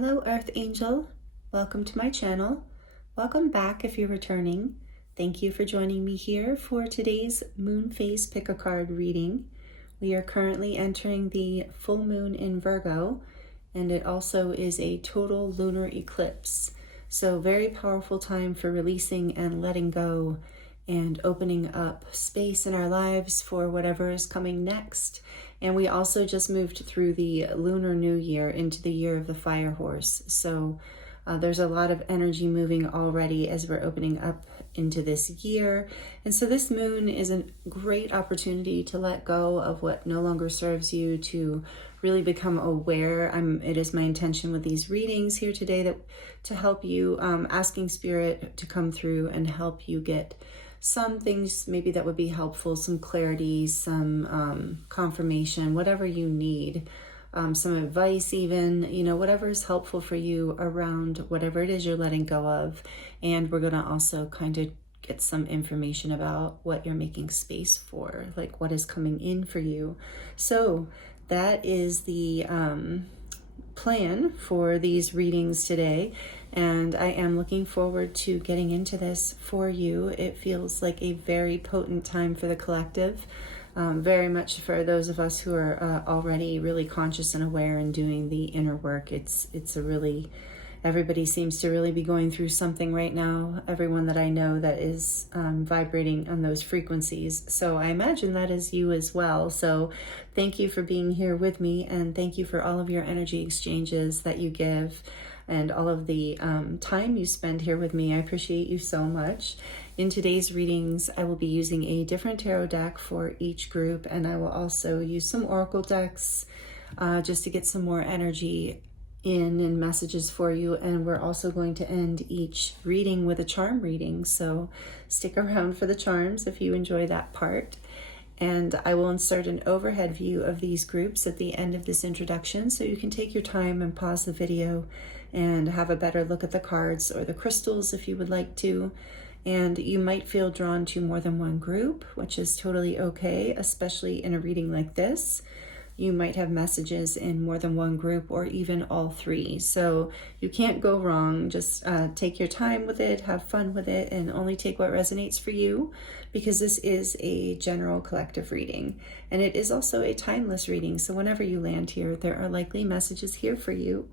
Hello Earth Angel, welcome to my channel. Welcome back if you're returning. Thank you for joining me here for today's moon phase pick a card reading. We are currently entering the full moon in Virgo, and it also is a total lunar eclipse. So very powerful time for releasing and letting go and opening up space in our lives for whatever is coming next. And we also just moved through the lunar new year into the year of the fire horse. So there's a lot of energy moving already as we're opening up into this year. And so this moon is a great opportunity to let go of what no longer serves you, to really become aware. It is my intention with these readings here today that to help you, asking Spirit to come through and help you get some things maybe that would be helpful, some clarity, some confirmation, whatever you need, some advice even, whatever is helpful for you around whatever it is you're letting go of. And we're going to also kind of get some information about what you're making space for, like what is coming in for you. So that is the plan for these readings today, and I am looking forward to getting into this for you. It feels like a very potent time for the collective, very much for those of us who are already really conscious and aware and doing the inner work. It's a really, everybody seems to really be going through something right now, everyone that I know that is vibrating on those frequencies. So I imagine that is you as well. So thank you for being here with me, and thank you for all of your energy exchanges that you give and all of the time you spend here with me. I appreciate you so much. In today's readings, I will be using a different tarot deck for each group, and I will also use some oracle decks just to get some more energy in and messages for you. And we're also going to end each reading with a charm reading, so stick around for the charms if you enjoy that part. And I will insert an overhead view of these groups at the end of this introduction, so you can take your time and pause the video and have a better look at the cards or the crystals if you would like to. And you might feel drawn to more than one group, which is totally okay, especially in a reading like this. You might have messages in more than one group or even all three. So you can't go wrong. Just take your time with it, have fun with it, and only take what resonates for you, because this is a general collective reading. And it is also a timeless reading. So whenever you land here, there are likely messages here for you.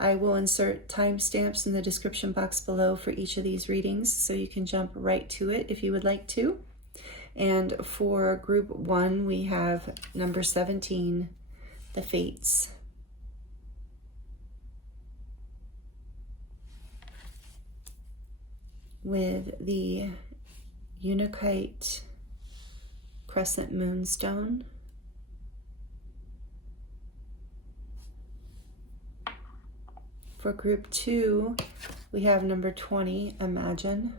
I will insert timestamps in the description box below for each of these readings, so you can jump right to it if you would like to. And for group 1, we have number 17, the Fates. With the Unakite crescent moonstone. For group 2, we have number 20, Imagine.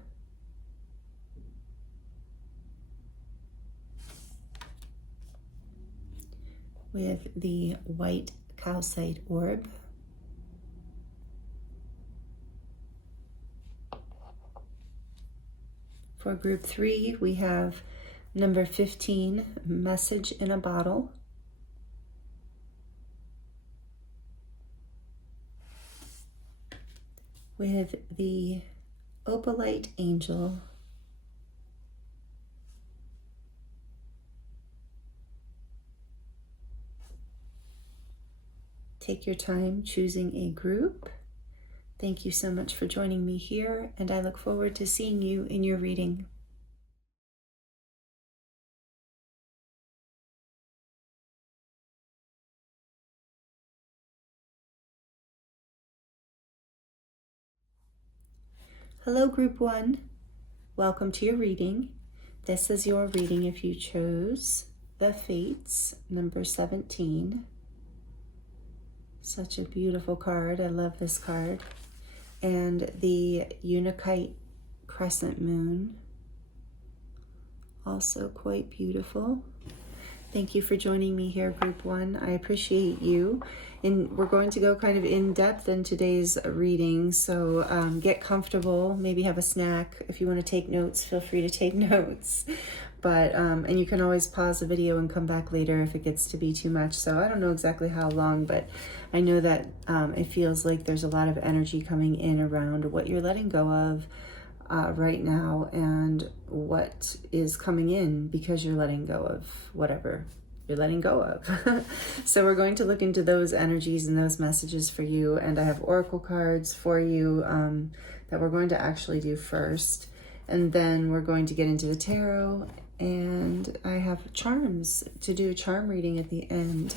With the white calcite orb. For group 3, we have number 15, Message in a Bottle. With the Opalite angel. Take your time choosing a group. Thank you so much for joining me here, and I look forward to seeing you in your reading. Hello, group 1. Welcome to your reading. This is your reading if you chose the Fates, number 17. Such a beautiful card. I love this card. And the Unakite crescent moon, also quite beautiful. Thank you for joining me here, group 1. I appreciate you. And we're going to go kind of in depth in today's reading, so get comfortable, maybe have a snack. If you want to take notes, feel free to take notes. but, and you can always pause the video and come back later if it gets to be too much. So I don't know exactly how long, but I know that it feels like there's a lot of energy coming in around what you're letting go of right now and what is coming in because you're letting go of whatever you're letting go of. So we're going to look into those energies and those messages for you. And I have oracle cards for you that we're going to actually do first. And then we're going to get into the tarot, and I have charms to do a charm reading at the end.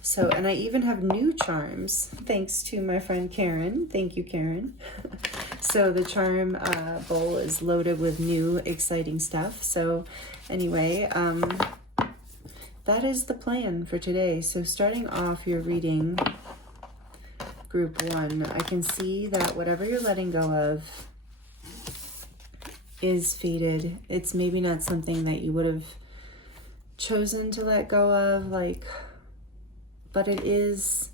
So, and I even have new charms thanks to my friend Karen. Thank you, Karen. So the charm bowl is loaded with new exciting stuff. So anyway, that is the plan for today. So starting off your reading, group 1, I can see that whatever you're letting go of is fated. It's maybe not something that you would have chosen to let go of, like, but it is,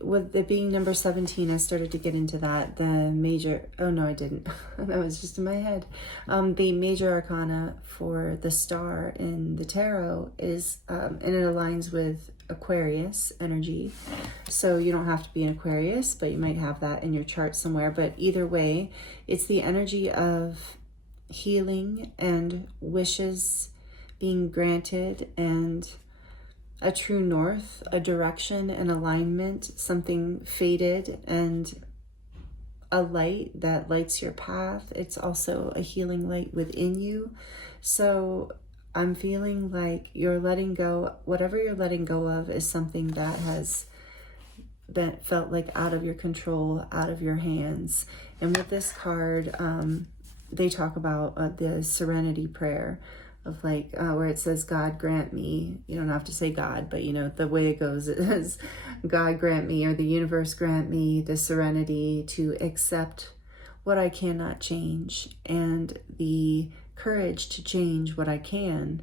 with it being number 17, I started to get into that. The major, oh no, I didn't. That was just in my head. The major arcana for the star in the tarot is, and it aligns with Aquarius energy. So you don't have to be an Aquarius, but you might have that in your chart somewhere. But either way, it's the energy of healing and wishes being granted and a true north, a direction, an alignment, something fated, and a light that lights your path. It's also a healing light within you. So I'm feeling like you're letting go, whatever you're letting go of is something that has been felt like out of your control, out of your hands. And with this card, they talk about the serenity prayer of like where it says, God grant me, you don't have to say God, but you know, the way it goes is God grant me, or the universe grant me the serenity to accept what I cannot change, and the courage to change what I can,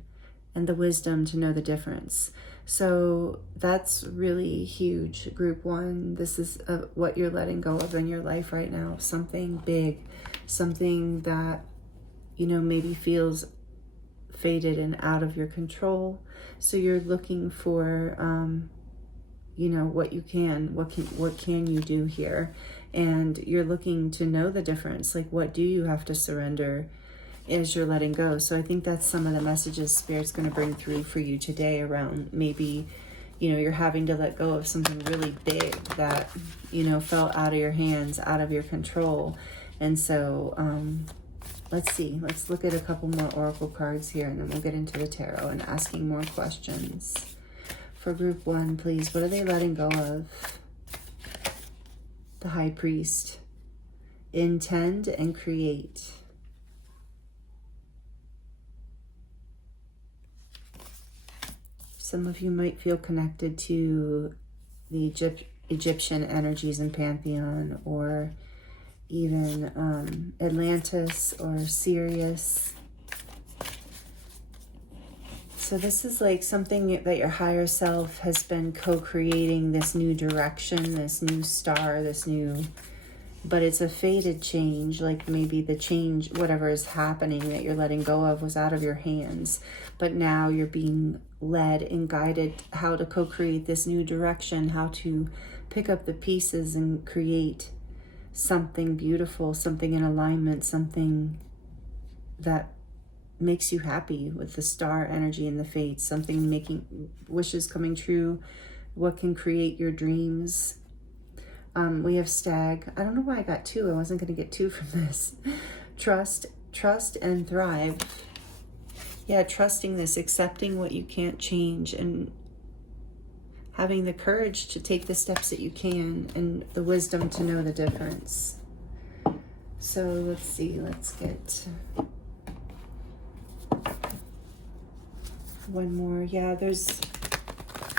and the wisdom to know the difference. So that's really huge, group 1. This is what you're letting go of in your life right now. Something big, something that, you know, maybe feels fated and out of your control. So you're looking for, you know, what can you do here? And you're looking to know the difference. Like, what do you have to surrender as you're letting go? So I think that's some of the messages Spirit's going to bring through for you today around maybe, you know, you're having to let go of something really big that, you know, fell out of your hands, out of your control. And so, let's see. Let's look at a couple more oracle cards here, and then we'll get into the tarot and asking more questions. For group 1, please, what are they letting go of? The High Priest. Intend and create. Some of you might feel connected to the Egyptian energies and pantheon, or even Atlantis or Sirius. So this is like something that your higher self has been co-creating, this new direction, this new star, this new, but it's a fated change. Like maybe the change, whatever is happening that you're letting go of was out of your hands, but now you're being led and guided how to co-create this new direction, how to pick up the pieces and create something beautiful, something in alignment, something that makes you happy with the star energy and the fates, something making wishes coming true, what can create your dreams. We have Stag. I don't know why I got 2. I wasn't going to get 2 from this. Trust and thrive. Yeah, trusting this, accepting what you can't change, and having the courage to take the steps that you can, and the wisdom to know the difference. So let's see, let's get one more. Yeah, there's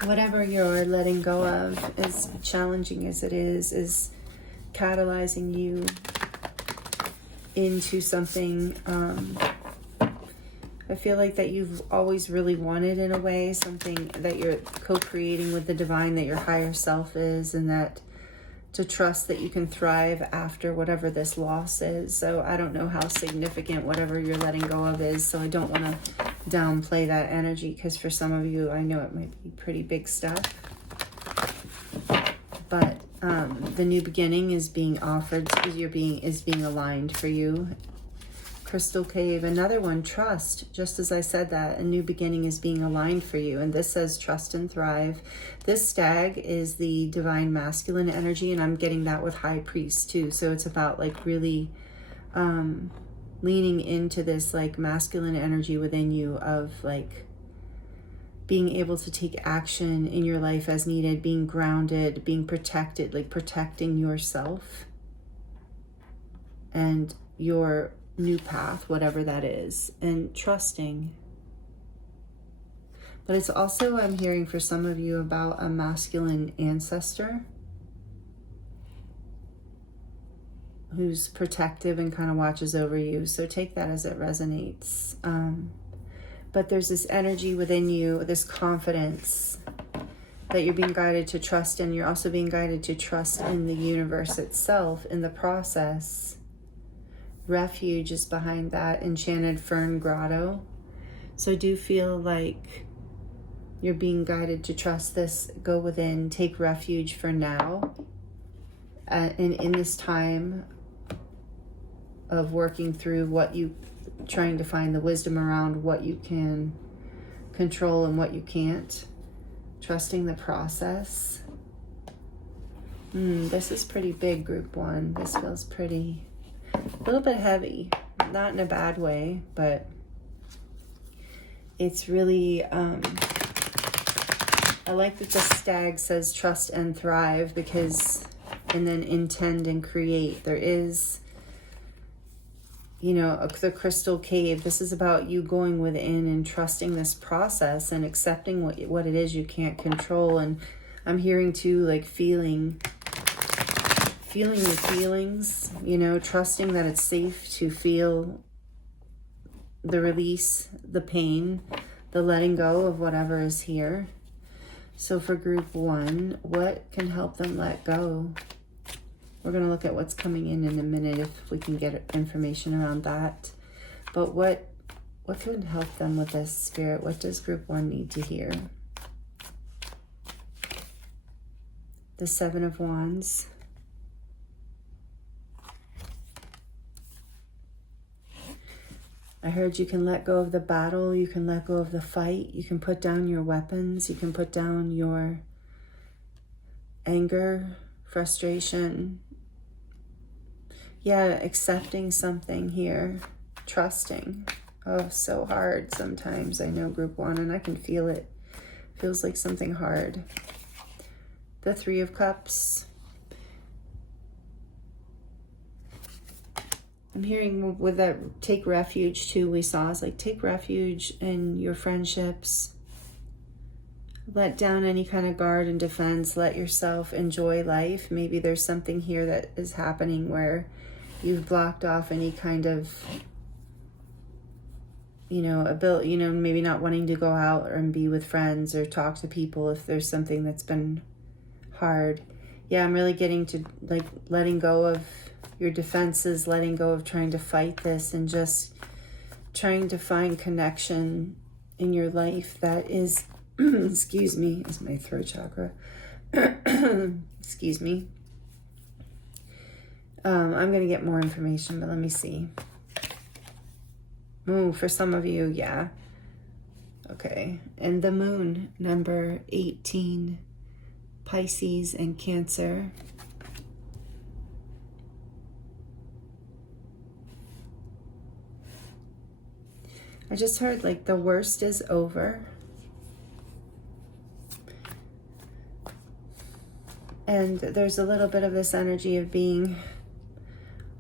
whatever you're letting go of, as challenging as it is catalyzing you into something I feel like that you've always really wanted, in a way, something that you're co-creating with the divine, that your higher self is, and that to trust that you can thrive after whatever this loss is. So I don't know how significant whatever you're letting go of is, so I don't want to downplay that energy, because for some of you, I know it might be pretty big stuff. But the new beginning is being offered, is being aligned for you. Crystal Cave, another one, trust. Just as I said that, a new beginning is being aligned for you. And this says trust and thrive. This stag is the divine masculine energy, and I'm getting that with High Priest too. So it's about like really leaning into this like masculine energy within you of like being able to take action in your life as needed, being grounded, being protected, like protecting yourself and your new path, whatever that is, and trusting. But it's also, I'm hearing for some of you about a masculine ancestor who's protective and kind of watches over you. So take that as it resonates. But there's this energy within you, this confidence that you're being guided to trust in. You're also being guided to trust in the universe itself, in the process. Refuge is behind that, Enchanted Fern Grotto. So do feel like you're being guided to trust this, go within, take refuge for now. And in this time of working through trying to find the wisdom around what you can control and what you can't. Trusting the process. This is pretty big, group one. This feels pretty... a little bit heavy, not in a bad way, but it's really, I like that the stag says trust and thrive, because, and then intend and create. There is, you know, the Crystal Cave. This is about you going within and trusting this process and accepting what it is you can't control. And I'm hearing too, like feeling your feelings, you know, trusting that it's safe to feel the release, the pain, the letting go of whatever is here. So for group one, what can help them let go? We're going to look at what's coming in a minute if we can get information around that. But what can help them with this, Spirit? What does group one need to hear? The Seven of Wands. I heard you can let go of the battle, you can let go of the fight, you can put down your weapons, you can put down your anger, frustration. Yeah, accepting something here, trusting. Oh, so hard sometimes. I know, group one, and I can feel it. Feels like something hard. The Three of Cups. I'm hearing with that take refuge too, we saw. It's like take refuge in your friendships. Let down any kind of guard and defense. Let yourself enjoy life. Maybe there's something here that is happening where you've blocked off any kind of, you know, maybe not wanting to go out and be with friends or talk to people if there's something that's been hard. Yeah, I'm really getting to like letting go of your defenses, letting go of trying to fight this, and just trying to find connection in your life that is, excuse me, is my throat chakra. Excuse me. I'm going to get more information, but let me see. Ooh, for some of you, yeah. Okay. And the moon, number 18, Pisces and Cancer. I just heard like the worst is over. And there's a little bit of this energy of being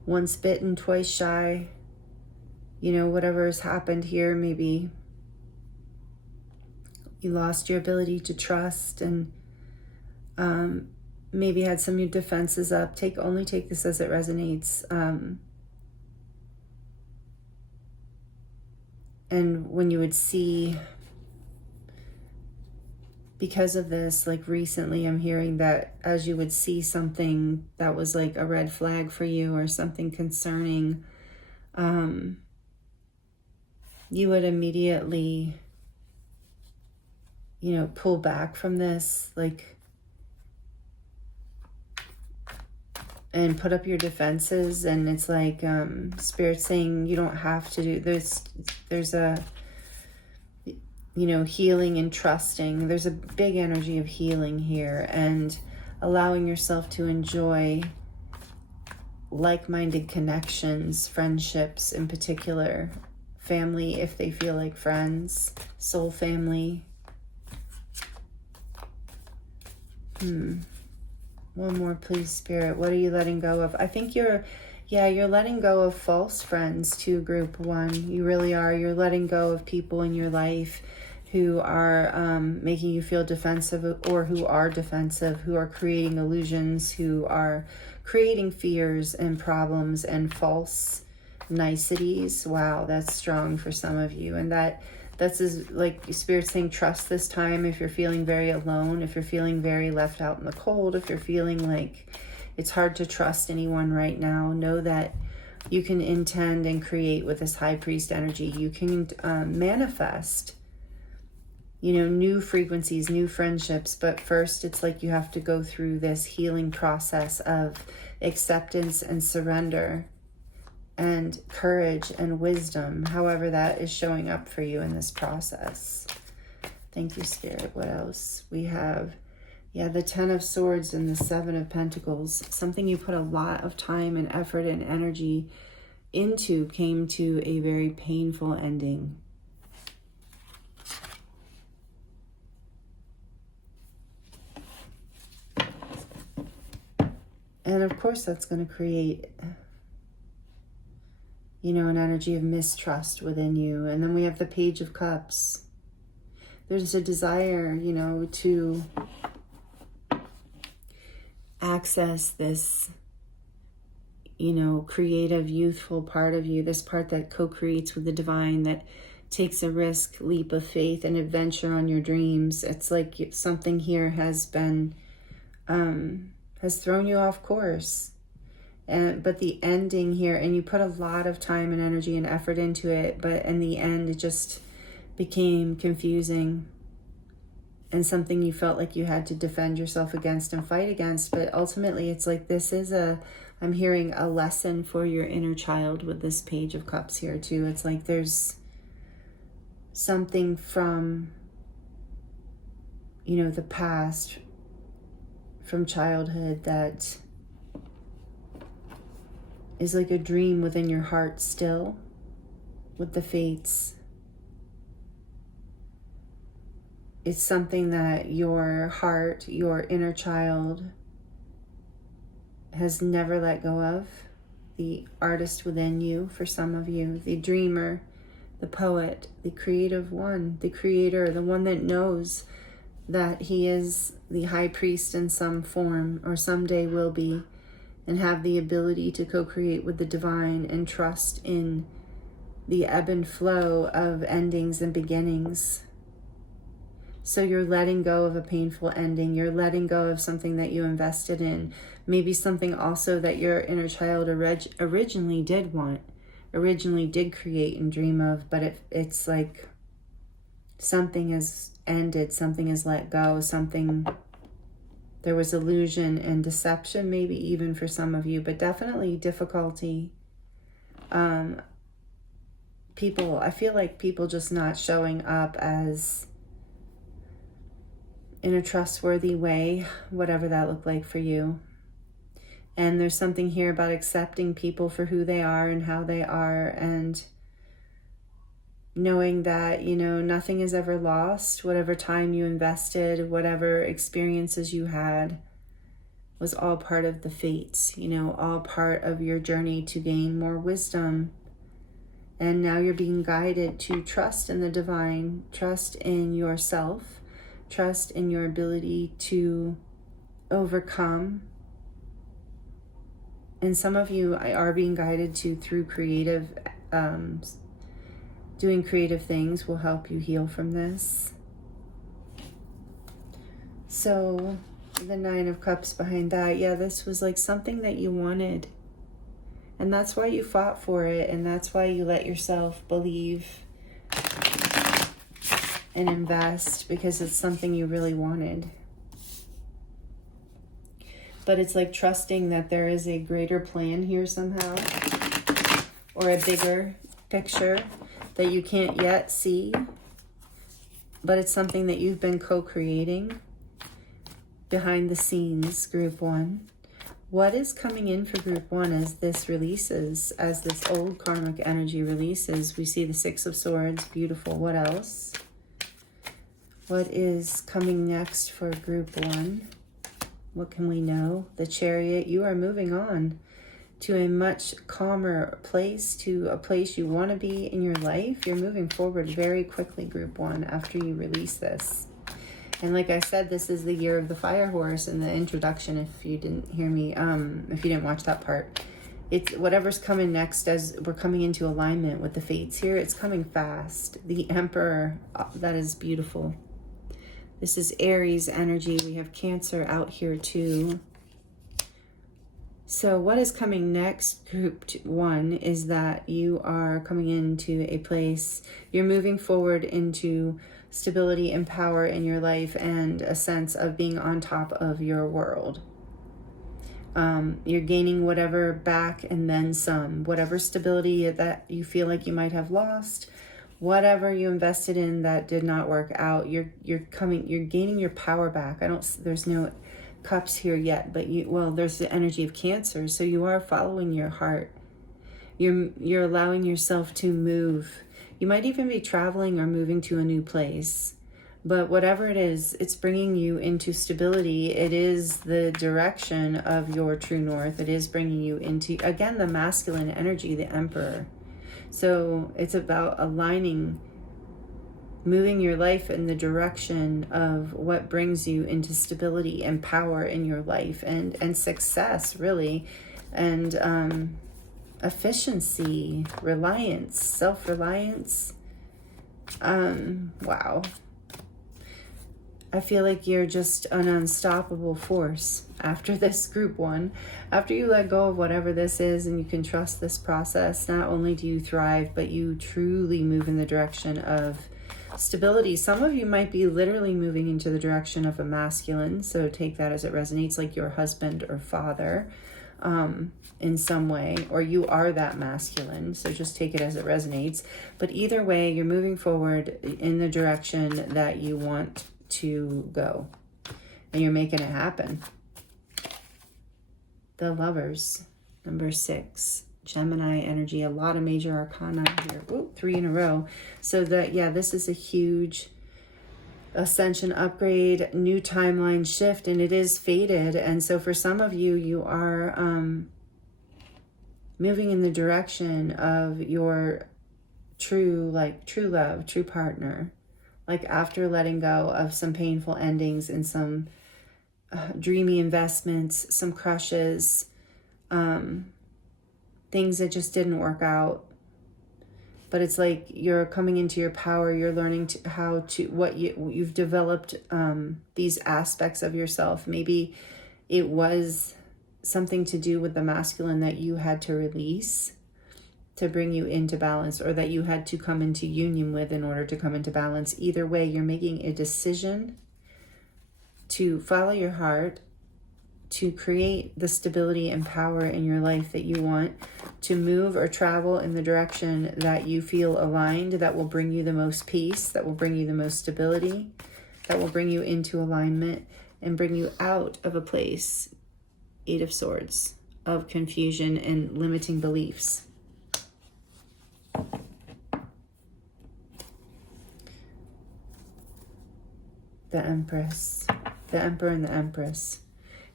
once bitten, twice shy. You know, whatever has happened here, maybe you lost your ability to trust and maybe had some of your defenses up. Only take this as it resonates. And when you would see because of this, like recently I'm hearing that as you would see something that was like a red flag for you or something concerning, you would immediately, you know, pull back from this, like, and put up your defenses. And it's like Spirit saying you don't have to do this. There's a, you know, healing and trusting. There's a big energy of healing here, and allowing yourself to enjoy like-minded connections, friendships in particular, family if they feel like friends, soul family. One more, please, Spirit. What are you letting go of? I think you're letting go of false friends too, group one. You really are. You're letting go of people in your life who are making you feel defensive, or who are defensive, who are creating illusions, who are creating fears and problems and false niceties. Wow, that's strong for some of you. And that's like Spirit saying, trust this time. If you're feeling very alone, if you're feeling very left out in the cold, if you're feeling like it's hard to trust anyone right now, know that you can intend and create with this High Priest energy. You can manifest, you know, new frequencies, new friendships. But first, it's like you have to go through this healing process of acceptance and surrender and courage and wisdom, however that is showing up for you in this process. Thank you, Spirit. What else? We have, the Ten of Swords and the Seven of Pentacles. Something you put a lot of time and effort and energy into came to a very painful ending. And of course, that's going to create, you know, an energy of mistrust within you. And then we have the Page of Cups. There's a desire, you know, to access this, you know, creative, youthful part of you, this part that co-creates with the divine, that takes a risk, leap of faith, and adventure on your dreams. It's like something here has been, has thrown you off course. But the ending here, and you put a lot of time and energy and effort into it, but in the end, it just became confusing and something you felt like you had to defend yourself against and fight against. But ultimately, it's like this is I'm hearing a lesson for your inner child with this Page of Cups here too. It's like there's something from, you know, the past, from childhood, that is like a dream within your heart still, with the fates. It's something that your heart, your inner child, has never let go of. The artist within you, for some of you, the dreamer, the poet, the creative one, the creator, the one that knows that he is the High Priest in some form, or someday will be, and have the ability to co-create with the divine and trust in the ebb and flow of endings and beginnings. So you're letting go of a painful ending. You're letting go of something that you invested in. Maybe something also that your inner child originally did want, originally did create and dream of, but it's like something has ended, something has let go, something, there was illusion and deception, maybe even for some of you, but definitely difficulty. People, I feel like people just not showing up as in a trustworthy way, whatever that looked like for you. And there's something here about accepting people for who they are and how they are, and knowing that, you know, nothing is ever lost. Whatever time you invested, whatever experiences you had, was all part of the fates, you know, all part of your journey to gain more wisdom. And now you're being guided to trust in the divine, trust in yourself, trust in your ability to overcome. And some of you are being guided to, through creative, doing creative things will help you heal from this. So the Nine of Cups behind that, yeah, this was like something that you wanted. And that's why you fought for it, and that's why you let yourself believe and invest, because it's something you really wanted. But it's like trusting that there is a greater plan here somehow, or a bigger picture that you can't yet see, but it's something that you've been co-creating behind the scenes, group one. What is coming in for group one as this releases, as this old karmic energy releases? We see the Six of Swords, beautiful. What else? What is coming next for group one? What can we know? The Chariot. You are moving on to a much calmer place, to a place you want to be in your life. You're moving forward very quickly, group one, after you release this. And like I said, this is the year of the fire horse in the introduction, if you didn't hear me, if you didn't watch that part. It's whatever's coming next as we're coming into alignment with the fates here. It's coming fast. The Emperor, that is beautiful. This is Aries energy. We have Cancer out here too. So what is coming next, group one, is that you are coming into a place, you're moving forward into stability and power in your life and a sense of being on top of your world. You're gaining whatever back and then some, whatever stability that you feel like you might have lost, whatever you invested in that did not work out, you're gaining your power back. There's no cups here yet, but there's the energy of Cancer, so you are following your heart. You're allowing yourself to move. You might even be traveling or moving to a new place, but whatever it is, it's bringing you into stability. It is the direction of your true north. It is bringing you into, again, the masculine energy, the Emperor. So it's about aligning, moving your life in the direction of what brings you into stability and power in your life, and success, really, and efficiency, reliance, self-reliance. Wow. I feel like you're just an unstoppable force after this group one. After you let go of whatever this is and you can trust this process, not only do you thrive, but you truly move in the direction of stability. Some of you might be literally moving into the direction of a masculine, so take that as it resonates, like your husband or father in some way, or you are that masculine, so just take it as it resonates. But either way, you're moving forward in the direction that you want to go, and you're making it happen. The Lovers, number 6, Gemini energy, a lot of major arcana here. Ooh, 3 in a row. So that, yeah, this is a huge ascension upgrade, new timeline shift, and it is fated. And so for some of you, you are moving in the direction of your true love, true partner. Like after letting go of some painful endings and some dreamy investments, some crushes, things that just didn't work out. But it's like you're coming into your power. You're learning you've developed these aspects of yourself. Maybe it was something to do with the masculine that you had to release to bring you into balance, or that you had to come into union with in order to come into balance. Either way, you're making a decision to follow your heart, to create the stability and power in your life that you want, to move or travel in the direction that you feel aligned, that will bring you the most peace, that will bring you the most stability, that will bring you into alignment and bring you out of a place, 8 of Swords, of confusion and limiting beliefs. The Empress, the Emperor and the Empress.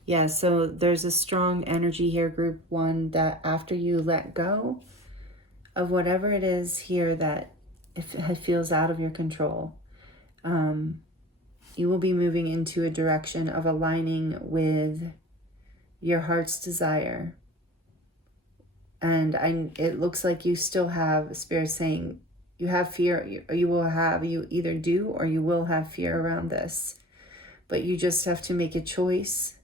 Yeah, so there's a strong energy here, group one, that after you let go of whatever it is here that if it feels out of your control, you will be moving into a direction of aligning with your heart's desire. And it looks like you still have Spirit saying you have fear. You either do or you will have fear around this. but you just have to make a choice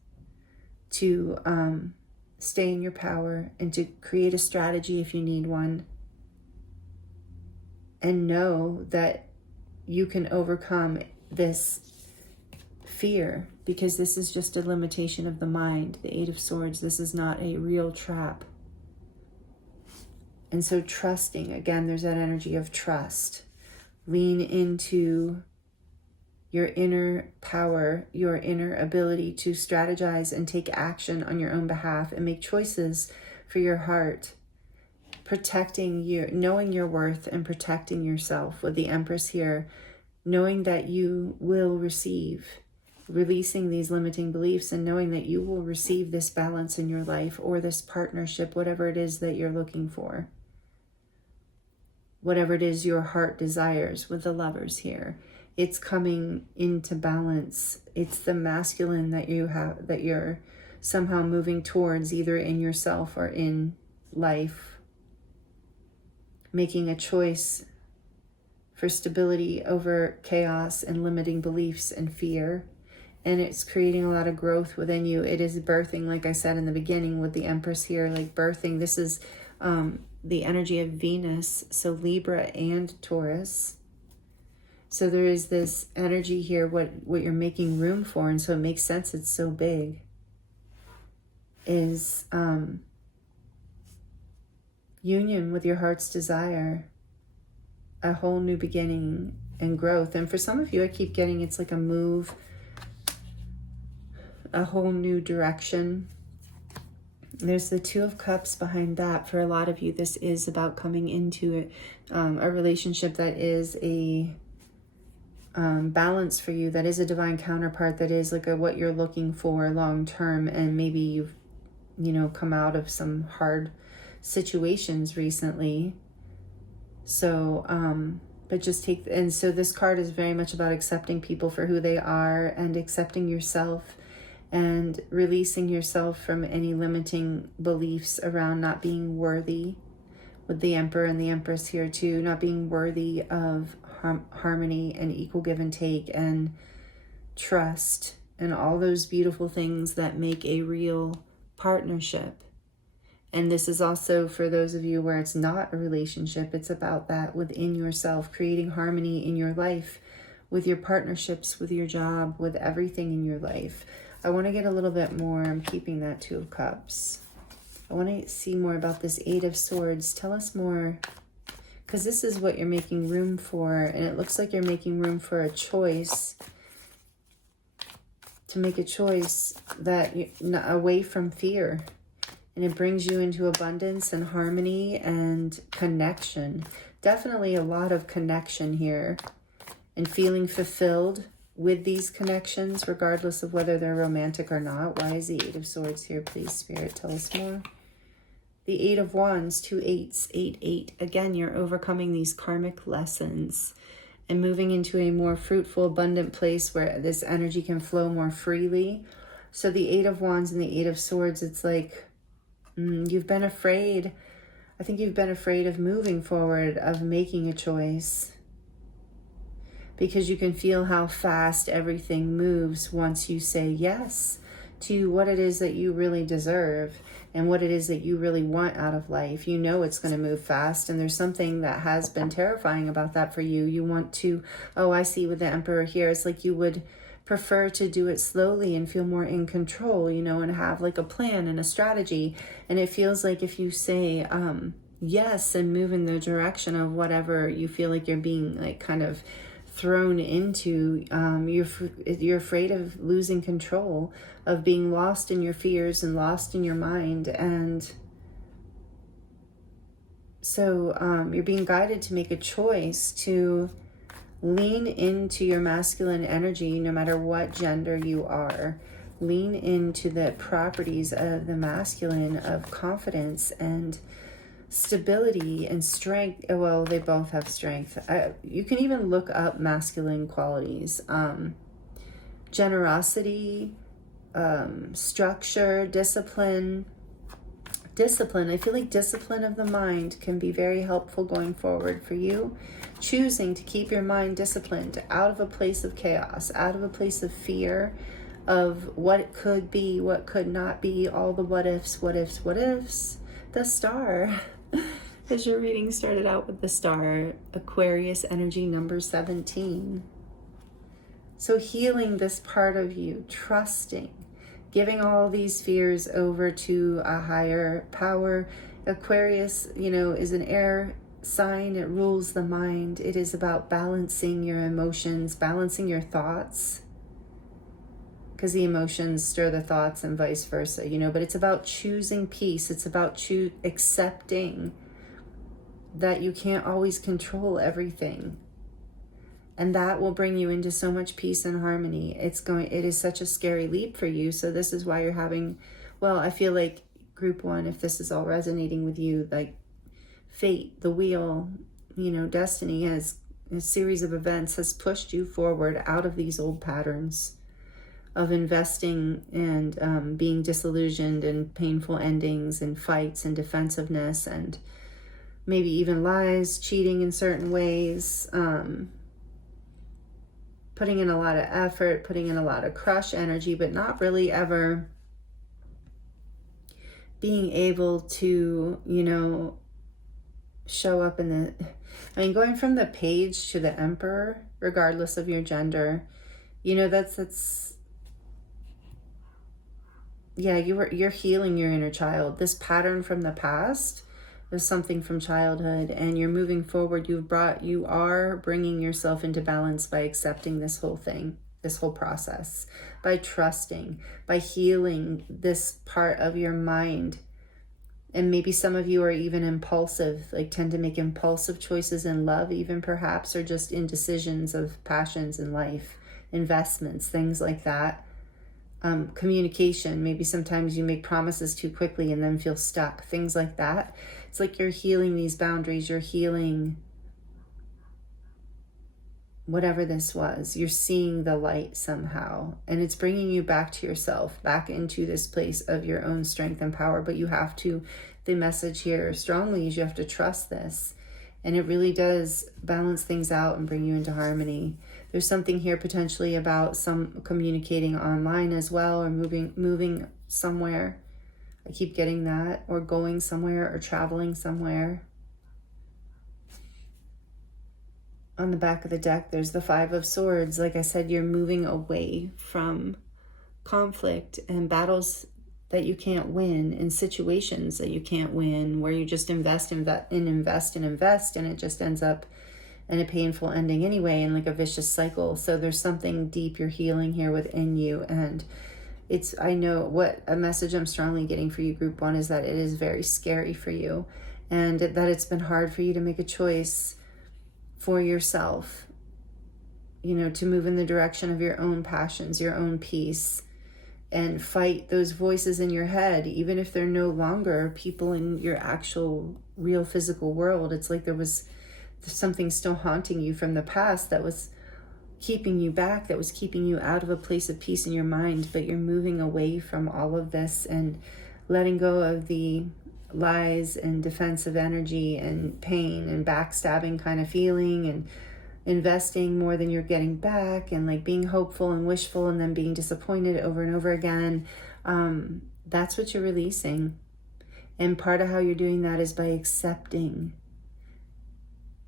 to stay in your power and to create a strategy if you need one, and know that you can overcome this fear, because this is just a limitation of the mind. The Eight of Swords, this is not a real trap. And so trusting, again, there's that energy of trust. Lean into your inner power, your inner ability to strategize and take action on your own behalf and make choices for your heart. Protecting your, knowing your worth and protecting yourself with the Empress here, knowing that you will receive, releasing these limiting beliefs and knowing that you will receive this balance in your life or this partnership, whatever it is that you're looking for. Whatever it is your heart desires with the Lovers here. It's coming into balance. It's the masculine that you have, that you're somehow moving towards, either in yourself or in life. Making a choice for stability over chaos and limiting beliefs and fear. And it's creating a lot of growth within you. It is birthing, like I said in the beginning with the Empress here, like birthing. This is the energy of Venus, so Libra and Taurus. So there is this energy here, what you're making room for, and so it makes sense it's so big, is union with your heart's desire, a whole new beginning and growth. And for some of you, I keep getting it's like a move, a whole new direction. There's the Two of Cups behind that. For a lot of you, this is about coming into a relationship that is a balance for you, that is a divine counterpart, that is like what you're looking for long term. And maybe you've, come out of some hard situations recently. So, but just take, and so this card is very much about accepting people for who they are and accepting yourself and releasing yourself from any limiting beliefs around not being worthy, with the Emperor and the Empress here too, not being worthy of harmony and equal give and take and trust and all those beautiful things that make a real partnership. And this is also for those of you where it's not a relationship. It's about that within yourself, creating harmony in your life, with your partnerships, with your job, with everything in your life. I want to get a little bit more. I'm keeping that Two of Cups. I want to see more about this Eight of Swords. Tell us more, because this is what you're making room for. And it looks like you're making room for a choice, to make a choice that away from fear. And it brings you into abundance and harmony and connection. Definitely a lot of connection here. And feeling fulfilled with these connections, regardless of whether they're romantic or not. Why is the Eight of Swords here, please, Spirit? Tell us more. The Eight of Wands, 2 8s, 8 8. Again, you're overcoming these karmic lessons and moving into a more fruitful, abundant place where this energy can flow more freely. So the Eight of Wands and the Eight of Swords, it's like you've been afraid. I think you've been afraid of moving forward, of making a choice, because you can feel how fast everything moves once you say yes to what it is that you really deserve and what it is that you really want out of life. You know it's going to move fast, and there's something that has been terrifying about that for you. You want to, I see with the Emperor here, it's like you would prefer to do it slowly and feel more in control, and have like a plan and a strategy. And it feels like if you say yes and move in the direction of whatever you feel like you're being like kind of thrown into, you're afraid of losing control, of being lost in your fears and lost in your mind. And so you're being guided to make a choice to lean into your masculine energy, no matter what gender you are. Lean into the properties of the masculine, of confidence and stability and strength. Well, they both have strength. You can even look up masculine qualities. Generosity, structure, discipline, Discipline. I feel like discipline of the mind can be very helpful going forward for you. Choosing to keep your mind disciplined out of a place of chaos, out of a place of fear of what it could be, what could not be, all the what ifs, what ifs, what ifs. The star. As your reading started out with the star, Aquarius energy number 17. So healing this part of you, trusting, giving all these fears over to a higher power. Aquarius, is an air sign. It rules the mind. It is about balancing your emotions, balancing your thoughts, because the emotions stir the thoughts and vice versa, but it's about choosing peace. It's about accepting that you can't always control everything. And that will bring you into so much peace and harmony. It is such a scary leap for you. So this is why you're having, I feel like group 1, if this is all resonating with you, like fate, the wheel, destiny, as a series of events has pushed you forward out of these old patterns of investing and being disillusioned and painful endings and fights and defensiveness and maybe even lies, cheating in certain ways, putting in a lot of effort, putting in a lot of crush energy, but not really ever being able to, show up in going from the Page to the Emperor, regardless of your gender, you're healing your inner child. This pattern from the past was something from childhood, and you're moving forward. You are bringing yourself into balance by accepting this whole thing, this whole process, by trusting, by healing this part of your mind. And maybe some of you are even impulsive, like tend to make impulsive choices in love, even perhaps, or just indecisions of passions in life, investments, things like that. Communication, maybe sometimes you make promises too quickly and then feel stuck, things like that. It's like you're healing these boundaries, you're healing whatever this was. You're seeing the light somehow, and it's bringing you back to yourself, back into this place of your own strength and power. But you have to, the message here strongly is you have to trust this, and it really does balance things out and bring you into harmony. There's something here potentially about some communicating online as well, or moving somewhere. I keep getting that, or going somewhere or traveling somewhere. On the back of the deck, there's the 5 of Swords. Like I said, you're moving away from conflict and battles that you can't win, and situations that you can't win, where you just invest, and it just ends up in a painful ending anyway, and like a vicious cycle. So there's something deep you're healing here within you, and I know what a message I'm strongly getting for you, group 1, is that it is very scary for you, and that it's been hard for you to make a choice for yourself, to move in the direction of your own passions, your own peace, and fight those voices in your head, even if they're no longer people in your actual real physical world. It's like there's something still haunting you from the past that was keeping you back, that was keeping you out of a place of peace in your mind. But you're moving away from all of this and letting go of the lies and defensive energy and pain and backstabbing kind of feeling, and investing more than you're getting back, and like being hopeful and wishful and then being disappointed over and over again. That's what you're releasing. And part of how you're doing that is by accepting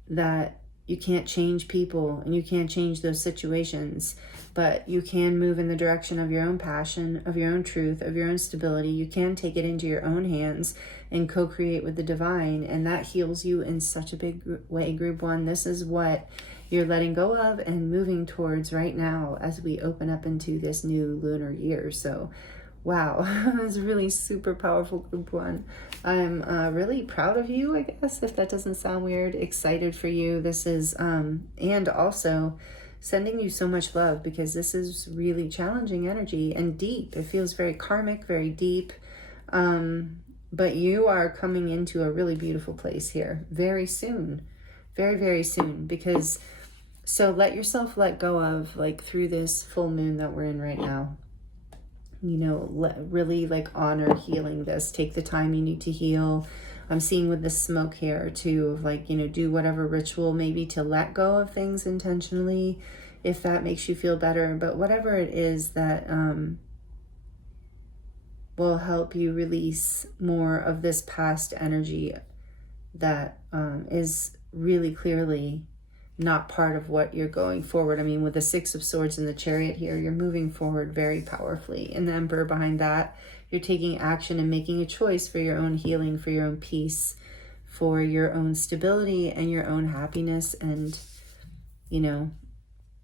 that you can't change people and you can't change those situations, but you can move in the direction of your own passion, of your own truth, of your own stability. You can take it into your own hands and co-create with the divine, and that heals you in such a big way, group 1. This is what you're letting go of and moving towards right now as we open up into this new lunar year. So wow, that's really super powerful, group 1. I'm really proud of you, I guess, if that doesn't sound weird. Excited for you. This is, and also sending you so much love, because this is really challenging energy and deep. It feels very karmic, very deep. But you are coming into a really beautiful place here very soon, very, very soon. Because, so let yourself let go of, like, through this full moon that we're in right now. you know, really like honor healing this. Take the time you need to heal. I'm seeing with the smoke here too, of like, you know, do whatever ritual maybe to let go of things intentionally, if that makes you feel better. But whatever it is that will help you release more of this past energy that is really clearly not part of what you're going forward. I mean, with the Six of Swords and the Chariot here, you're moving forward very powerfully. And the Emperor behind that, you're taking action and making a choice for your own healing, for your own peace, for your own stability and your own happiness. And, you know,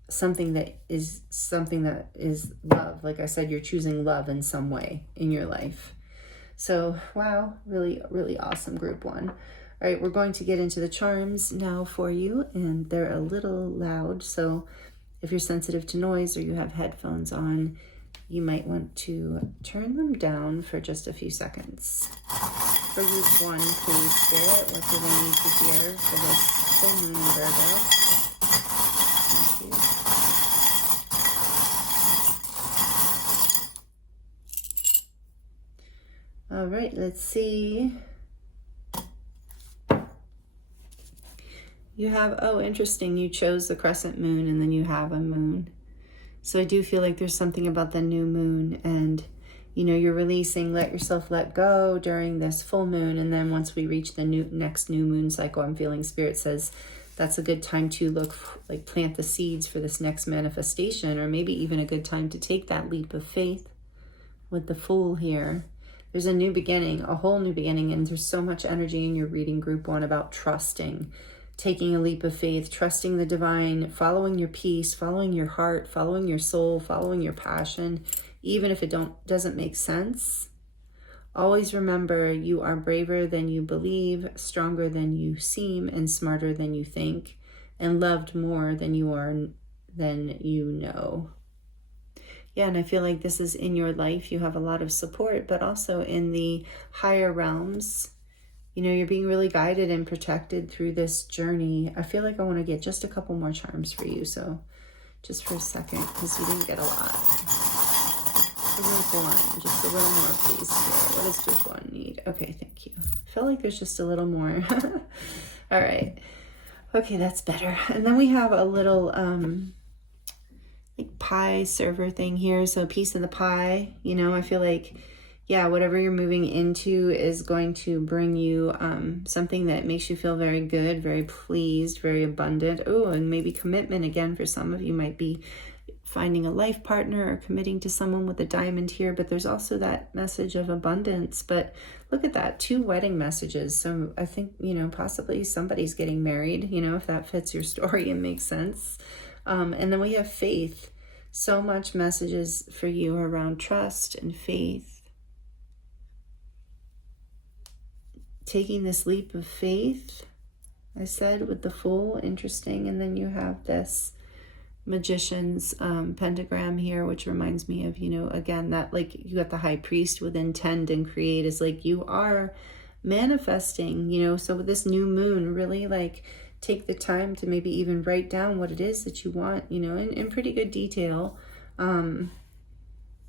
something that is love. Like I said, you're choosing love in some way in your life. So, wow, really, really awesome, group one. All right, we're going to get into the charms now for you, and they're a little loud. So if you're sensitive to noise or you have headphones on, you might want to turn them down for just a few seconds. For group one, please, Spirit, what do they need to hear for this full moon in Virgo? Thank you. All right, let's see. You have, oh, interesting, you chose the crescent moon and then you have a moon. So I do feel like there's something about the new moon, and, you know, you're releasing, let yourself let go during this full moon. And then once we reach the next new moon cycle, I'm feeling Spirit says that's a good time to plant the seeds for this next manifestation, or maybe even a good time to take that leap of faith with the Fool here. There's a new beginning, a whole new beginning, and there's so much energy in your reading, group one, about trusting. Taking a leap of faith, trusting the divine, following your peace, following your heart, following your soul, following your passion, even if it doesn't make sense. Always remember, you are braver than you believe, stronger than you seem, and smarter than you think, and loved more than you know. Yeah, and I feel like this is in your life. You have a lot of support, but also in the higher realms. You know, you're being really guided and protected through this journey. I feel like I want to get just a couple more charms for you. So just for a second, because you didn't get a lot. Group one, just a little more, please. What does group one need? Okay, thank you. I feel like there's just a little more. All right. Okay, that's better. And then we have a little like pie server thing here. So a piece of the pie, you know, I feel like, yeah, whatever you're moving into is going to bring you something that makes you feel very good, very pleased, very abundant. Oh, and maybe commitment again for some of you might be finding a life partner or committing to someone with a diamond here. But there's also that message of abundance. But look at that, 2 wedding messages. So I think, you know, possibly somebody's getting married, you know, if that fits your story and makes sense. And then we have faith. So much messages for you around trust and faith. Taking this leap of faith, I said, with the Fool, interesting. And then you have this Magician's pentagram here, which reminds me of, you know, again, that like you got the High Priest with intend and create, is like you are manifesting, you know. So with this new moon, really like take the time to maybe even write down what it is that you want, you know, in pretty good detail.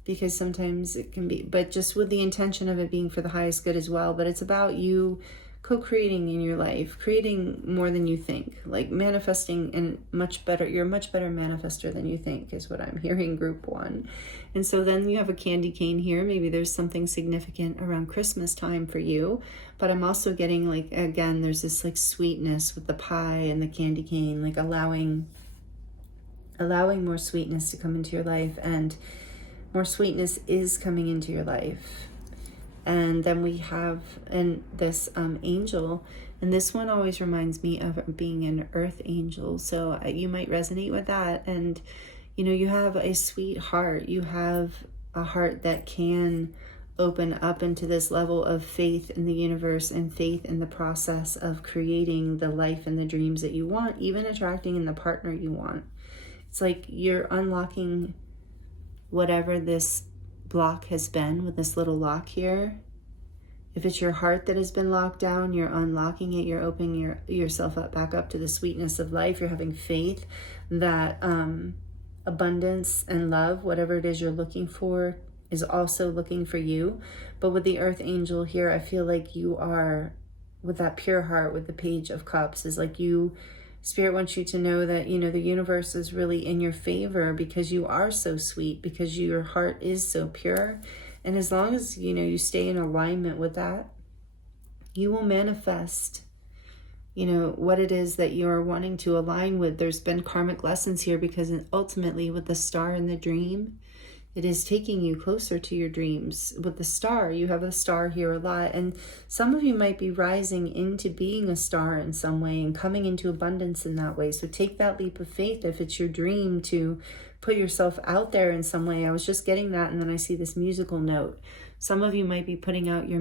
Because sometimes it can be, but just with the intention of it being for the highest good as well. But it's about you co-creating in your life, creating more than you think, like manifesting, and you're a much better manifester than you think is what I'm hearing, group one. And so then you have a candy cane here. Maybe there's something significant around Christmas time for you, but I'm also getting like, again, there's this like sweetness with the pie and the candy cane, like allowing more sweetness to come into your life, and more sweetness is coming into your life. And then we have this angel, and this one always reminds me of being an earth angel. So you might resonate with that. And, you know, you have a sweet heart. You have a heart that can open up into this level of faith in the universe and faith in the process of creating the life and the dreams that you want, even attracting in the partner you want. It's like you're unlocking whatever this block has been with this little lock here. If it's your heart that has been locked down, you're unlocking it. You're opening yourself up back up to the sweetness of life. You're having faith that abundance and love, whatever it is you're looking for, is also looking for you. But with the Earth Angel here, I feel like you are, with that pure heart, with the Page of Cups, is like you, Spirit wants you to know that, you know, the universe is really in your favor because you are so sweet, because your heart is so pure. And as long as, you know, you stay in alignment with that, you will manifest, you know, what it is that you're wanting to align with. There's been karmic lessons here because ultimately with the star in the dream, it is taking you closer to your dreams. With the star, you have a star here a lot. And some of you might be rising into being a star in some way and coming into abundance in that way. So take that leap of faith if it's your dream to put yourself out there in some way. I was just getting that, and then I see this musical note. Some of you might be putting out your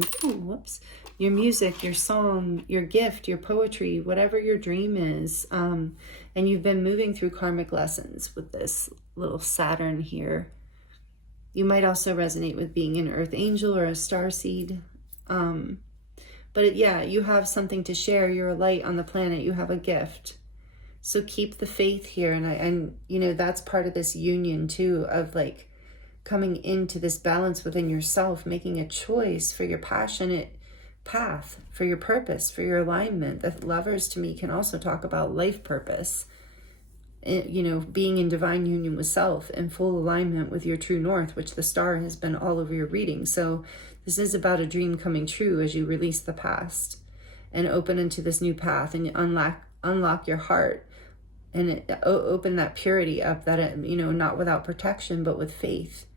music, your song, your gift, your poetry, whatever your dream is. And you've been moving through karmic lessons with this little Saturn here. You might also resonate with being an Earth Angel or a starseed. But yeah, you have something to share. You're a light on the planet. You have a gift. So keep the faith here. And you know, that's part of this union too, of like coming into this balance within yourself, making a choice for your passionate path, for your purpose, for your alignment. The lovers to me can also talk about life purpose. You know, being in divine union with self and full alignment with your true north, which the star has been all over your reading. So this is about a dream coming true as you release the past and open into this new path and unlock your heart and open that purity up, that, you know, not without protection, but with faith,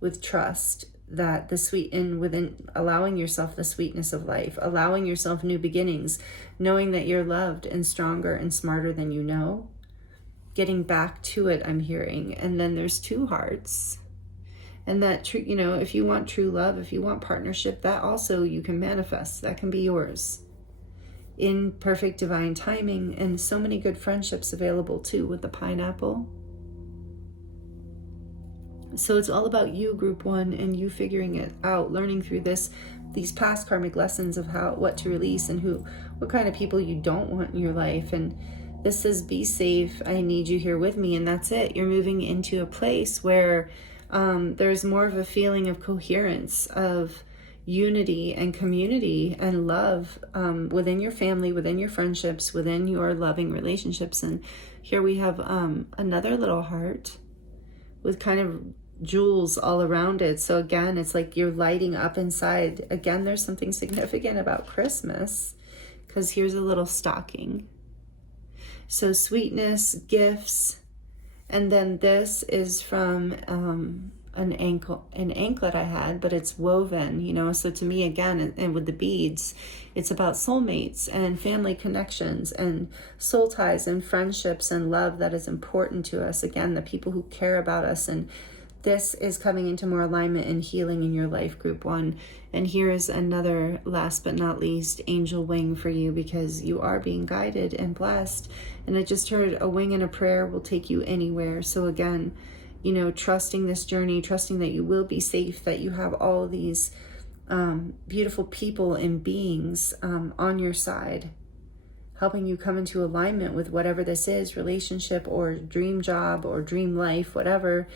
with trust, that the sweet, and within allowing yourself the sweetness of life, allowing yourself new beginnings, knowing that you're loved and stronger and smarter than you know. Getting back to it, I'm hearing. And then there's 2 hearts. And that, true, you know, if you want true love, if you want partnership, that also you can manifest. That can be yours in perfect divine timing. And so many good friendships available too with the pineapple. So it's all about you, group 1, and you figuring it out, learning through these past karmic lessons of what to release and what kind of people you don't want in your life. And this says, be safe. I need you here with me. And that's it. You're moving into a place where there's more of a feeling of coherence, of unity and community and love within your family, within your friendships, within your loving relationships. And here we have another little heart with kind of jewels all around it. So again, it's like you're lighting up inside. Again, there's something significant about Christmas, because here's a little stocking. So sweetness, gifts, and then this is from an anklet I had, but it's woven, you know. So to me, again, and with the beads, it's about soulmates and family connections and soul ties and friendships and love that is important to us. Again, the people who care about us. And this is coming into more alignment and healing in your life, group 1. And here is another, last but not least, angel wing for you, because you are being guided and blessed. And I just heard a wing and a prayer will take you anywhere. So again, you know, trusting this journey, trusting that you will be safe, that you have all of these beautiful people and beings on your side, helping you come into alignment with whatever this is, relationship or dream job or dream life, whatever.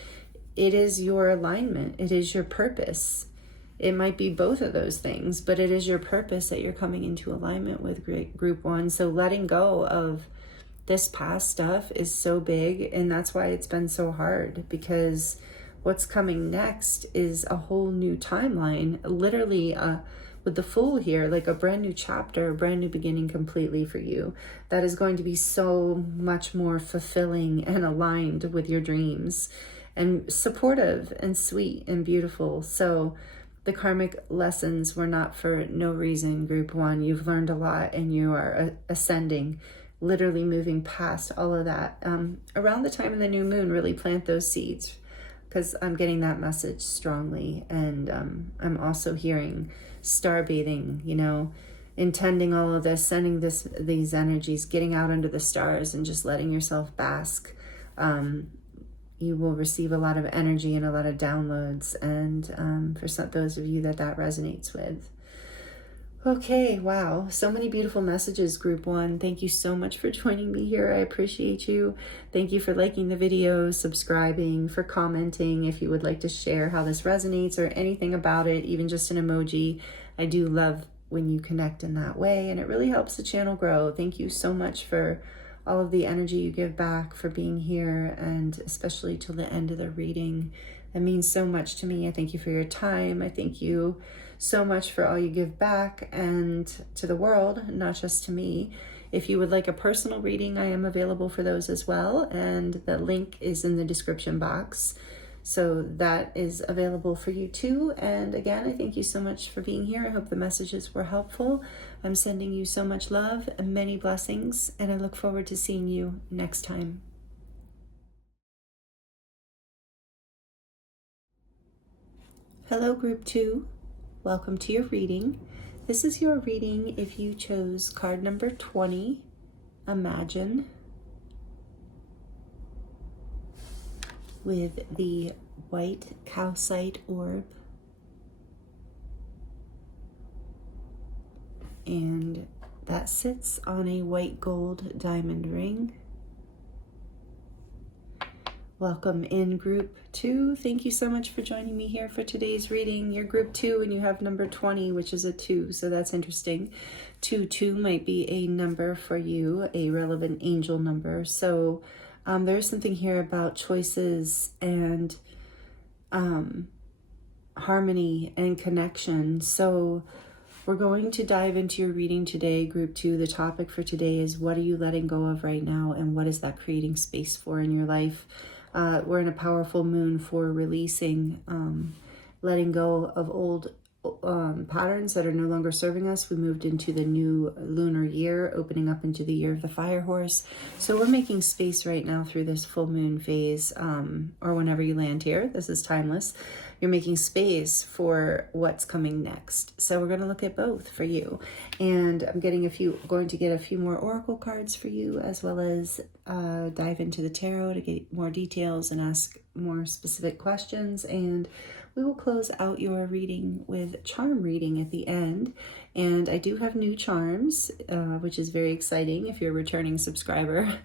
It is your alignment. It is your purpose. It might be both of those things, but it is your purpose that you're coming into alignment with, group 1. So letting go of this past stuff is so big, and that's why it's been so hard, because what's coming next is a whole new timeline, literally with the Fool here, like a brand new chapter, a brand new beginning completely for you, that is going to be so much more fulfilling and aligned with your dreams and supportive and sweet and beautiful. So the karmic lessons were not for no reason, group 1. You've learned a lot and you are ascending, literally moving past all of that. Around the time of the new moon, really plant those seeds, because I'm getting that message strongly. And I'm also hearing star bathing, you know, intending all of this, sending these energies, getting out under the stars and just letting yourself bask. You will receive a lot of energy and a lot of downloads. And for those of you that resonates with. Okay, wow. So many beautiful messages, group one. Thank you so much for joining me here. I appreciate you. Thank you for liking the video, subscribing, for commenting. If you would like to share how this resonates or anything about it, even just an emoji. I do love when you connect in that way, and it really helps the channel grow. Thank you so much for all of the energy you give back, for being here, and especially till the end of the reading. That means so much to me. I thank you for your time. I thank you so much for all you give back and to the world, not just to me. If you would like a personal reading, I am available for those as well, and the link is in the description box. So that is available for you too. And again, I thank you so much for being here. I hope the messages were helpful. I'm sending you so much love and many blessings, and I look forward to seeing you next time. Hello, group 2. Welcome to your reading. This is your reading if you chose card number 20, Imagine, with the white calcite orb. And that sits on a white gold diamond ring. Welcome in group 2. Thank you so much for joining me here for today's reading. You're group 2 and you have number 20, which is a 2, so that's interesting. 2 might be a number for you, a relevant angel number. So there's something here about choices and harmony and connection. So we're going to dive into your reading today, group 2. The topic for today is, what are you letting go of right now, and what is that creating space for in your life? We're in a powerful moon for releasing, letting go of old patterns that are no longer serving us. We moved into the new lunar year, opening up into the year of the fire horse. So we're making space right now through this full moon phase, or whenever you land here. This is timeless. You're making space for what's coming next. So we're going to look at both for you. And I'm going to get a few more oracle cards for you, as well as dive into the tarot to get more details and ask more specific questions. And we will close out your reading with charm reading at the end. And I do have new charms, which is very exciting if you're a returning subscriber.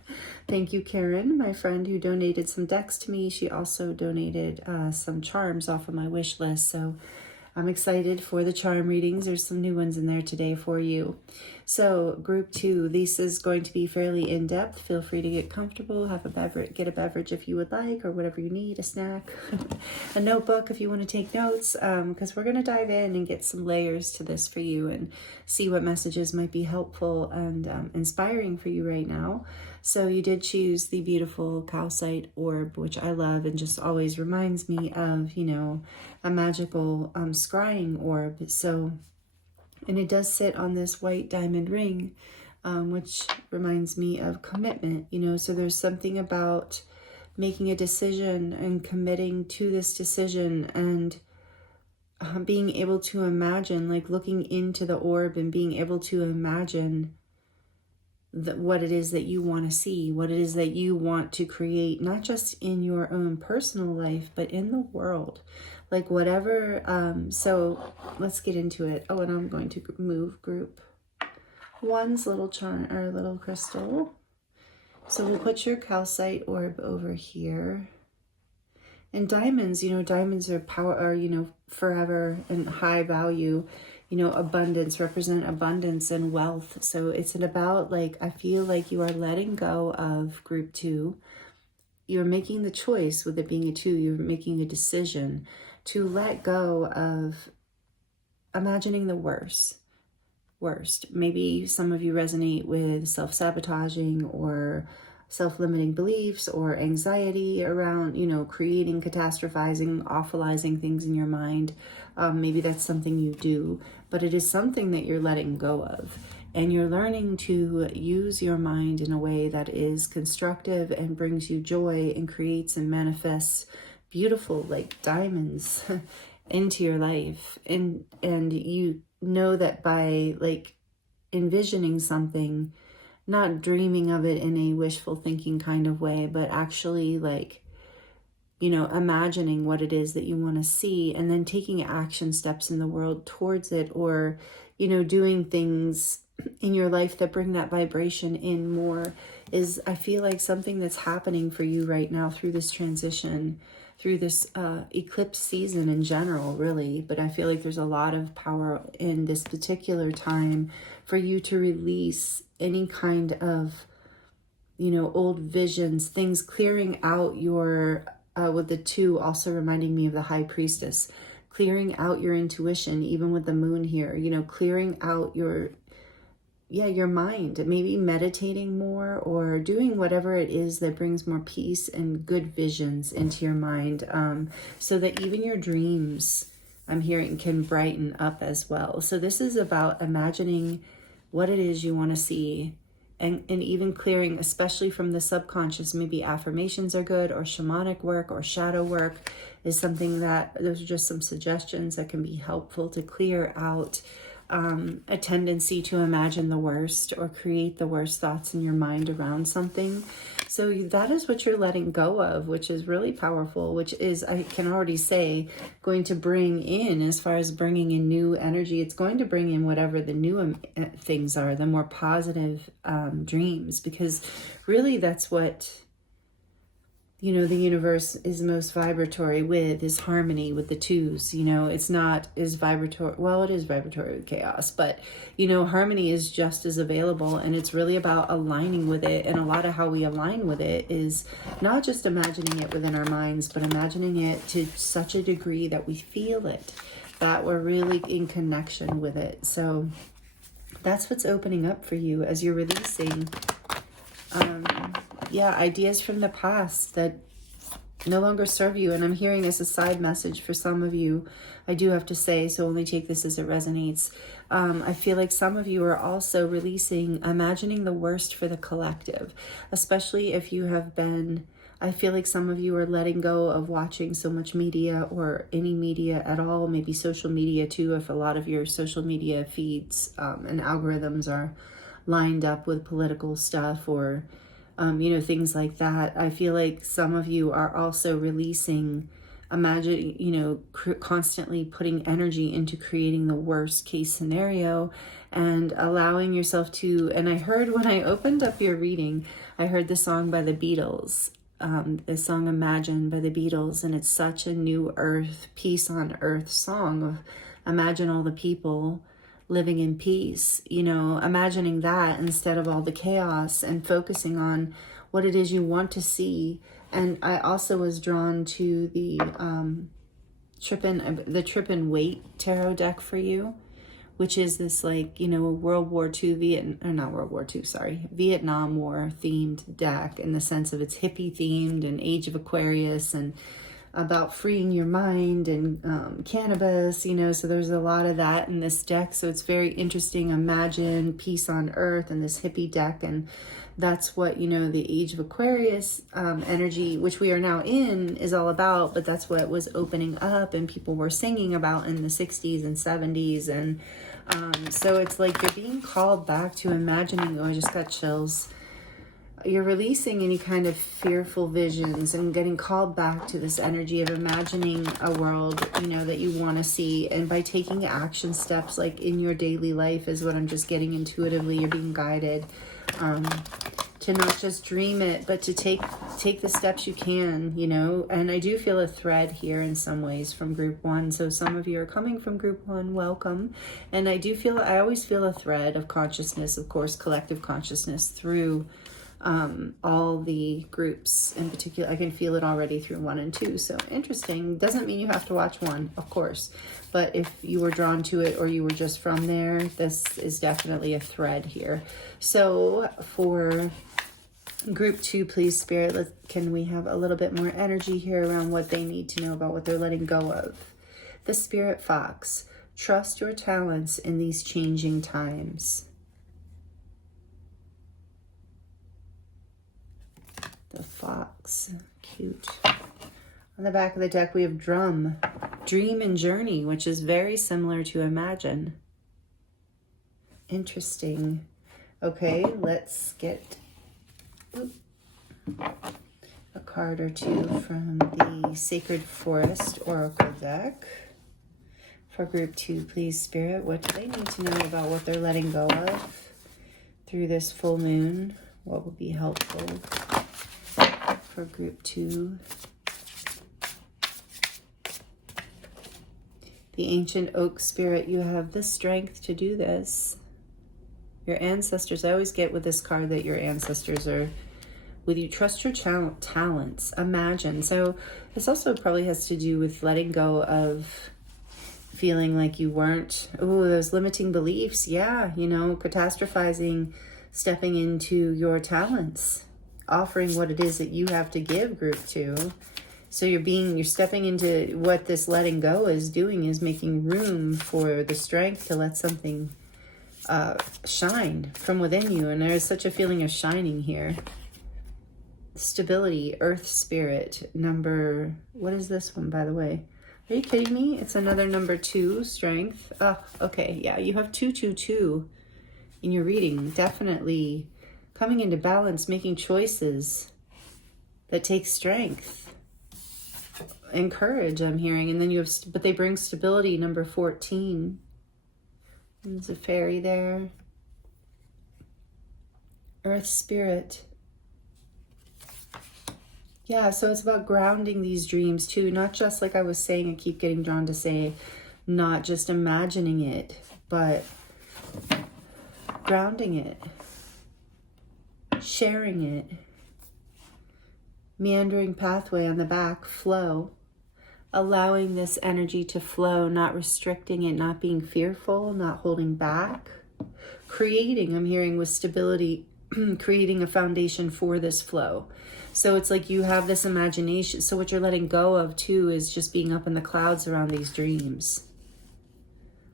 Thank you, Karen, my friend who donated some decks to me. She also donated some charms off of my wish list. So I'm excited for the charm readings. There's some new ones in there today for you. So group 2, this is going to be fairly in-depth. Feel free to get comfortable, have a beverage, get a beverage if you would like, or whatever you need, a snack, a notebook if you want to take notes, because we're going to dive in and get some layers to this for you and see what messages might be helpful and inspiring for you right now. So you did choose the beautiful calcite orb, which I love and just always reminds me of, you know, a magical scrying orb. So, and it does sit on this white diamond ring, which reminds me of commitment, you know. So there's something about making a decision and committing to this decision, and being able to imagine, like looking into the orb and being able to imagine what it is that you want to see, what it is that you want to create, not just in your own personal life, but in the world. Like whatever, so let's get into it. Oh, and I'm going to move group 1's little charm, or little crystal. So we'll put your calcite orb over here. And diamonds, you know, diamonds are you know, forever and high value. You know, abundance, represent abundance and wealth. So it's about, like, I feel like you are letting go of group 2. You're making the choice, with it being a 2, you're making a decision to let go of imagining the worst. Maybe some of you resonate with self-sabotaging or self-limiting beliefs or anxiety around, you know, creating, catastrophizing, awfulizing things in your mind. Maybe that's something you do, but it is something that you're letting go of. And you're learning to use your mind in a way that is constructive and brings you joy and creates and manifests beautiful, like diamonds into your life. And you know that by, like, envisioning something, not dreaming of it in a wishful thinking kind of way, but actually, like, you know, imagining what it is that you want to see, and then taking action steps in the world towards it, or you know, doing things in your life that bring that vibration in more is, I feel like, something that's happening for you right now through this transition, through this eclipse season in general, really. But I feel like there's a lot of power in this particular time for you to release any kind of, you know, old visions, things, clearing out your, with the 2 also reminding me of the High Priestess, clearing out your intuition, even with the moon here, you know, clearing out your, your mind, maybe meditating more or doing whatever it is that brings more peace and good visions into your mind, so that even your dreams, I'm hearing, can brighten up as well. So this is about imagining what it is you want to see, and even clearing, especially from the subconscious. Maybe affirmations are good, or shamanic work or shadow work is something that, those are just some suggestions that can be helpful to clear out a tendency to imagine the worst or create the worst thoughts in your mind around something. So that is what you're letting go of, which is really powerful, which is, I can already say, going to bring in, as far as bringing in new energy, it's going to bring in whatever the new things are, the more positive dreams, because really that's what, you know, the universe is most vibratory with, is harmony with the 2s. You know, it's not as vibratory, well, it is vibratory with chaos, but, you know, harmony is just as available, and it's really about aligning with it. And a lot of how we align with it is not just imagining it within our minds, but imagining it to such a degree that we feel it, that we're really in connection with it. So that's what's opening up for you as you're releasing ideas from the past that no longer serve you. And I'm hearing as a side message for some of you, I do have to say, so only take this as it resonates. I feel like some of you are also releasing, imagining the worst for the collective, especially if you have been, I feel like some of you are letting go of watching so much media, or any media at all, maybe social media too, if a lot of your social media feeds and algorithms are lined up with political stuff, or you know, things like that. I feel like some of you are also releasing, imagine, you know, constantly putting energy into creating the worst case scenario and allowing yourself to, and I heard when I opened up your reading, I heard the song by the Beatles, the song Imagine by the Beatles, and it's such a new earth, peace on earth song of imagine all the people living in peace, you know, imagining that instead of all the chaos, and focusing on what it is you want to see. And I also was drawn to the Trip and Wait tarot deck for you, which is this, like, you know, Vietnam War themed deck, in the sense of it's hippie themed and Age of Aquarius, and about freeing your mind and cannabis, you know, so there's a lot of that in this deck. So it's very interesting. Imagine peace on earth and this hippie deck. And that's what, you know, the Age of Aquarius energy, which we are now in, is all about. But that's what was opening up and people were singing about in the 60s and 70s. And so it's like you're being called back to imagining. Oh, I just got chills. You're releasing any kind of fearful visions and getting called back to this energy of imagining a world, you know, that you want to see. And by taking action steps, like in your daily life, is what I'm just getting intuitively. You're being guided to not just dream it, but to take the steps you can, you know. And I do feel a thread here in some ways from group 1. So some of you are coming from group 1, welcome. And I always feel a thread of consciousness, of course, collective consciousness, through all the groups. In particular, I can feel it already through 1 and 2. So interesting. Doesn't mean you have to watch 1, of course, but if you were drawn to it or you were just from there, this is definitely a thread here. So for group 2, please, Spirit, can we have a little bit more energy here around what they need to know about what they're letting go of? The Spirit Fox, trust your talents in these changing times. The fox, cute. On the back of the deck, we have drum, dream and journey, which is very similar to imagine. Interesting. Okay, let's get a card or two from the Sacred Forest Oracle deck For group 2, please, Spirit, what do they need to know about what they're letting go of through this full moon? What would be helpful for group 2? The ancient oak spirit, you have the strength to do this. Your ancestors, I always get with this card that your ancestors are with you. Trust your talents. Imagine. So this also probably has to do with letting go of feeling like you weren't, those limiting beliefs. Yeah, you know, catastrophizing, stepping into your talents, offering what it is that you have to give, group 2. So you're stepping into what this letting go is doing, is making room for the strength to let something shine from within you. And there is such a feeling of shining here. Stability, earth spirit, number, what is this one, by the way? Are you kidding me? It's another number 2, strength. Oh, okay, yeah, you have 222 in your reading. Definitely coming into balance, making choices that take strength and courage, I'm hearing. And then you have, but they bring stability, number 14. There's a fairy there. Earth spirit. Yeah, so it's about grounding these dreams too. Not just, like I was saying, I keep getting drawn to say, not just imagining it, but grounding it, sharing it. Meandering pathway on the back, flow. Allowing this energy to flow, not restricting it, not being fearful, not holding back. Creating, I'm hearing with stability, creating a foundation for this flow. So it's like you have this imagination. So what you're letting go of too is just being up in the clouds around these dreams.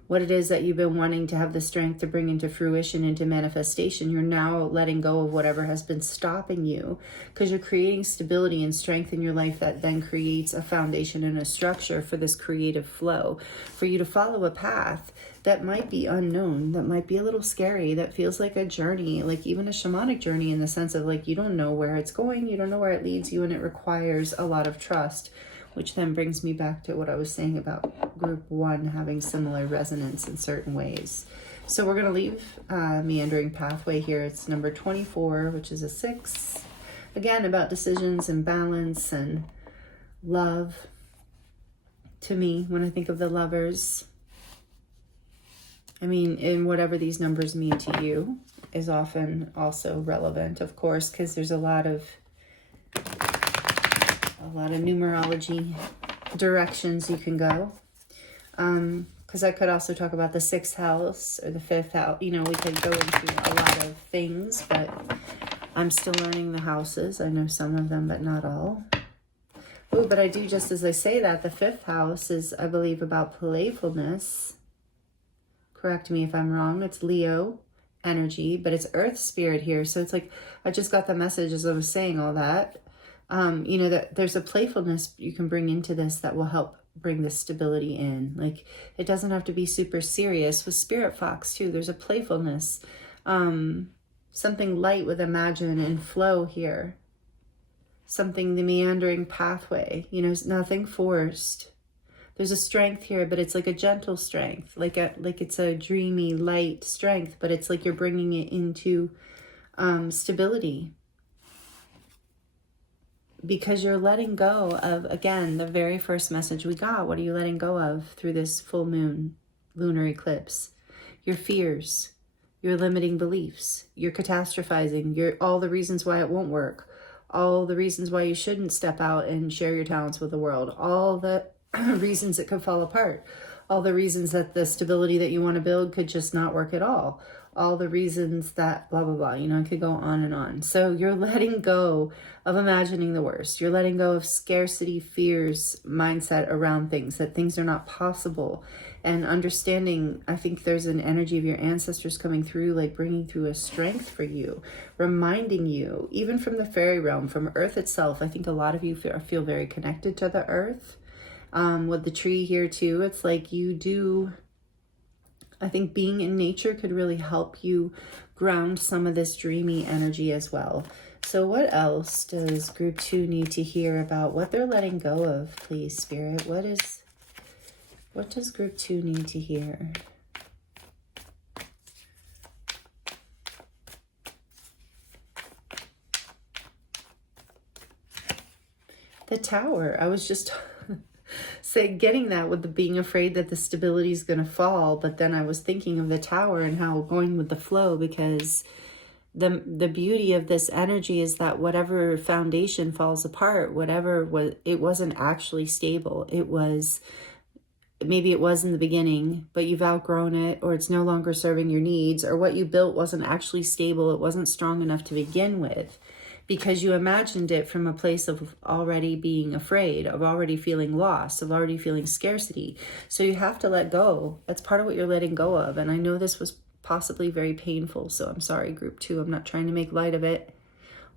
What it is that you've been wanting to have the strength to bring into fruition, into manifestation, you're now letting go of whatever has been stopping you, because you're creating stability and strength in your life that then creates a foundation and a structure for this creative flow, for you to follow a path that might be unknown, that might be a little scary, that feels like a journey, like even a shamanic journey, in the sense of like you don't know where it's going, you don't know where it leads you, and it requires a lot of trust. Which then brings me back to what I was saying about group 1 having similar resonance in certain ways. So we're going to leave meandering pathway here. It's number 24, which is a 6. Again, about decisions and balance and love. To me, when I think of the lovers, I mean, in whatever these numbers mean to you is often also relevant, of course, because there's a lot of numerology directions you can go. Because I could also talk about the 6th house or the 5th house. You know, we could go into a lot of things, but I'm still learning the houses. I know some of them, but not all. Oh, but I do, just as I say that, the 5th house is, I believe, about playfulness. Correct me if I'm wrong. It's Leo energy, but it's earth spirit here. So it's like, I just got the message as I was saying all that. You know, that there's a playfulness you can bring into this that will help bring this stability in. Like, it doesn't have to be super serious. With Spirit Fox too, there's a playfulness, something light with imagine and flow here. Something, the meandering pathway, you know, nothing forced. There's a strength here, but it's like a gentle strength, like it's a dreamy, light strength, but it's like you're bringing it into stability. Because you're letting go of, again, the very first message we got. What are you letting go of through this full moon lunar eclipse? Your fears, your limiting beliefs, your catastrophizing, all the reasons why it won't work, all the reasons why you shouldn't step out and share your talents with the world, all the reasons it could fall apart, all the reasons that the stability that you want to build could just not work at all the reasons that blah, blah, blah, you know, it could go on and on. So you're letting go of imagining the worst. You're letting go of scarcity, fears, mindset around things, that things are not possible. And understanding, I think there's an energy of your ancestors coming through, like bringing through a strength for you, reminding you, even from the fairy realm, from Earth itself. I think a lot of you feel very connected to the Earth. With the tree here too, it's like you do... I think being in nature could really help you ground some of this dreamy energy as well. So what else does group 2 need to hear about what they're letting go of, please, Spirit? What is What does group 2 need to hear? The Tower. I was just getting that with the being afraid that the stability is going to fall, but then I was thinking of the Tower and how going with the flow, because the beauty of this energy is that whatever foundation falls apart, whatever was, it wasn't actually stable. It was, maybe it was in the beginning, but you've outgrown it, or it's no longer serving your needs, or what you built wasn't actually stable. It wasn't strong enough to begin with, because you imagined it from a place of already being afraid, of already feeling lost, of already feeling scarcity. So you have to let go. That's part of what you're letting go of. And I know this was possibly very painful, so I'm sorry, group 2. I'm not trying to make light of it.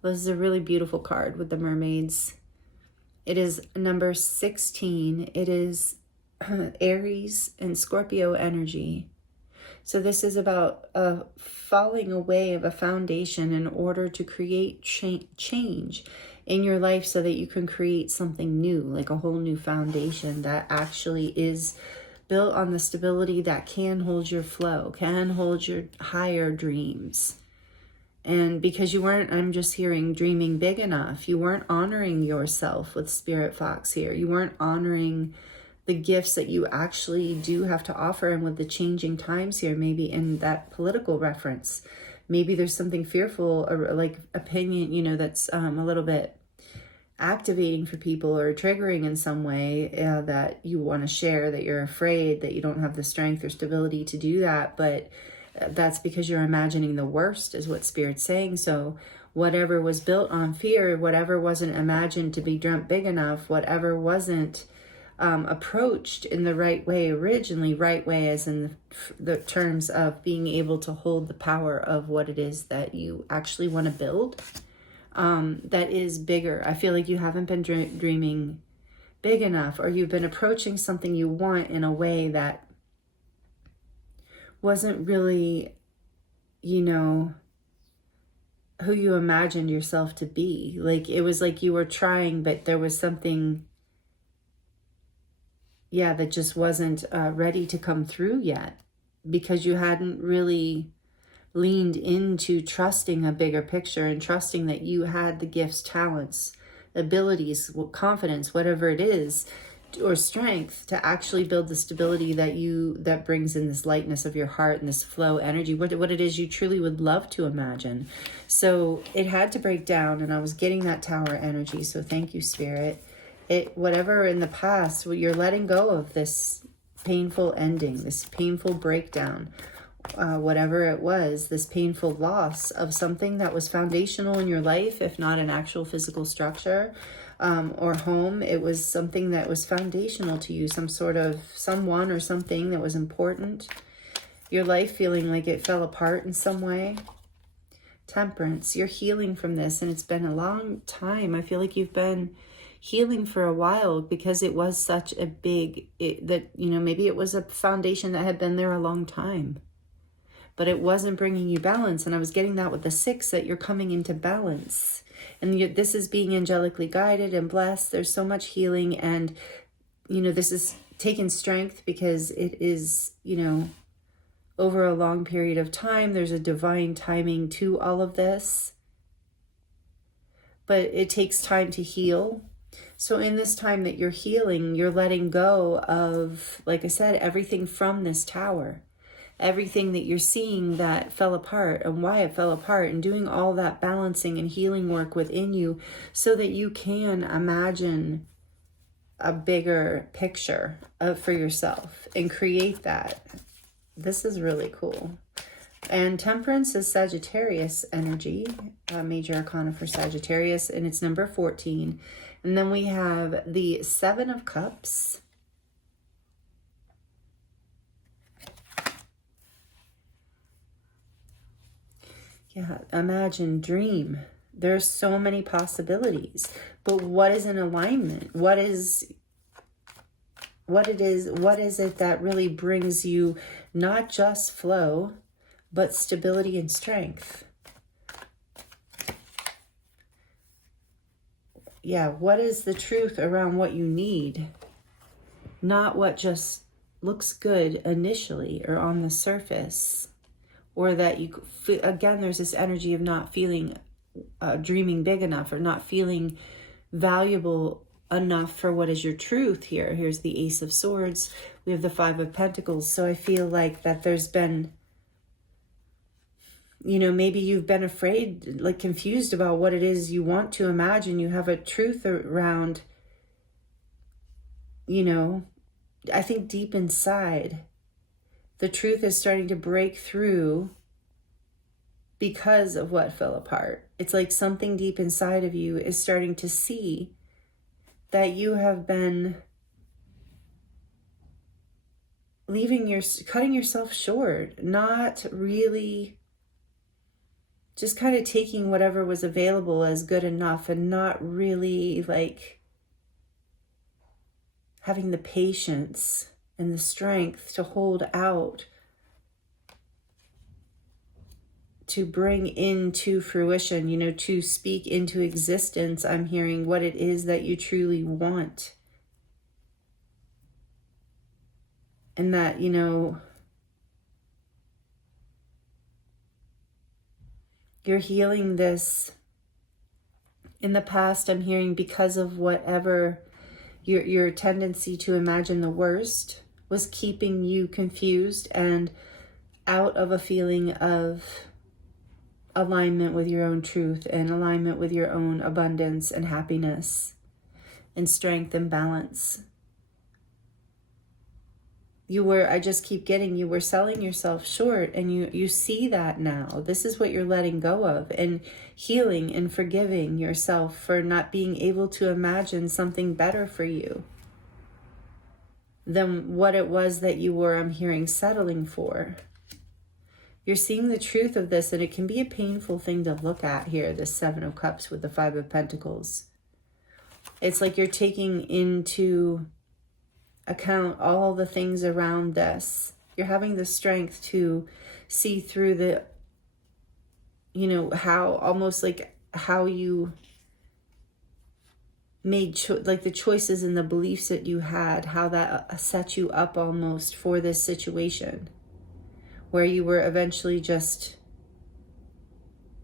This is a really beautiful card with the mermaids. It is number 16. It is Aries and Scorpio energy. So this is about a falling away of a foundation in order to create change in your life so that you can create something new, like a whole new foundation that actually is built on the stability that can hold your flow, can hold your higher dreams. And because you weren't, I'm just hearing, dreaming big enough. You weren't honoring yourself with Spirit Fox here. You weren't honoring the gifts that you actually do have to offer. And with the changing times here, maybe in that political reference, maybe there's something fearful or like opinion, you know, that's a little bit activating for people or triggering in some way that you want to share, that you're afraid that you don't have the strength or stability to do that. But that's because you're imagining the worst, is what Spirit's saying. So whatever was built on fear, whatever wasn't imagined to be dreamt big enough, whatever wasn't approached in the right way originally, right way as in the terms of being able to hold the power of what it is that you actually want to build, that is bigger. I feel like you haven't been dreaming big enough, or you've been approaching something you want in a way that wasn't really, you know, who you imagined yourself to be. Like, it was like you were trying, but there was something, yeah, that just wasn't ready to come through yet, because you hadn't really leaned into trusting a bigger picture and trusting that you had the gifts, talents, abilities, confidence, whatever it is, or strength to actually build the stability that brings in this lightness of your heart and this flow energy, what it is you truly would love to imagine. So it had to break down, and I was getting that Tower energy. So thank you, Spirit. Whatever in the past, you're letting go of this painful ending, this painful breakdown, whatever it was, this painful loss of something that was foundational in your life, if not an actual physical structure or home. It was something that was foundational to you, some sort of someone or something that was important. Your life feeling like it fell apart in some way. Temperance, you're healing from this, and it's been a long time. I feel like you've been healing for a while, because it was such a big, maybe it was a foundation that had been there a long time, but it wasn't bringing you balance. And I was getting that with the 6, that you're coming into balance, and this is being angelically guided and blessed. There's so much healing, and this is taking strength, because it is, over a long period of time, there's a divine timing to all of this, but it takes time to heal. So in this time that you're healing, you're letting go of, like I said, everything from this Tower, everything that you're seeing that fell apart and why it fell apart, and doing all that balancing and healing work within you so that you can imagine a bigger picture for yourself and create that. This is really cool. And Temperance is Sagittarius energy, major arcana for Sagittarius, and it's number 14. And then we have the 7 of Cups. Yeah, imagine, dream. There's so many possibilities, but what is in alignment? What is it that really brings you not just flow, but stability and strength? Yeah, what is the truth around what you need? Not what just looks good initially or on the surface, or that you, again, there's this energy of not feeling, dreaming big enough, or not feeling valuable enough for what is your truth here. Here's the Ace of Swords. We have the Five of Pentacles. So I feel like that there's been, you know, maybe you've been afraid, like confused about what it is you want to imagine. You have a truth around, you know, I think deep inside, the truth is starting to break through because of what fell apart. It's like something deep inside of you is starting to see that you have been cutting yourself short, not really, just kind of taking whatever was available as good enough, and not really like having the patience and the strength to hold out, to bring into fruition, you know, to speak into existence. I'm hearing what it is that you truly want. And that, you know, you're healing this. In the past, I'm hearing because of whatever your tendency to imagine the worst was keeping you confused and out of a feeling of alignment with your own truth and alignment with your own abundance and happiness and strength and balance. I just keep getting, you were selling yourself short, and you see that now. This is what you're letting go of, and healing and forgiving yourself for not being able to imagine something better for you than what it was that you were, I'm hearing, settling for. You're seeing the truth of this, and it can be a painful thing to look at here, this Seven of Cups with the Five of Pentacles. It's like you're taking into account all the things around this. You're having the strength to see through the, you know, how almost like how you made like the choices and the beliefs that you had, how that set you up almost for this situation where you were eventually just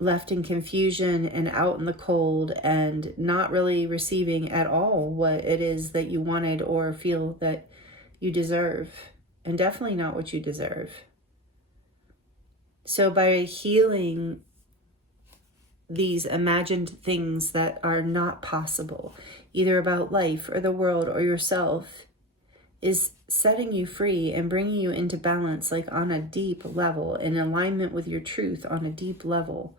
left in confusion and out in the cold and not really receiving at all what it is that you wanted or feel that you deserve, and definitely not what you deserve. So by healing these imagined things that are not possible, either about life or the world or yourself, is setting you free and bringing you into balance, like on a deep level, in alignment with your truth on a deep level.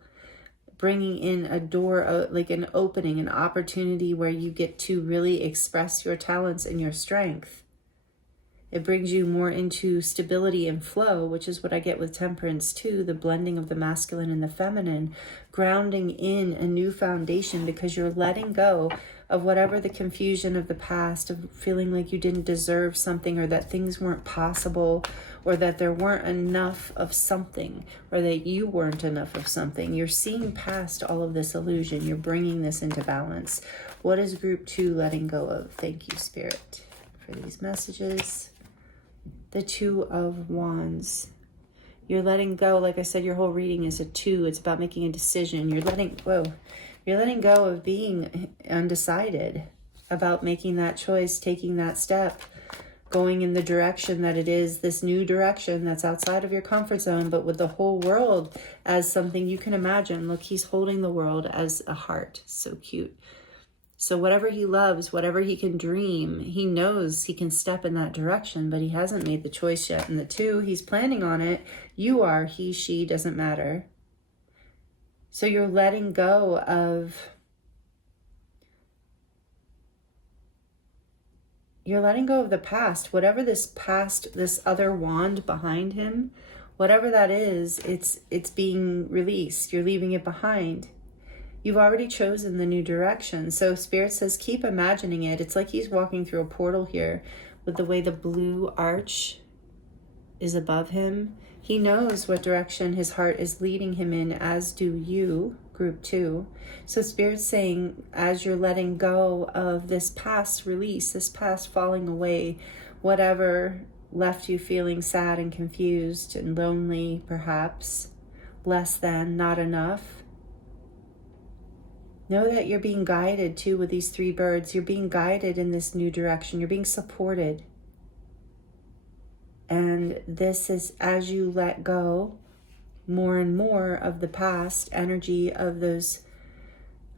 Bringing in a door, like an opening, an opportunity where you get to really express your talents and your strength. It brings you more into stability and flow, which is what I get with Temperance too, the blending of the masculine and the feminine, grounding in a new foundation because you're letting go of whatever the confusion of the past, of feeling like you didn't deserve something, or that things weren't possible, or that there weren't enough of something, or that you weren't enough of something. You're seeing past all of this illusion. You're bringing this into balance. What is group 2 letting go of? Thank you, Spirit, for these messages. The Two of Wands. You're letting go. Like I said, your whole reading is a 2. It's about making a decision. You're letting go of being undecided about making that choice, taking that step, going in the direction that it is, this new direction that's outside of your comfort zone, but with the whole world as something you can imagine. Look, he's holding the world as a heart. So cute. So whatever he loves, whatever he can dream, he knows he can step in that direction, but he hasn't made the choice yet. And the 2, he's planning on it. You are, he, she, doesn't matter. So you're letting go of, the past. Whatever this past, this other wand behind him, whatever that is, it's being released. You're leaving it behind. You've already chosen the new direction. So Spirit says, keep imagining it. It's like he's walking through a portal here with the way the blue arch is above him. He knows what direction his heart is leading him in, as do you, group 2. So Spirit's saying, as you're letting go of this past release, this past falling away, whatever left you feeling sad and confused and lonely, perhaps, less than, not enough. Know that you're being guided too with these three birds. You're being guided in this new direction. You're being supported. And this is as you let go more and more of the past energy of those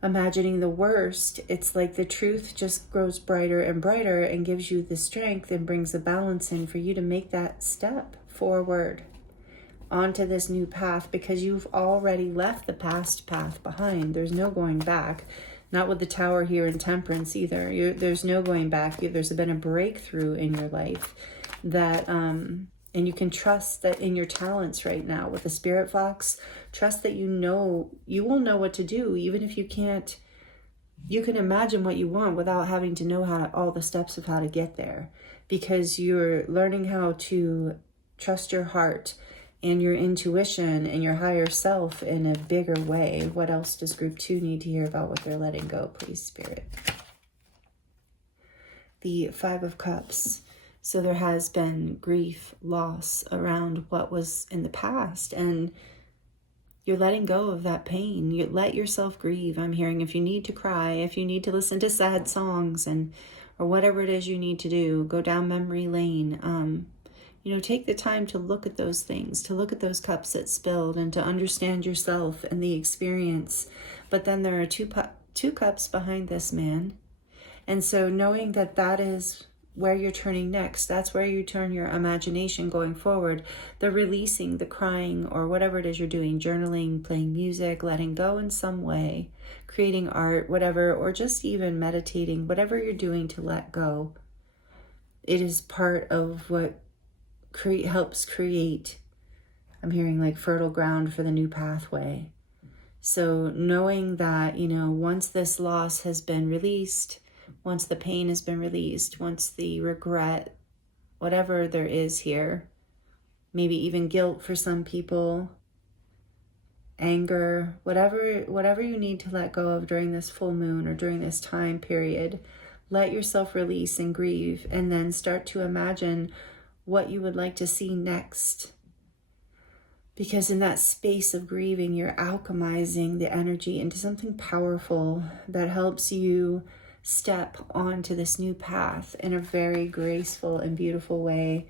imagining the worst. It's like the truth just grows brighter and brighter and gives you the strength and brings a balance in for you to make that step forward onto this new path, because you've already left the past path behind. There's no going back. Not with the Tower here in Temperance either. There's no going back. There's been a breakthrough in your life that, and you can trust that in your talents right now with the Spirit Fox. Trust that you will know what to do, even if you can't. You can imagine what you want without having to know all the steps of how to get there, because you're learning how to trust your heart and your intuition and your higher self in a bigger way. What else does group 2 need to hear about what they're letting go, please, Spirit? The 5 of Cups. So there has been grief, loss around what was in the past, and you're letting go of that pain. You let yourself grieve. I'm hearing if you need to cry, if you need to listen to sad songs, or whatever it is you need to do, go down memory lane. Take the time to look at those things, to look at those cups that spilled, and to understand yourself and the experience. But then there are two cups behind this man. And so knowing that that is where you're turning next, that's where you turn your imagination going forward. The releasing, the crying, or whatever it is you're doing, journaling, playing music, letting go in some way, creating art, whatever, or just even meditating, whatever you're doing to let go. It is part of what helps create, I'm hearing like fertile ground for the new pathway. So knowing that, once this loss has been released, once the pain has been released, once the regret, whatever there is here, maybe even guilt for some people, anger, whatever you need to let go of during this full moon or during this time period, let yourself release and grieve, and then start to imagine what you would like to see next. Because in that space of grieving, you're alchemizing the energy into something powerful that helps you step onto this new path in a very graceful and beautiful way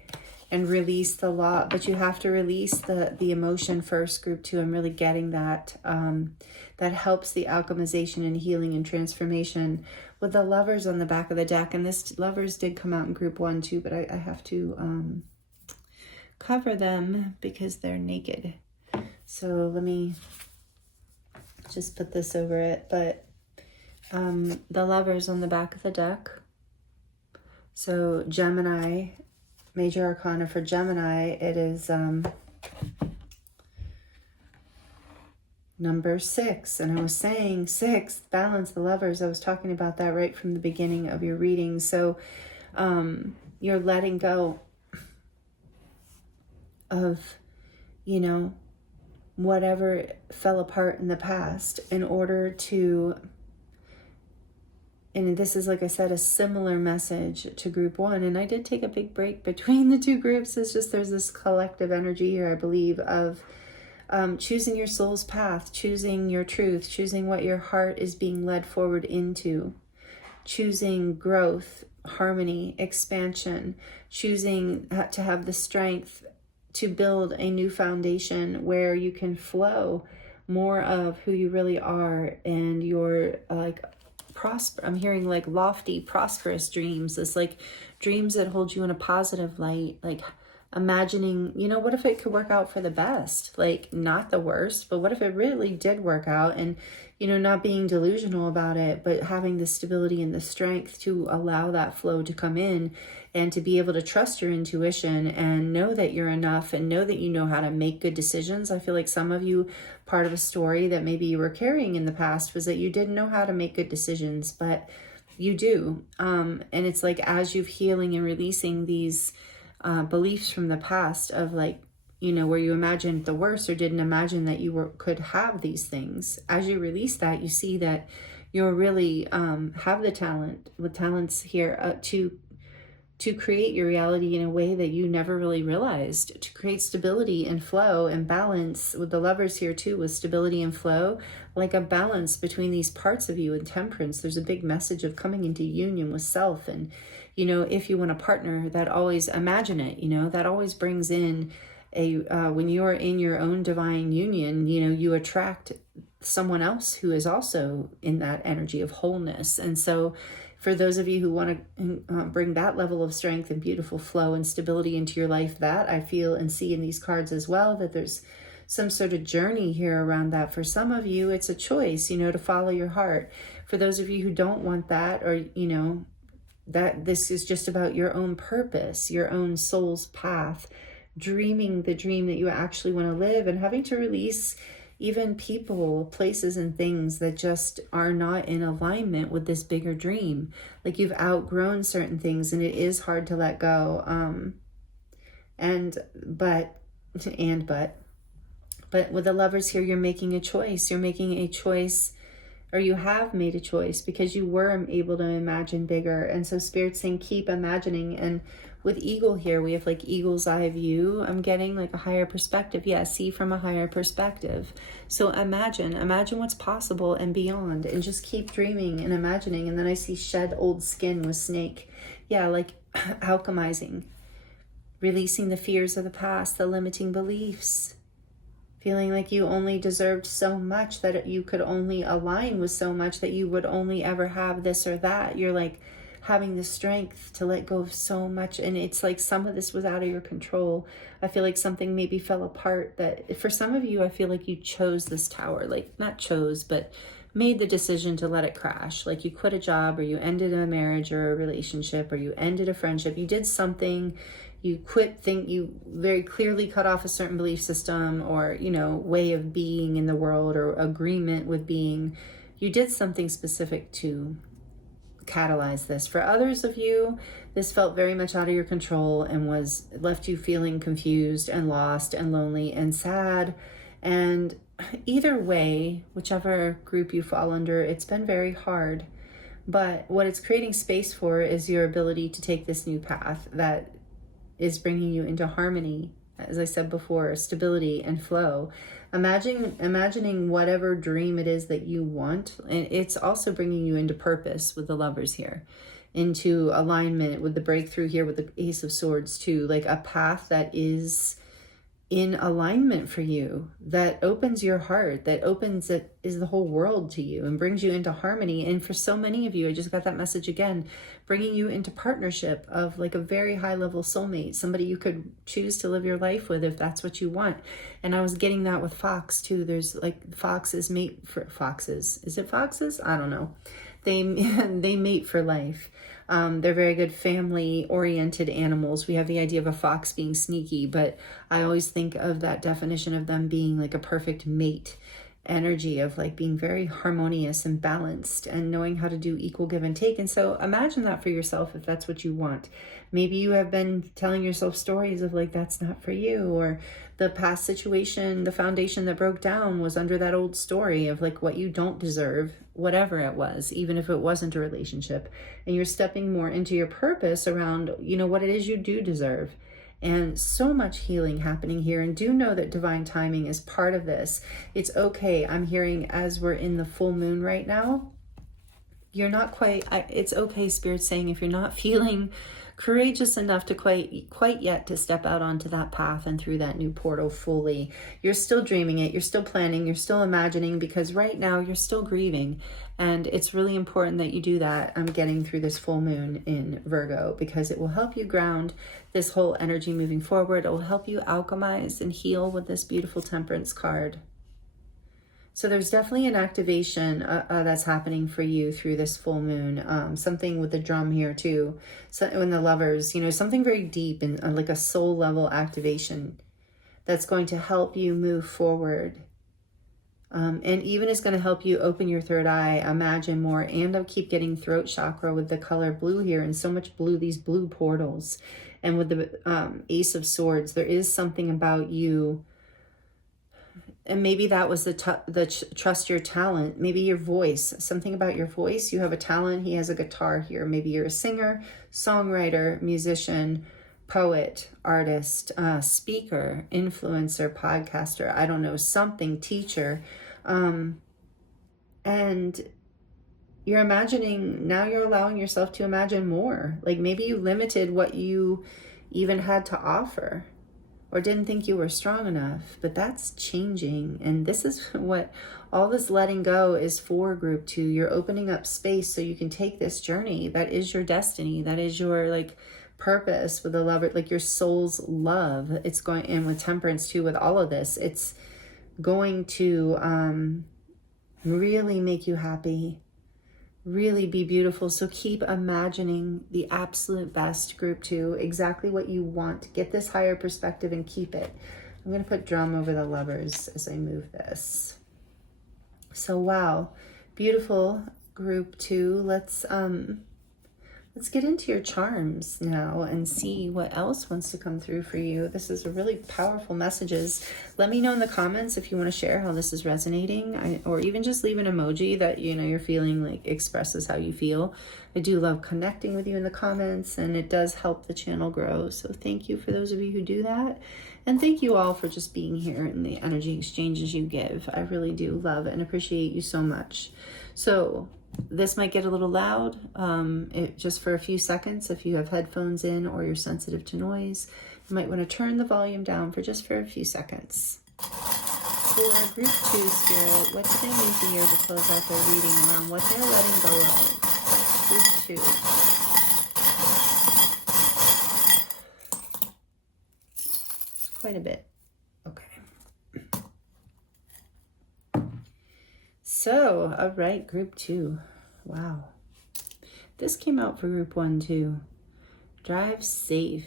and release the lot. But you have to release the emotion first, group 2. I'm really getting that. That helps the alchemization and healing and transformation. With the Lovers on the back of the deck, and this Lovers did come out in group 1 too, but I have to cover them because they're naked. So let me just put this over it. But the Lovers on the back of the deck. So Gemini, major arcana for Gemini, it is number 6. And I was saying 6, balance, the Lovers. I was talking about that right from the beginning of your reading. So you're letting go of, whatever fell apart in the past in order to, and this is, like I said, a similar message to group 1. And I did take a big break between the two groups. It's just there's this collective energy here, I believe, of choosing your soul's path, choosing your truth, choosing what your heart is being led forward into, choosing growth, harmony, expansion, choosing to have the strength to build a new foundation where you can flow more of who you really are and your I'm hearing like lofty, prosperous dreams. It's like dreams that hold you in a positive light, like imagining, what if it could work out for the best? Like not the worst, but what if it really did work out? And, not being delusional about it, but having the stability and the strength to allow that flow to come in and to be able to trust your intuition and know that you're enough and know that you know how to make good decisions. I feel like some of you, part of a story that maybe you were carrying in the past was that you didn't know how to make good decisions, but you do. And it's like as you're healing and releasing these beliefs from the past of like, where you imagined the worst or didn't imagine that you could have these things. As you release that, you see that you'll really have the talent, with talents here, to to create your reality in a way that you never really realized, to create stability and flow and balance. With the Lovers here too, with stability and flow, like a balance between these parts of you. And Temperance, there's a big message of coming into union with self. And, you know, if you want a partner, that always, imagine it, you know, that always brings in a, when you're in your own divine union, you know, you attract someone else who is also in that energy of wholeness. And so for those of you who want to bring that level of strength and beautiful flow and stability into your life, that I feel and see in these cards as well, that there's some sort of journey here around that. For some of you, it's a choice, you know, to follow your heart. For those of you who don't want that, or, you know, that this is just about your own purpose, your own soul's path, dreaming the dream that you actually want to live, and having to release even people, places, and things that just are not in alignment with this bigger dream. Like you've outgrown certain things and it is hard to let go. But with the Lovers here, you're making a choice. You're making a choice, or you have made a choice, because you were able to imagine bigger. And so Spirit's saying, keep imagining. And with Eagle here, we have like eagle's eye view. I'm getting like a higher perspective. Yeah, see from a higher perspective. So imagine what's possible and beyond, and just keep dreaming and imagining. And then I see shed old skin with snake. Yeah, like alchemizing, releasing the fears of the past, the limiting beliefs, feeling like you only deserved so much, that you could only align with so much, that you would only ever have this or that. You're like having the strength to let go of so much. And it's like some of this was out of your control. I feel like something maybe fell apart, that for some of you, I feel like you chose this tower, like not chose, but made the decision to let it crash. Like you quit a job, or you ended a marriage or a relationship, or you ended a friendship. You did something, you you very clearly cut off a certain belief system, or, you know, way of being in the world, or agreement with being. You did something specific to catalyze this. For others of you, this felt very much out of your control and was left you feeling confused and lost and lonely and sad. And either way, whichever group you fall under, it's been very hard. But what it's creating space for is your ability to take this new path that is bringing you into harmony, as I said before, stability and flow. Imagining whatever dream it is that you want. And it's also bringing you into purpose with the Lovers here, into alignment with the breakthrough here with the Ace of Swords too, like a path that is in alignment for you, that opens your heart, that opens it is the whole world to you and brings you into harmony. And for so many of you, I just got that message again, bringing you into partnership of like a very high level soulmate, somebody you could choose to live your life with if that's what you want. And I was getting that with Fox too. There's like foxes mate for foxes. Is it foxes? I don't know. They mate for life. They're very good family-oriented animals. We have the idea of a fox being sneaky, but I always think of that definition of them being like a perfect mate energy, of like being very harmonious and balanced and knowing how to do equal give and take. And so imagine that for yourself if that's what you want. Maybe you have been telling yourself stories of like, that's not for you, or the past situation, the foundation that broke down was under that old story of like what you don't deserve, whatever it was, even if it wasn't a relationship. And you're stepping more into your purpose around, you know, what it is you do deserve. And so much healing happening here. And do know that divine timing is part of this. It's okay. I'm hearing as we're in the full moon right now, you're not quite, it's okay, Spirit's saying, if you're not feeling courageous enough to quite yet to step out onto that path and through that new portal fully, you're still dreaming it, you're still planning, you're still imagining, because right now you're still grieving. And it's really important that you do that. I'm getting through this full moon in Virgo, because it will help you ground this whole energy moving forward. It will help you alchemize and heal with this beautiful Temperance card. So there's definitely an activation that's happening for you through this full moon. Something with the drum here too. So in the Lovers, you know, something very deep and like a soul level activation that's going to help you move forward. And even is going to help you open your third eye, imagine more. And I'll keep getting throat chakra with the color blue here, and so much blue, these blue portals. And with the Ace of Swords, there is something about you And maybe that was trust your talent, maybe your voice, something about your voice. You have a talent. He has a guitar here. Maybe you're a singer, songwriter, musician, poet, artist, speaker, influencer, podcaster, I don't know, something, teacher. And you're imagining, now you're allowing yourself to imagine more. Like maybe you limited what you even had to offer, or didn't think you were strong enough, but that's changing. And this is what all this letting go is for, group 2. You're opening up space so you can take this journey. That is your destiny. That is your like purpose with the lover, like your soul's love. It's going in with temperance too, with all of this. It's going to really make you happy, really be beautiful. So keep imagining the absolute best, group 2, exactly what you want. Get this higher perspective and keep it. I'm going to put drum over the lovers as I move this. So wow, beautiful, group 2. Let's get into your charms now and see what else wants to come through for you. This is a really powerful messages. Let me know in the comments if you want to share how this is resonating, or even just leave an emoji that you're feeling like expresses how you feel. I do love connecting with you in the comments, and it does help the channel grow. So thank you for those of you who do that. And thank you all for just being here and the energy exchanges you give. I really do love and appreciate you so much. So this might get a little loud, just for a few seconds. If you have headphones in or you're sensitive to noise, you might want to turn the volume down for a few seconds. For group 2 spirit, what do they need to hear to close out their reading around what they're letting go of? Group 2. Quite a bit. So, all right, group 2. Wow. This came out for group 1 too. Drive safe.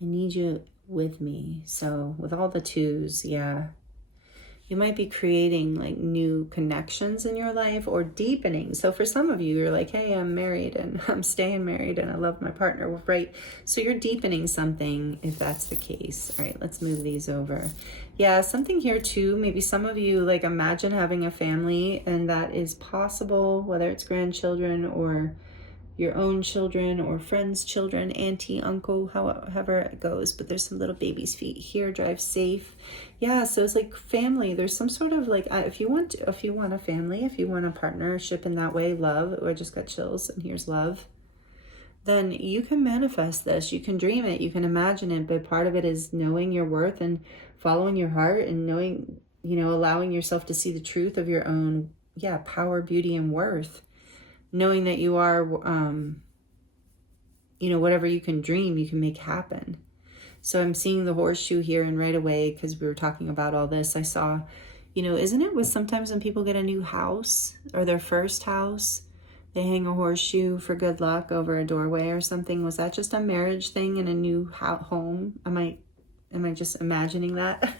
I need you with me. So with all the 2s, yeah. You might be creating like new connections in your life or deepening. So for some of you, you're like, hey, I'm married and I'm staying married and I love my partner, right? So you're deepening something if that's the case. All right, let's move these over. Yeah, something here too. Maybe some of you like imagine having a family, and that is possible, whether it's grandchildren or your own children or friends' children, auntie, uncle, however it goes. But there's some little baby's feet here. Drive safe. Yeah, so it's like family. There's some sort of like, if you want a family, if you want a partnership in that way, love, or I just got chills and here's love, then you can manifest this. You can dream it. You can imagine it. But part of it is knowing your worth and following your heart and knowing, allowing yourself to see the truth of your own, power, beauty, and worth. Knowing that you are, whatever you can dream, you can make happen. So I'm seeing the horseshoe here, and right away, because we were talking about all this, I saw, isn't it with sometimes when people get a new house or their first house, they hang a horseshoe for good luck over a doorway or something? Was that just a marriage thing in a new home? Am I just imagining that?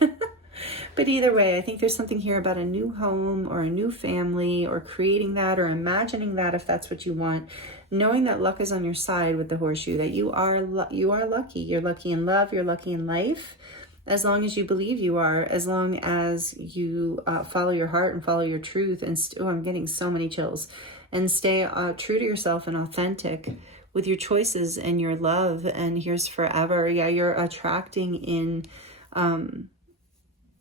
But either way, I think there's something here about a new home or a new family, or creating that or imagining that, if that's what you want, knowing that luck is on your side with the horseshoe, that you are lucky. You're lucky in love. You're lucky in life, as long as you believe you are, as long as you follow your heart and follow your truth. And I'm getting so many chills. And stay true to yourself and authentic with your choices and your love. And here's forever. Yeah, you're attracting in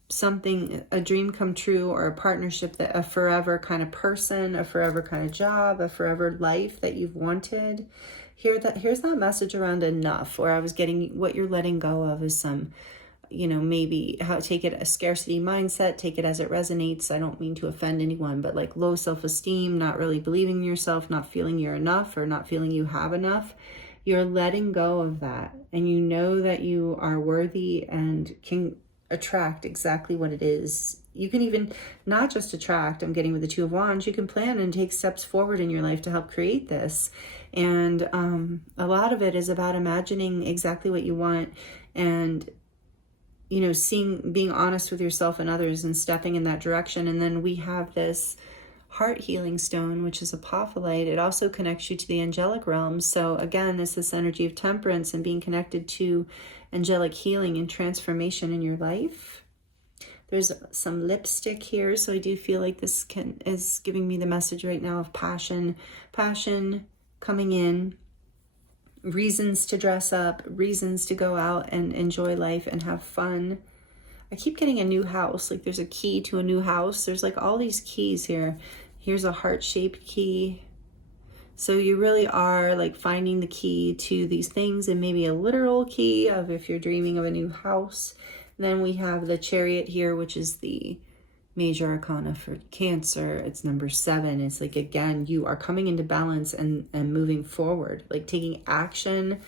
something, a dream come true, or a partnership, that a forever kind of person, a forever kind of job, a forever life that you've wanted. Here's that message around enough, where I was getting what you're letting go of is some, maybe take it a scarcity mindset, take it as it resonates. I don't mean to offend anyone, but like low self-esteem, not really believing in yourself, not feeling you're enough, or not feeling you have enough. You're letting go of that, and you know that you are worthy and can attract exactly what it is. You can even not just attract, I'm getting with the 2 of Wands, you can plan and take steps forward in your life to help create this. And a lot of it is about imagining exactly what you want, and being honest with yourself and others and stepping in that direction. And then we have this heart healing stone, which is Opalite. It also connects you to the angelic realm. So again, this energy of temperance and being connected to angelic healing and transformation in your life. There's some lipstick here, so I do feel like this is giving me the message right now of passion coming in, reasons to dress up, reasons to go out and enjoy life and have fun. I keep getting a new house, like there's a key to a new house. There's like all these keys here. Here's a heart-shaped key. So you really are like finding the key to these things, and maybe a literal key of if you're dreaming of a new house. Then we have the Chariot here, which is the major arcana for Cancer. It's number 7. It's like, again, you are coming into balance and moving forward, like taking action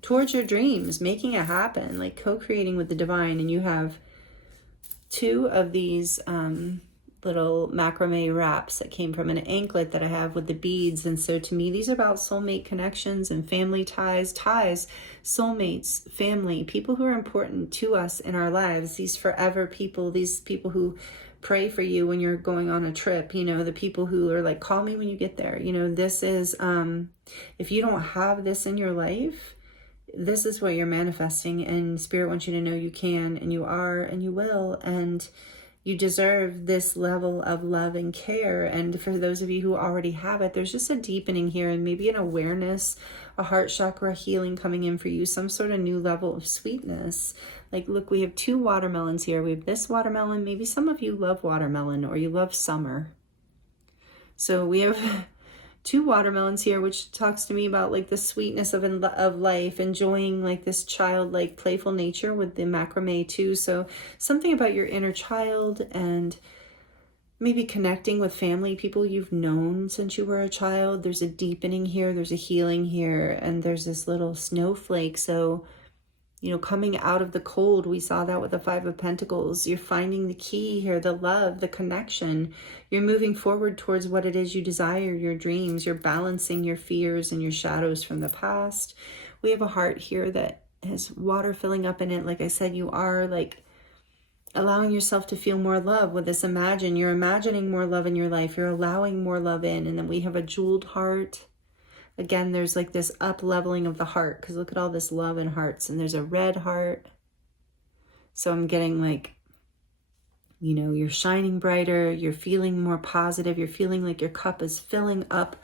towards your dreams, making it happen, like co-creating with the divine. And you have 2 of these little macrame wraps that came from an anklet that I have with the beads. And so to me, these are about soulmate connections and family ties, soulmates, family, people who are important to us in our lives, these forever people, these people who pray for you when you're going on a trip, you know, the people who are like, call me when you get there. You know, this is, if you don't have this in your life, this is what you're manifesting, and Spirit wants you to know you can, and you are, and you will, and you deserve this level of love and care. And for those of you who already have it, there's just a deepening here, and maybe an awareness, a heart chakra healing coming in for you, some sort of new level of sweetness. Like, look, we have 2 watermelons here. We have this watermelon. Maybe some of you love watermelon, or you love summer. So we have 2 watermelons here, which talks to me about like the sweetness of life, enjoying like this childlike playful nature with the macrame too. So something about your inner child, and maybe connecting with family, people you've known since you were a child. There's a deepening here, there's a healing here, and there's this little snowflake. So, you know, coming out of the cold, we saw that with the 5 of Pentacles. You're finding the key here, the love, the connection. You're moving forward towards what it is you desire, your dreams. You're balancing your fears and your shadows from the past. We have a heart here that has water filling up in it. Like I said, you are like allowing yourself to feel more love with this imagine. You're imagining more love in your life. You're allowing more love in. And then we have a jeweled heart. Again, there's like this up leveling of the heart, because look at all this love and hearts, and there's a red heart. So I'm getting like, you know, you're shining brighter, you're feeling more positive, you're feeling like your cup is filling up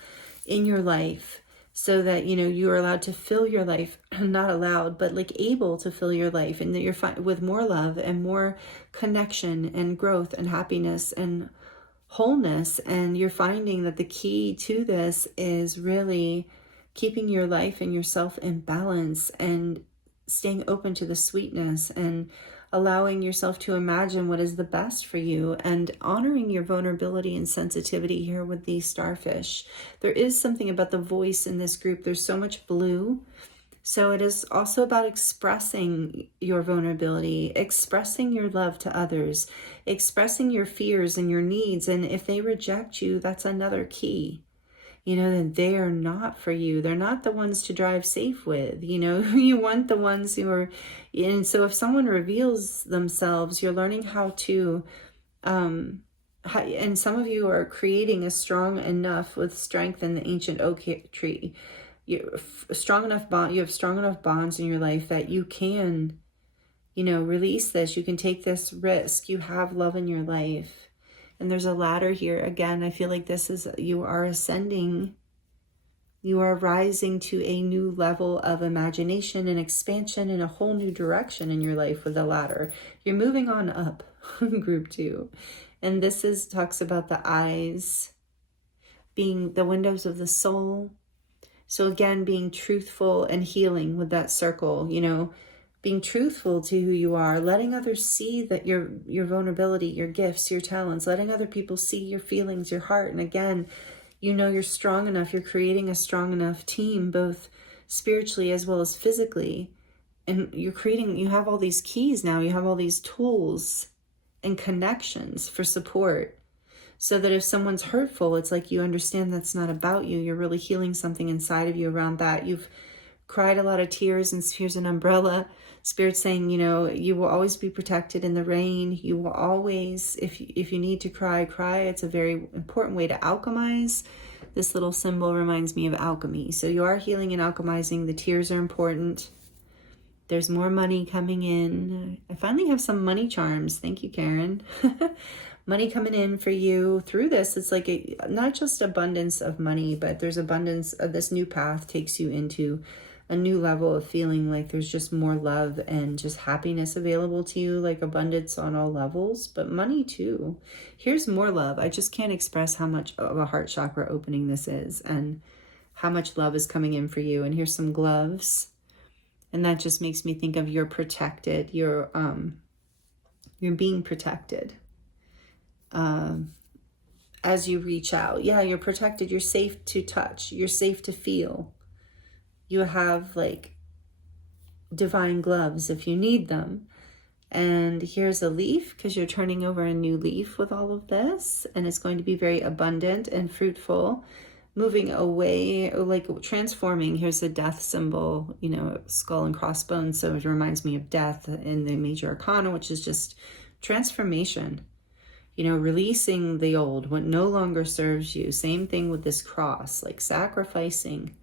in your life, so that, you know, you are allowed to fill your life, not allowed, but like able to fill your life, and that you're with more love and more connection and growth and happiness and wholeness. And you're finding that the key to this is really keeping your life and yourself in balance, and staying open to the sweetness, and allowing yourself to imagine what is the best for you, and honoring your vulnerability and sensitivity here with these starfish. There is something about the voice in this group. There's so much blue. So it is also about expressing your vulnerability, expressing your love to others, expressing your fears and your needs. And if they reject you, that's another key. You know, that they are not for you. They're not the ones to drive safe with. You know, you want the ones who are. And so if someone reveals themselves, you're learning how to, and some of you are creating a strong enough with strength in the ancient oak tree. You have strong enough bonds in your life that you can, you know, release this. You can take this risk. You have love in your life. And there's a ladder here. Again, I feel like this is, you are ascending. You are rising to a new level of imagination and expansion, and a whole new direction in your life with the ladder. You're moving on up, group 2. And this talks about the eyes being the windows of the soul. So again, being truthful and healing with that circle, you know, being truthful to who you are, letting others see that your vulnerability, your gifts, your talents, letting other people see your feelings, your heart. And again, you know, you're strong enough. You're creating a strong enough team, both spiritually as well as physically. And you have all these keys now. You have all these tools and connections for support. So that if someone's hurtful, it's like you understand that's not about you. You're really healing something inside of you around that. You've cried a lot of tears, and here's an umbrella. Spirit's saying, you know, you will always be protected in the rain. You will always, if you need to cry, cry. It's a very important way to alchemize. This little symbol reminds me of alchemy. So you are healing and alchemizing. The tears are important. There's more money coming in. I finally have some money charms. Thank you, Karen. Money coming in for you through this. It's like not just abundance of money, but there's abundance of this new path takes you into a new level of feeling like there's just more love and just happiness available to you, like abundance on all levels, but money too. Here's more love. I just can't express how much of a heart chakra opening this is and how much love is coming in for you. And here's some gloves. And that just makes me think of you're protected. You're being protected. As you reach out. Yeah, you're protected. You're safe to touch. You're safe to feel. You have like divine gloves if you need them. And here's a leaf because you're turning over a new leaf with all of this. And it's going to be very abundant and fruitful. Moving away, like transforming. Here's the death symbol, you know, skull and crossbones. So it reminds me of death in the major arcana, which is just transformation. You know, releasing the old, what no longer serves you. Same thing with this cross, like sacrificing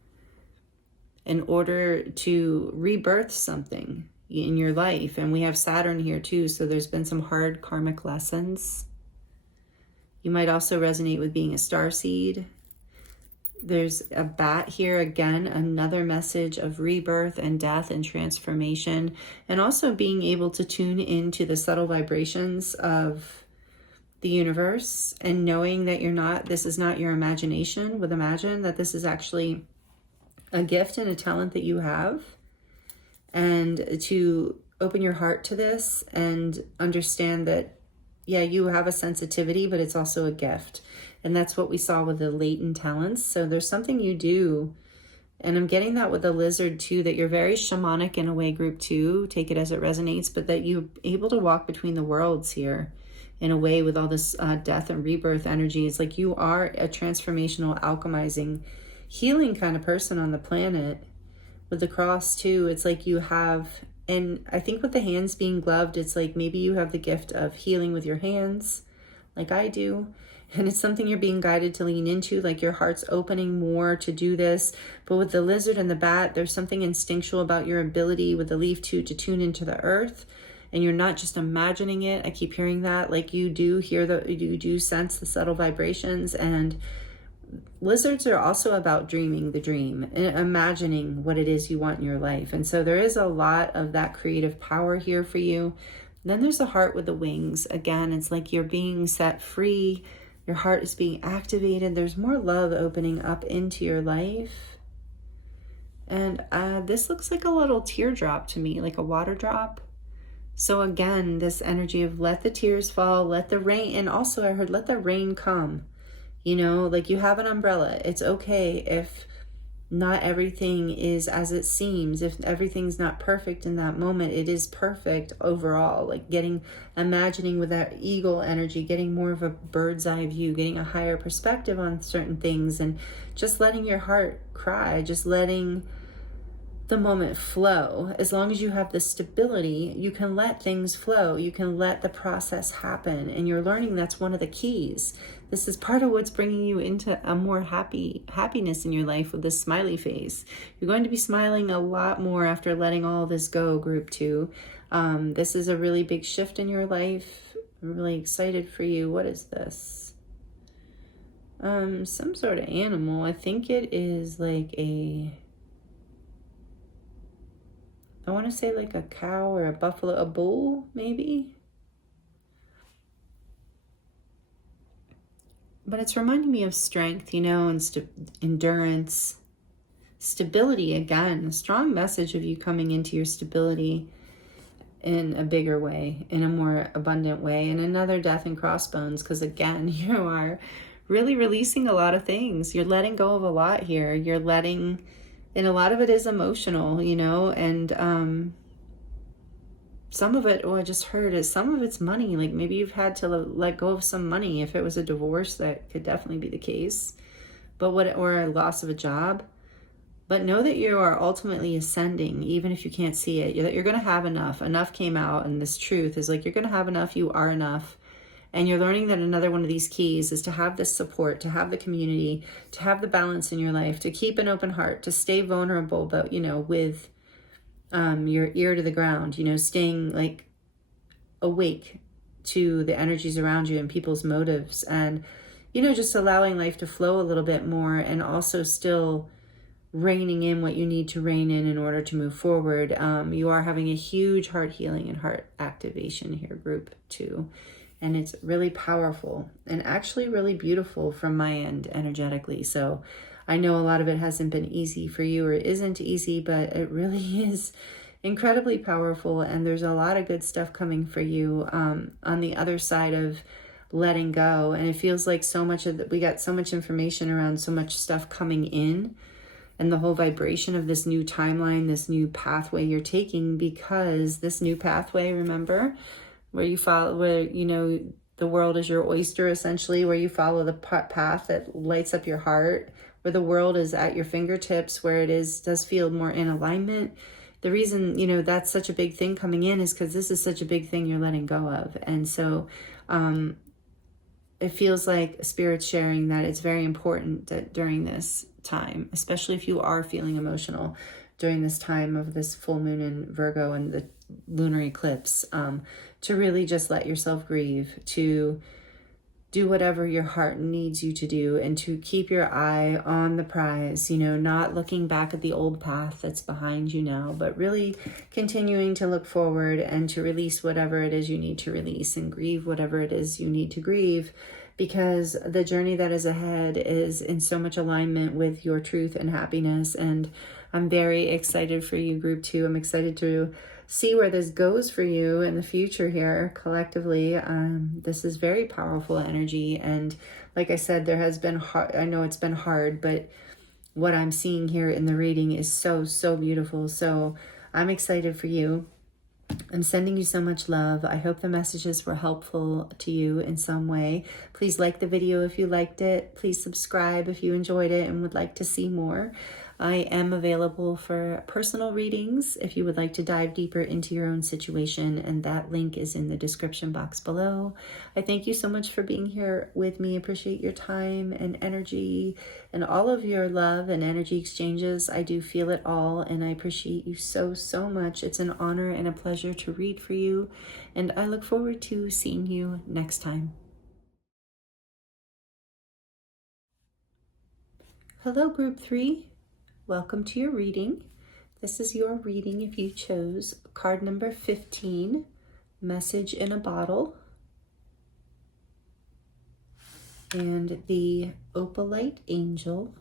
in order to rebirth something in your life. And we have Saturn here too, so there's been some hard karmic lessons. You might also resonate with being a starseed. There's a bat here, again, another message of rebirth and death and transformation, and also being able to tune into the subtle vibrations of the universe and knowing that this is not your imagination with Imagine, that this is actually a gift and a talent that you have, and to open your heart to this and understand that, yeah, you have a sensitivity, but it's also a gift. And that's what we saw with the latent talents. So there's something you do, and I'm getting that with the lizard too, that you're very shamanic in a way, group 2, take it as it resonates, but that you're able to walk between the worlds here in a way with all this death and rebirth energy. It's like you are a transformational, alchemizing, healing kind of person on the planet. With the cross too, it's like you have, and I think with the hands being gloved, it's like maybe you have the gift of healing with your hands, like I do. And it's something you're being guided to lean into, like your heart's opening more to do this. But with the lizard and the bat, there's something instinctual about your ability with the leaf too to tune into the earth. And you're not just imagining it. I keep hearing that, like you do you do sense the subtle vibrations. And lizards are also about dreaming the dream and imagining what it is you want in your life. And so there is a lot of that creative power here for you. And then there's the heart with the wings. Again, it's like you're being set free. Your heart is being activated. There's more love opening up into your life. And this looks like a little teardrop to me, like a water drop. So again, this energy of let the tears fall, let the rain, and also I heard let the rain come. You know, like you have an umbrella. It's okay if not everything is as it seems. If everything's not perfect in that moment, it is perfect overall. Like imagining with that eagle energy, getting more of a bird's eye view, getting a higher perspective on certain things, and just letting your heart cry, just letting the moment flow. As long as you have the stability, you can let things flow. You can let the process happen. And you're learning that's one of the keys. This is part of what's bringing you into a more happiness in your life with this smiley face. You're going to be smiling a lot more after letting all this go, group 2. This is a really big shift in your life. I'm really excited for you. What is this? Some sort of animal. I think it is like I want to say like a cow or a buffalo, a bull maybe. But it's reminding me of strength, you know, and endurance, stability again. A strong message of you coming into your stability in a bigger way, in a more abundant way. And another death and crossbones, because again, you are really releasing a lot of things. You're letting go of a lot here. You're letting, and a lot of it is emotional, you know, and some of it, I just heard is some of it's money. Like maybe you've had to let go of some money. If it was a divorce, that could definitely be the case. Or a loss of a job. But know that you are ultimately ascending, even if you can't see it. That you're going to have enough. Enough came out, and this truth is like you're going to have enough. You are enough. And you're learning that another one of these keys is to have this support, to have the community, to have the balance in your life, to keep an open heart, to stay vulnerable, but, you know, with your ear to the ground, staying like awake to the energies around you and people's motives, and just allowing life to flow a little bit more, and also still reining in what you need to rein in order to move forward. You are having a huge heart healing and heart activation here, group 2, and it's really powerful and actually really beautiful from my end energetically. So I know a lot of it hasn't been easy for you, or isn't easy, but it really is incredibly powerful, and there's a lot of good stuff coming for you on the other side of letting go. And it feels like so much of we got so much information around so much stuff coming in, and the whole vibration of this new timeline, this new pathway you're taking, because this new pathway, remember, where you follow, where the world is your oyster, essentially, where you follow the path that lights up your heart, where the world is at your fingertips, where it does feel more in alignment. The reason, that's such a big thing coming in is because this is such a big thing you're letting go of. And so it feels like Spirit's sharing that it's very important that during this time, especially if you are feeling emotional during this time of this full moon in Virgo and the lunar eclipse, to really just let yourself grieve, to do whatever your heart needs you to do, and to keep your eye on the prize, not looking back at the old path that's behind you now, but really continuing to look forward and to release whatever it is you need to release, and grieve whatever it is you need to grieve, because the journey that is ahead is in so much alignment with your truth and happiness. And I'm very excited for you, group 2. I'm excited to see where this goes for you in the future here collectively. This is very powerful energy, and like I said, there has been hard, I know it's been hard, but what I'm seeing here in the reading is so beautiful. So I'm excited for you. I'm sending you so much love. I hope the messages were helpful to you in some way. Please like the video if you liked it. Please subscribe if you enjoyed it and would like to see more. I am available for personal readings if you would like to dive deeper into your own situation, and that link is in the description box below. I thank you so much for being here with me. Appreciate your time and energy and all of your love and energy exchanges. I do feel it all, and I appreciate you so much. It's an honor and a pleasure to read for you, and I look forward to seeing you next time. Hello, group 3. Welcome to your reading. This is your reading if you chose card number 15, Message in a Bottle, and the Opalite Angel.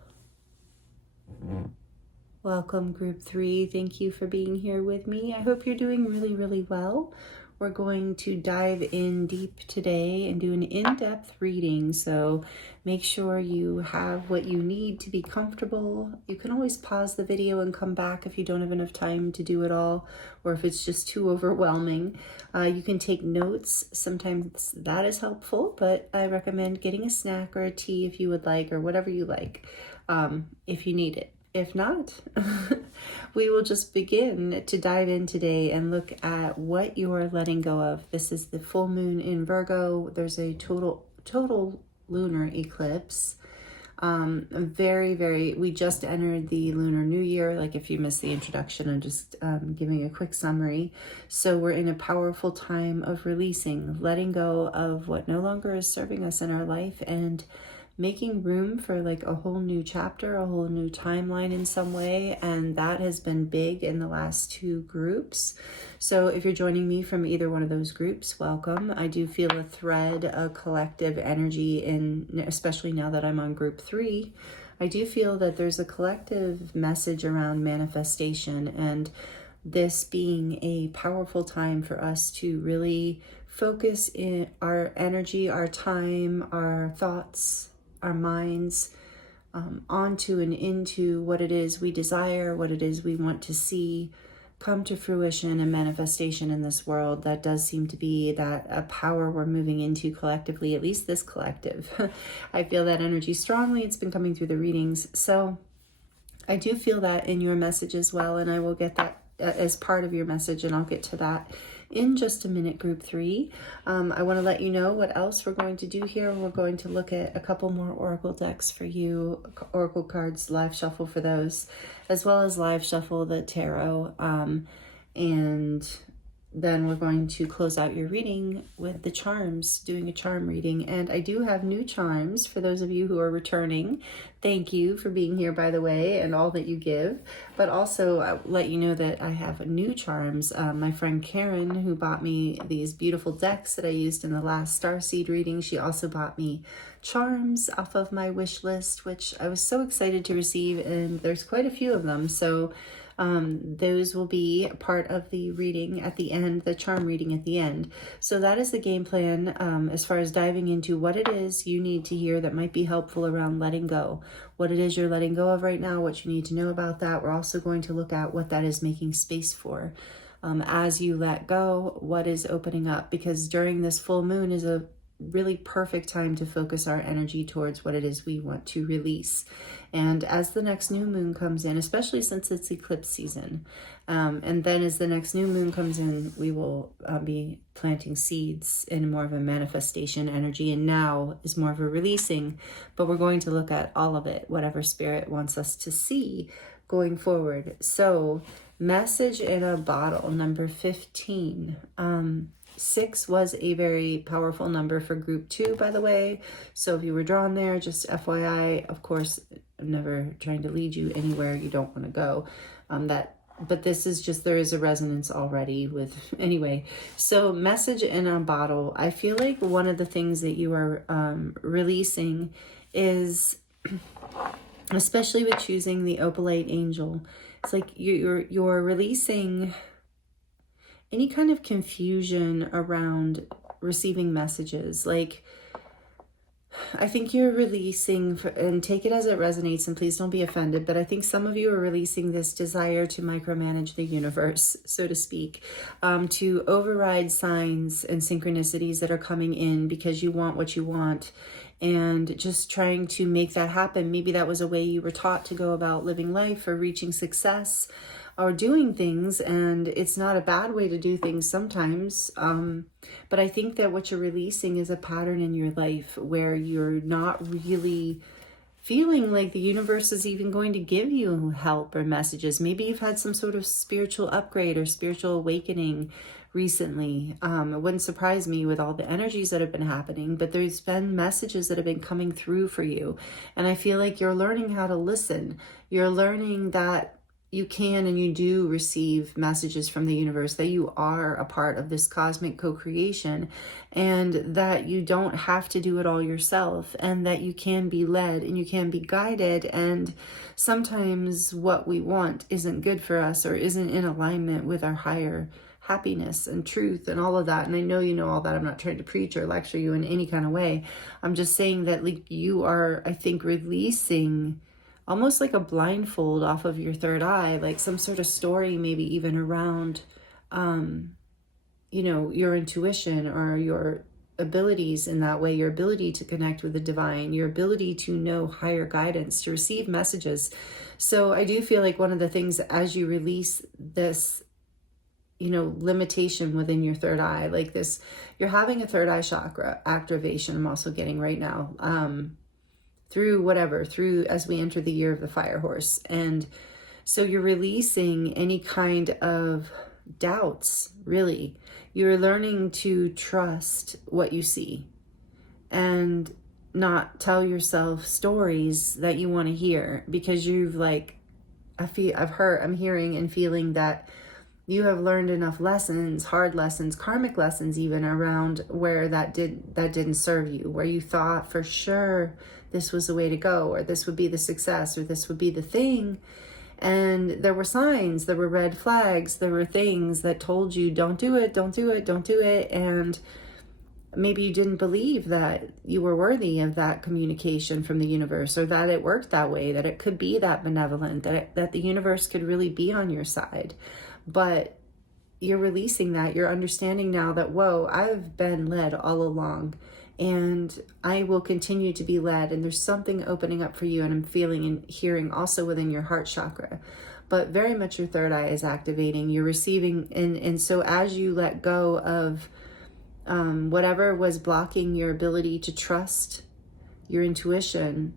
Welcome, group 3. Thank you for being here with me. I hope you're doing really well. We're going to dive in deep today and do an in-depth reading, so make sure you have what you need to be comfortable. You can always pause the video and come back if you don't have enough time to do it all, or if it's just too overwhelming. You can take notes. Sometimes that is helpful, but I recommend getting a snack or a tea if you would like, or whatever you like, if you need it. If not, we will just begin to dive in today and look at what you're letting go of. This is the full moon in Virgo. There's a total lunar eclipse. We just entered the Lunar New Year. Like, if you missed the introduction, I'm just giving a quick summary. So we're in a powerful time of releasing, letting go of what no longer is serving us in our life, and making room for like a whole new chapter, a whole new timeline in some way. And that has been big in the last 2 groups. So if you're joining me from either one of those groups, welcome. I do feel a thread, a collective energy in, especially now that I'm on group 3, I do feel that there's a collective message around manifestation, and this being a powerful time for us to really focus in our energy, our time, our thoughts, our minds onto and into what it is we desire, what it is we want to see come to fruition and manifestation in this world. That does seem to be that a power we're moving into collectively, at least this collective. I feel that energy strongly. It's been coming through the readings. So I do feel that in your message as well, and I will get that as part of your message, and I'll get to that in just a minute, group 3. I want to let you know what else we're going to do here. We're going to look at a couple more oracle decks for you, oracle cards, live shuffle for those, as well as live shuffle the tarot. And then we're going to close out your reading with the charms, doing a charm reading. And I do have new charms for those of you who are returning. Thank you for being here, by the way, and all that you give. But also I'll let you know that I have new charms. My friend Karen, who bought me these beautiful decks that I used in the last Starseed reading, she also bought me charms off of my wish list, which I was so excited to receive, and there's quite a few of them. So those will be part of the reading at the end, the charm reading at the end. So that is the game plan as far as diving into what it is you need to hear that might be helpful around letting go. What it is you're letting go of right now, what you need to know about that. We're also going to look at what that is making space for. As you let go, what is opening up? Because during this full moon is a really perfect time to focus our energy towards what it is we want to release. And as the next new moon comes in, especially since it's eclipse season, and then as the next new moon comes in, we will be planting seeds in more of a manifestation energy, and now is more of a releasing. But we're going to look at all of it, whatever spirit wants us to see going forward. So message in a bottle, number 15. 6 was a very powerful number for group 2, by the way. So if you were drawn there, just FYI, of course, I'm never trying to lead you anywhere you don't want to go. But this is just, there is a resonance already with, anyway. So message in a bottle. I feel like one of the things that you are releasing is, especially with choosing the Opalite angel, it's like you're releasing any kind of confusion around receiving messages. Like, I think you're releasing, and take it as it resonates, and please don't be offended, but I think some of you are releasing this desire to micromanage the universe, so to speak, to override signs and synchronicities that are coming in because you want what you want, and just trying to make that happen. Maybe that was a way you were taught to go about living life or reaching success or doing things, and it's not a bad way to do things sometimes. But I think that what you're releasing is a pattern in your life where you're not really feeling like the universe is even going to give you help or messages. Maybe you've had some sort of spiritual upgrade or spiritual awakening recently. It wouldn't surprise me with all the energies that have been happening, but there's been messages that have been coming through for you. And I feel like you're learning how to listen. You're learning that you can and you do receive messages from the universe, that you are a part of this cosmic co-creation, and that you don't have to do it all yourself, and that you can be led and you can be guided. And sometimes what we want isn't good for us or isn't in alignment with our higher happiness and truth and all of that. And I know you know all that. I'm not trying to preach or lecture you in any kind of way. I'm just saying that, like, you are, I think, releasing almost like a blindfold off of your third eye, like some sort of story, maybe even around, you know, your intuition or your abilities in that way, your ability to connect with the divine, your ability to know higher guidance, to receive messages. So I do feel like one of the things, as you release this, you know, limitation within your third eye, like this, you're having a third eye chakra activation, I'm also getting right now, through as we enter the year of the fire horse. And so you're releasing any kind of doubts, really. You're learning to trust what you see and not tell yourself stories that you want to hear, because you've, like, I'm hearing and feeling that you have learned enough lessons, hard lessons, karmic lessons even, around where that didn't serve you, where you thought for sure this was the way to go, or this would be the success, or this would be the thing. And there were signs, there were red flags, there were things that told you, don't do it, don't do it, don't do it. And maybe you didn't believe that you were worthy of that communication from the universe, or that it worked that way, that it could be that benevolent, that the universe could really be on your side. But you're releasing that. You're understanding now that, whoa, I've been led all along, and I will continue to be led. And there's something opening up for you, and I'm feeling and hearing also within your heart chakra. but very much your third eye is activating. You're receiving, and so as you let go of whatever was blocking your ability to trust your intuition,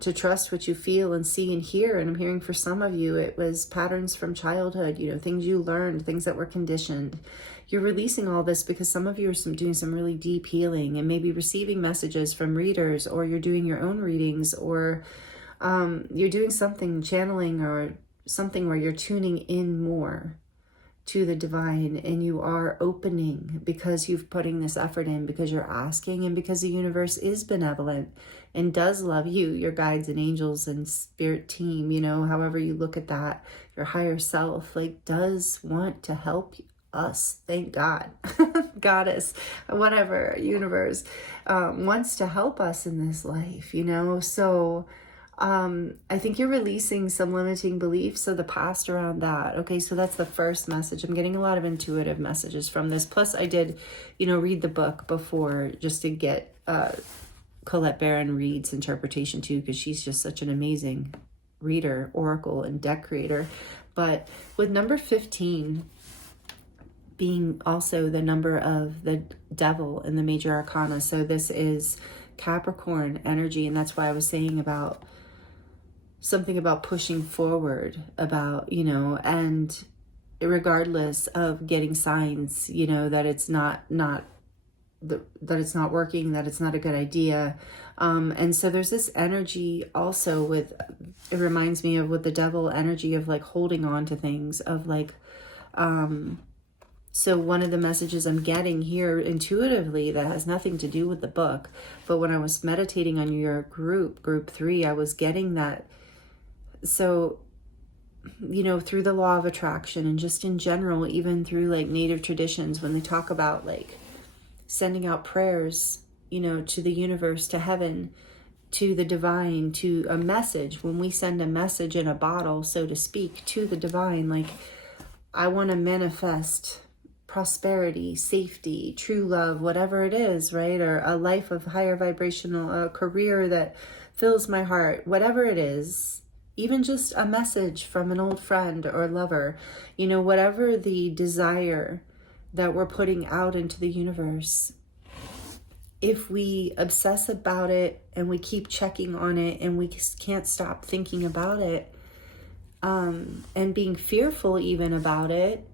to trust what you feel and see and hear. And I'm hearing for some of you, it was patterns from childhood, things you learned, things that were conditioned. You're releasing all this because some of you are doing some really deep healing and maybe receiving messages from readers, or you're doing your own readings, or you're doing something, channeling or something where you're tuning in more to the divine, and you are opening because you've putting this effort in, because you're asking, and because the universe is benevolent and does love you, your guides and angels and spirit team, however you look at that, your higher self, does want to help us. Thank God. Goddess, whatever, universe, wants to help us in this life, so I think you're releasing some limiting beliefs of the past around that. Okay, so that's the first message. I'm getting a lot of intuitive messages from this. Plus, I did, read the book before just to get Colette Baron Reed's interpretation too, because she's just such an amazing reader, oracle, and deck creator. But with number 15 being also the number of the devil in the major arcana, so this is Capricorn energy, and that's why I was saying about something about pushing forward, about, and regardless of getting signs, that it's not that it's not working, that it's not a good idea. And so there's this energy also with, it reminds me of with the devil energy of holding on to things, of so one of the messages I'm getting here intuitively that has nothing to do with the book, but when I was meditating on your group 3, I was getting that. So, through the law of attraction and just in general, even through native traditions, when they talk about sending out prayers, to the universe, to heaven, to the divine, to a message, when we send a message in a bottle, so to speak, to the divine, I want to manifest prosperity, safety, true love, whatever it is, right? Or a life of higher vibrational, a career that fills my heart, whatever it is, even just a message from an old friend or lover, whatever the desire that we're putting out into the universe, if we obsess about it and we keep checking on it and we can't stop thinking about it, and being fearful even about it,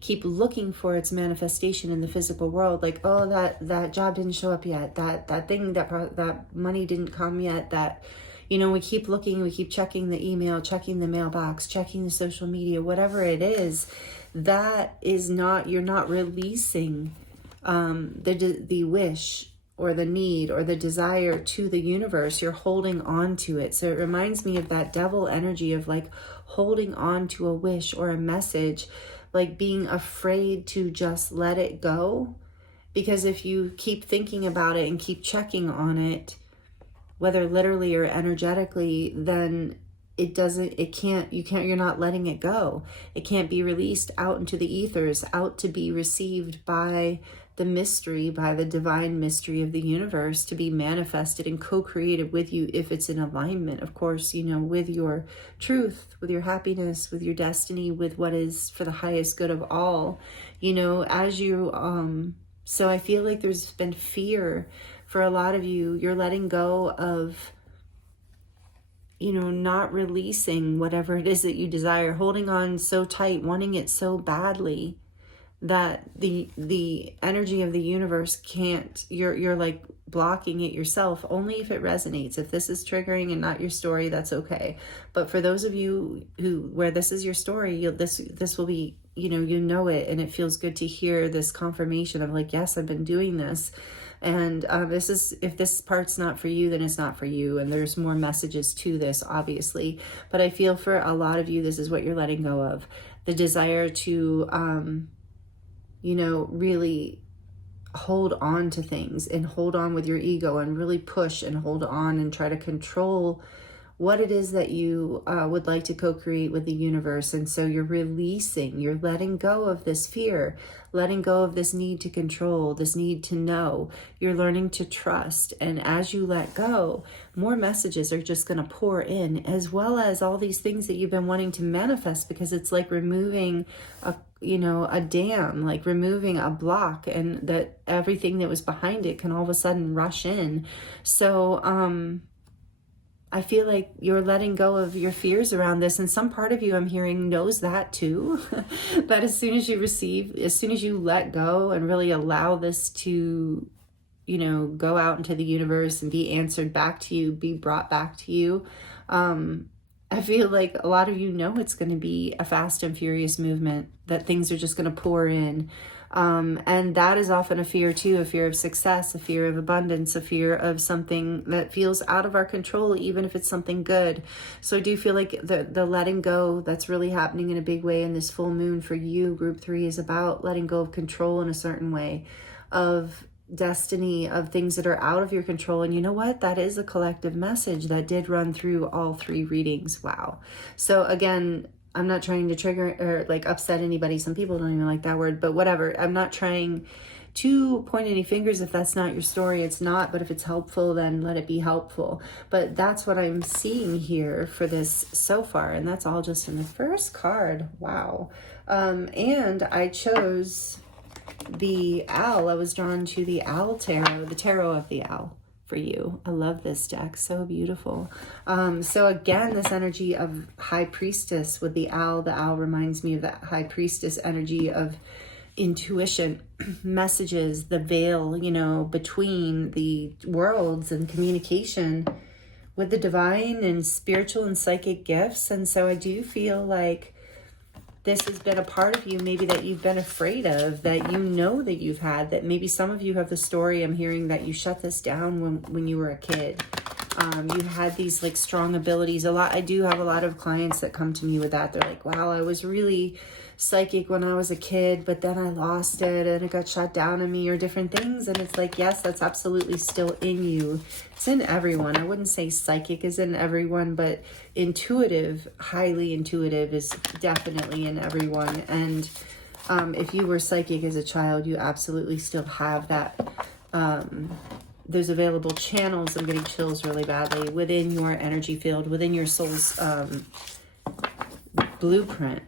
keep looking for its manifestation in the physical world, oh, that job didn't show up yet, that thing, that money didn't come yet, that, we keep looking, we keep checking the email, checking the mailbox, checking the social media, whatever it is, that is not, you're not releasing the wish or the need or the desire to the universe. You're holding on to it. So it reminds me of that devil energy of holding on to a wish or a message, being afraid to just let it go. Because if you keep thinking about it and keep checking on it, whether literally or energetically, then you're not letting it go. It can't be released out into the ethers, out to be received by the mystery, by the divine mystery of the universe, to be manifested and co-created with you if it's in alignment, of course, with your truth, with your happiness, with your destiny, with what is for the highest good of all, as you, so I feel like there's been fear for a lot of you. You're letting go of, not releasing whatever it is that you desire, holding on so tight, wanting it so badly that the energy of the universe can't, you're blocking it yourself. Only if it resonates. If this is triggering and not your story, that's okay. But for those of you where this is your story, this will be, it, and it feels good to hear this confirmation of yes, I've been doing this. And if this part's not for you, then it's not for you. And there's more messages to this, obviously. But I feel for a lot of you, this is what you're letting go of. The desire to, really hold on to things and hold on with your ego and really push and hold on and try to control what it is that you would like to co-create with the universe. And so you're releasing, you're letting go of this fear, letting go of this need to control, this need to know. You're learning to trust. And as you let go, more messages are just going to pour in, as well as all these things that you've been wanting to manifest, because it's like removing a dam, like removing a block, and that everything that was behind it can all of a sudden rush in. So, I feel like you're letting go of your fears around this. And some part of you, I'm hearing, knows that too. That as soon as you let go and really allow this to, go out into the universe and be answered back to you, be brought back to you. I feel like a lot of you know it's going to be a fast and furious movement, that things are just going to pour in. And that is often a fear too, a fear of success, a fear of abundance, a fear of something that feels out of our control, even if it's something good. So I do feel like the letting go that's really happening in a big way in this full moon for you, group 3, is about letting go of control in a certain way, of destiny, of things that are out of your control. And you know what? That is a collective message that did run through all 3 readings. Wow. So again, I'm not trying to trigger or like upset anybody. Some people don't even like that word, but whatever. I'm not trying to point any fingers. If that's not your story, it's not. But if it's helpful, then let it be helpful. But that's what I'm seeing here for this so far. And that's all just in the first card. Wow. And I chose the owl. I was drawn to the owl tarot, the tarot of the owl for you. I love this deck. So beautiful. So again, this energy of high priestess with the owl reminds me of that high priestess energy of intuition, messages, the veil, between the worlds, and communication with the divine and spiritual and psychic gifts. And so I do feel like this has been a part of you maybe that you've been afraid of, that that you've had, that maybe some of you have the story I'm hearing that you shut this down when you were a kid. You had these like strong abilities. I do have a lot of clients that come to me with that. They're like, wow, I was really psychic when I was a kid, but then I lost it and it got shut down in me, or different things. And it's like, yes, that's absolutely still in you. It's in everyone. I wouldn't say psychic is in everyone, but intuitive, highly intuitive is definitely in everyone. And if you were psychic as a child, you absolutely still have that. There's available channels. I'm getting chills really badly within your energy field, within your soul's blueprint.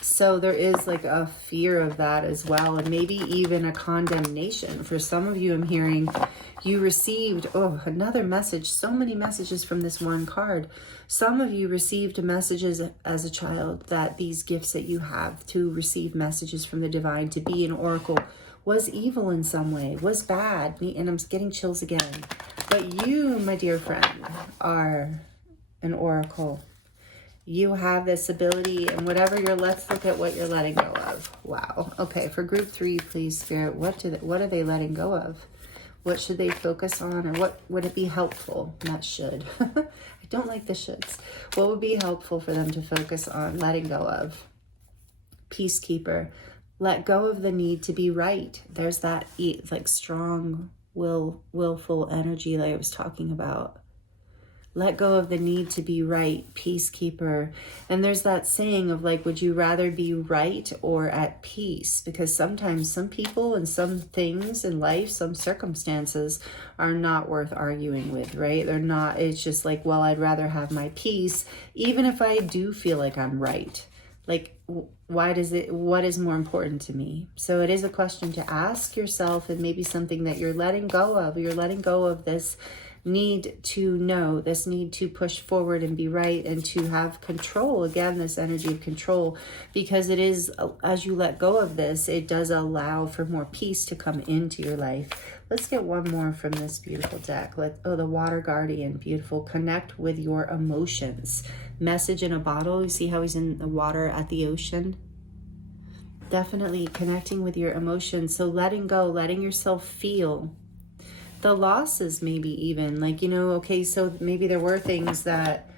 So there is like a fear of that as well, and maybe even a condemnation. For some of you, I'm hearing you received, another message, so many messages from this one card. Some of you received messages as a child that these gifts that you have to receive messages from the divine, to be an oracle, was evil in some way, was bad. And I'm getting chills again. But you, my dear friend, are an oracle. You have this ability, and let's look at what you're letting go of. Wow. Okay, for group 3, please, Spirit, what are they letting go of? What should they focus on, or what would it be helpful? Not should. I don't like the shoulds. What would be helpful for them to focus on letting go of? Peacekeeper. Let go of the need to be right. There's that like strong willful energy that I was talking about. Let go of the need to be right, peacekeeper. And there's that saying of like, would you rather be right or at peace? Because sometimes some people and some things in life, some circumstances are not worth arguing with, right? They're not, it's just like, well, I'd rather have my peace, even if I do feel like I'm right. Like, what is more important to me? So it is a question to ask yourself, and maybe something that you're letting go of. You're letting go of this need to know, this need to push forward and be right, and to have control. Again, this energy of control, because it is, as you let go of this, it does allow for more peace to come into your life. Let's get one more from this beautiful deck. The Water Guardian, beautiful. Connect with your emotions. Message in a bottle. You see how he's in the water at the ocean? Definitely connecting with your emotions. So letting go, letting yourself feel the losses, maybe even like, okay, so maybe there were things that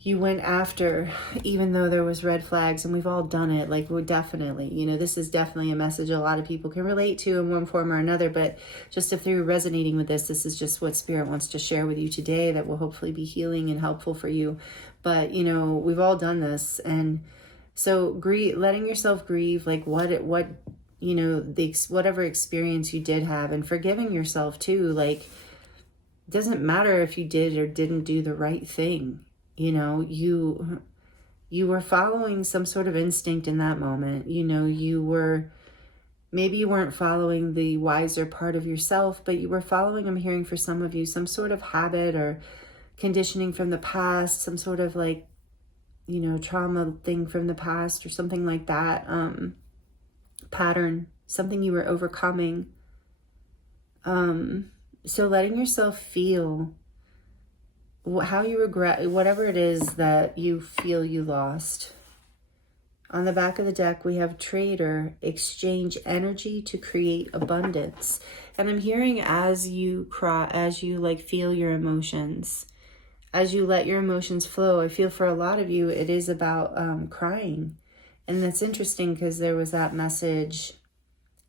you went after, even though there was red flags, and we've all done it. Like, we're definitely, you know, this is definitely a message a lot of people can relate to in one form or another, but just if you're resonating with this is just what Spirit wants to share with you today that will hopefully be healing and helpful for you. But, you know, we've all done this. And so letting yourself grieve, like what, you know, whatever experience you did have, and forgiving yourself too. Like, it doesn't matter if you did or didn't do the right thing. You know, you were following some sort of instinct in that moment. You know, maybe you weren't following the wiser part of yourself, but you were following, I'm hearing for some of you, some sort of habit or conditioning from the past, some sort of like, you know, trauma thing from the past or something like that, pattern, something you were overcoming. So letting yourself feel how you regret whatever it is that you feel you lost. On the back of the deck, we have Trader, exchange energy to create abundance. And I'm hearing as you cry, as you like feel your emotions, as you let your emotions flow, I feel for a lot of you, it is about crying. And that's interesting because there was that message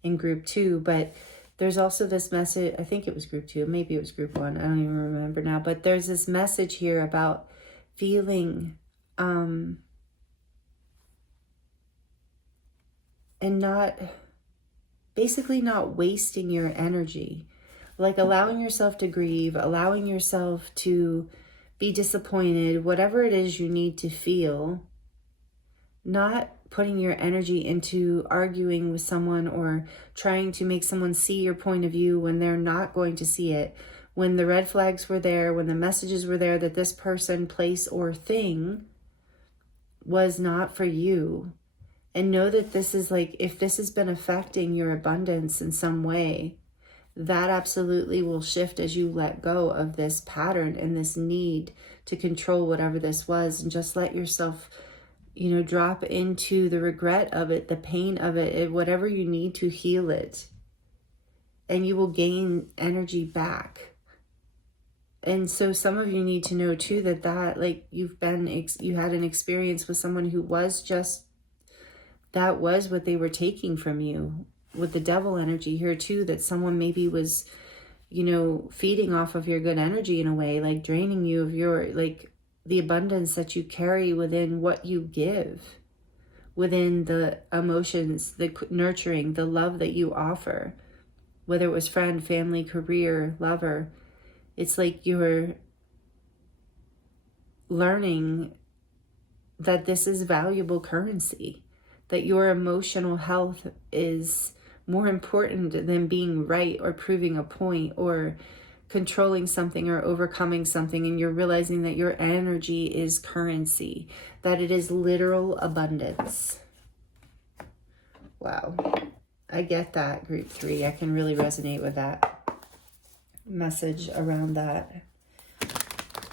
in group 2, but there's also this message, I think it was group 2, maybe it was group 1, I don't even remember now, but there's this message here about feeling and basically not wasting your energy, like allowing yourself to grieve, allowing yourself to be disappointed, whatever it is you need to feel, not putting your energy into arguing with someone or trying to make someone see your point of view when they're not going to see it. When the red flags were there, when the messages were there that this person, place, or thing was not for you. And know that this is like, if this has been affecting your abundance in some way, that absolutely will shift as you let go of this pattern and this need to control whatever this was, and just let yourself, you know, drop into the regret of it, the pain of it, whatever you need to heal it. And you will gain energy back. And so some of you need to know too that like you had an experience with someone who was just, that was what they were taking from you. With the devil energy here too, that someone maybe was, you know, feeding off of your good energy in a way, like draining you of your, like, the abundance that you carry within what you give, within the emotions, the nurturing, the love that you offer, whether it was friend, family, career, lover. It's like you're learning that this is valuable currency, that your emotional health is more important than being right or proving a point or controlling something or overcoming something. And you're realizing that your energy is currency, that it is literal abundance. Wow. I get that, group 3. I can really resonate with that message around that.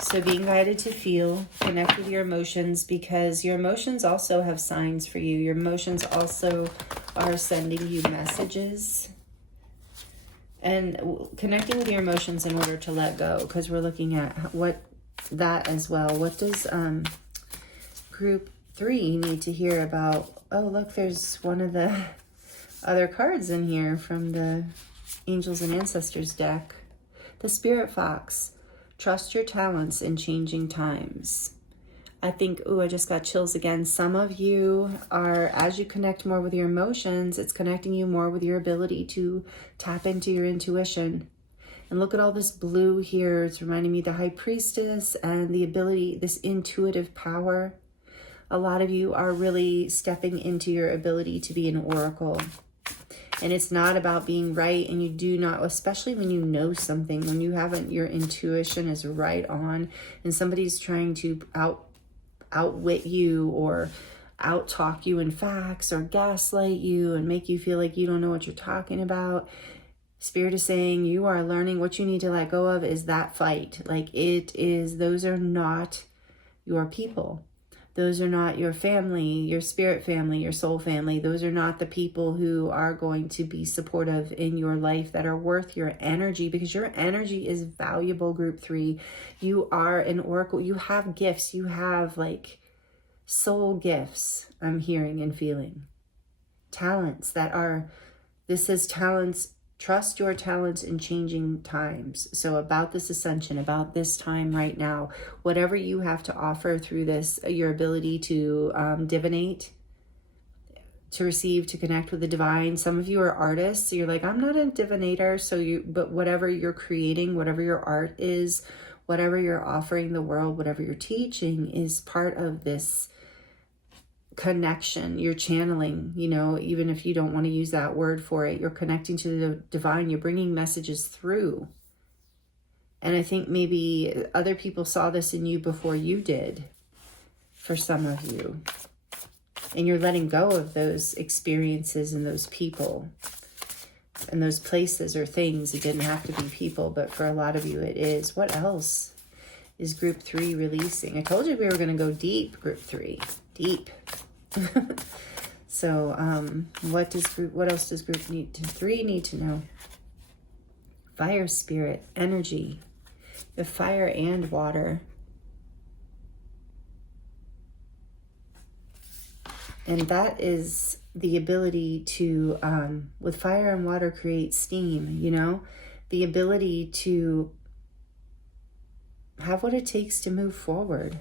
So being guided to feel, connect with your emotions, because your emotions also have signs for you. Your emotions also are sending you messages. And connecting with your emotions in order to let go, because we're looking at that as well. What does group 3 need to hear about? Oh, look, there's one of the other cards in here from the Angels and Ancestors deck. The Spirit Fox. Trust your talents in changing times. I think, I just got chills again. Some of you are, as you connect more with your emotions, it's connecting you more with your ability to tap into your intuition. And look at all this blue here. It's reminding me of the High Priestess and the ability, this intuitive power. A lot of you are really stepping into your ability to be an oracle. And it's not about being right, and you do not, especially when you know something, when you haven't, your intuition is right on, and somebody's trying to outwit you or out-talk you in facts or gaslight you and make you feel like you don't know what you're talking about. Spirit is saying you are learning. What you need to let go of is that fight. Like, it is, those are not your people. Those are not your family, your spirit family, your soul family. Those are not the people who are going to be supportive in your life, that are worth your energy, because your energy is valuable, group 3. You are an oracle. You have gifts. You have like soul gifts, I'm hearing and feeling. Talents that are, this is talents. Trust your talents in changing times. So about this ascension, about this time right now, whatever you have to offer through this, your ability to divinate, to receive, to connect with the divine. Some of you are artists, so you're like, I'm not a divinator. But whatever you're creating, whatever your art is, whatever you're offering the world, whatever you're teaching is part of this connection. You're channeling, you know, even if you don't want to use that word for it, you're connecting to the divine. You're bringing messages through. And I think maybe other people saw this in you before you did, for some of you. And you're letting go of those experiences and those people and those places or things. It didn't have to be people, but for a lot of you it is. What else is group 3 releasing? I told you we were going to go deep, group 3. Deep. So what else does group 3 need to know? Fire, spirit, energy. The fire and water. And that is the ability to, with fire and water, create steam, you know? The ability to have what it takes to move forward.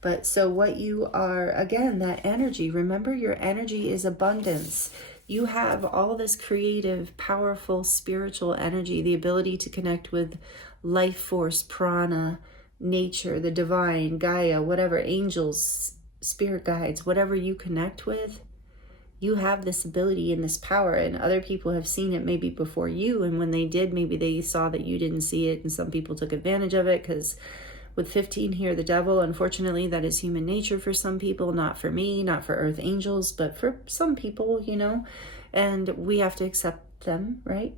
But so what you are, again, that energy, remember your energy is abundance. You have all this creative, powerful, spiritual energy, the ability to connect with life force, prana, nature, the divine, Gaia, whatever, angels, spirit guides, whatever you connect with. You have this ability and this power, and other people have seen it maybe before you. And when they did, maybe they saw that you didn't see it, and some people took advantage of it, because with 15 here, the devil, unfortunately, that is human nature for some people, not for me, not for earth angels, but for some people, you know, and we have to accept them, right?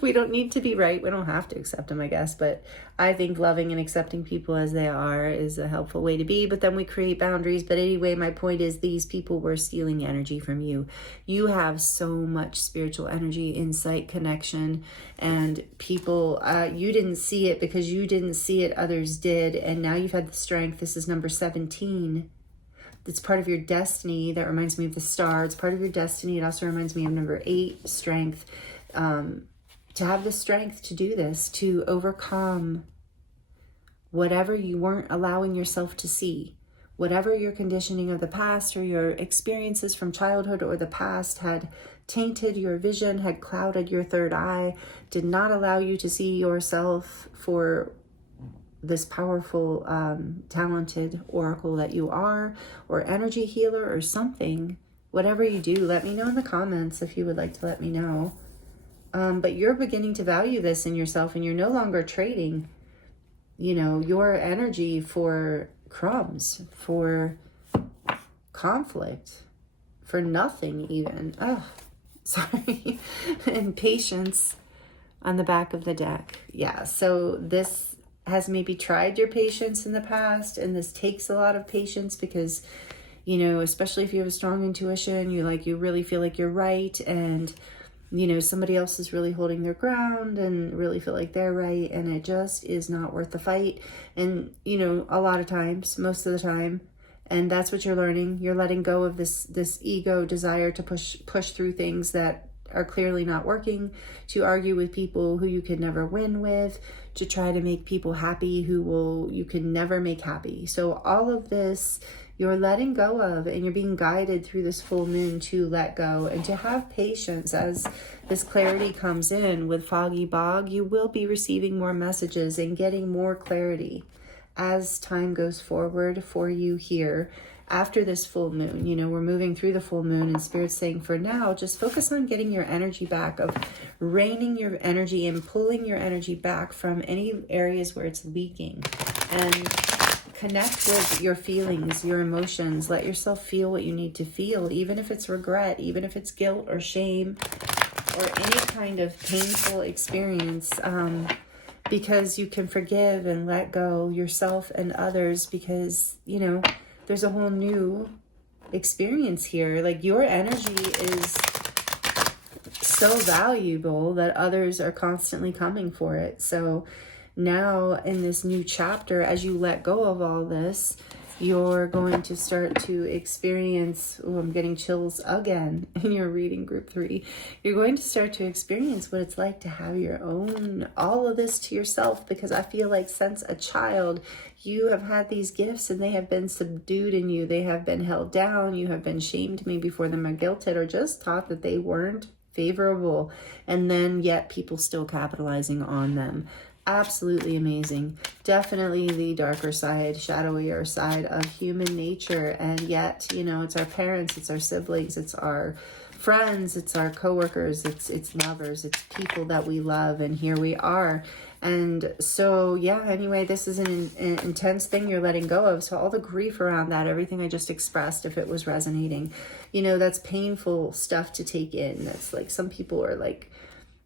We don't need to be right. We don't have to accept them, I guess, but I think loving and accepting people as they are is a helpful way to be, but then we create boundaries. But anyway, my point is these people were stealing energy from you. You have so much spiritual energy, insight, connection, and people, you didn't see it because you didn't see it, others did, and now you've had the strength. This is number 17. It's part of your destiny. That reminds me of the star. It's part of your destiny. It also reminds me of number 8, strength. To have the strength to do this, to overcome whatever you weren't allowing yourself to see, whatever your conditioning of the past or your experiences from childhood or the past had tainted your vision, had clouded your third eye, did not allow you to see yourself for this powerful, talented oracle that you are, or energy healer or something. Whatever you do, let me know in the comments if you would like to let me know. But you're beginning to value this in yourself, and you're no longer trading, you know, your energy for crumbs, for conflict, for nothing even. Oh, sorry. And patience on the back of the deck. Yeah, so this has maybe tried your patience in the past, and this takes a lot of patience because, you know, especially if you have a strong intuition, you really feel like you're right, and you know, somebody else is really holding their ground and really feel like they're right, and it just is not worth the fight. And, you know, a lot of times, most of the time, and that's what you're learning. You're letting go of this ego desire to push through things that are clearly not working, to argue with people who you can never win with, to try to make people happy who you can never make happy. So all of this you're letting go of, and you're being guided through this full moon to let go and to have patience as this clarity comes in. With Foggy Bog, you will be receiving more messages and getting more clarity as time goes forward for you here after this full moon. You know, we're moving through the full moon, and Spirit's saying for now, just focus on getting your energy back, of reining your energy and pulling your energy back from any areas where it's leaking, and connect with your feelings, your emotions. Let yourself feel what you need to feel, even if it's regret, even if it's guilt or shame or any kind of painful experience, because you can forgive and let go yourself and others, because, you know, there's a whole new experience here. Like, your energy is so valuable that others are constantly coming for it. So now in this new chapter, as you let go of all this, you're going to start to experience, oh, I'm getting chills again in your reading group 3. You're going to start to experience what it's like to have your own, all of this to yourself, because I feel like since a child, you have had these gifts and they have been subdued in you. They have been held down. You have been shamed maybe for them, or guilted, or just thought that they weren't favorable, and then yet people still capitalizing on them. Absolutely amazing. Definitely the darker side, shadowier side of human nature. And yet, you know, it's our parents, it's our siblings, it's our friends, it's our coworkers, it's lovers, it's people that we love, and here we are. And so, yeah, anyway, this is an intense thing you're letting go of. So all the grief around that, everything I just expressed, if it was resonating, you know, that's painful stuff to take in. That's like, some people are like,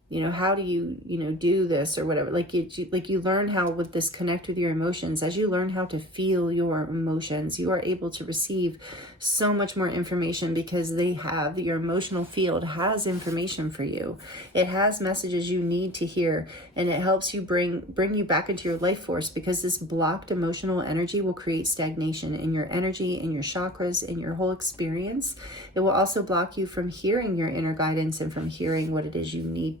you know, how do you, you know, do this or whatever? Like you learn how with this connect with your emotions. As you learn how to feel your emotions, you are able to receive so much more information, because your emotional field has information for you. It has messages you need to hear, and it helps you bring you back into your life force, because this blocked emotional energy will create stagnation in your energy, in your chakras, in your whole experience. It will also block you from hearing your inner guidance and from hearing what it is you need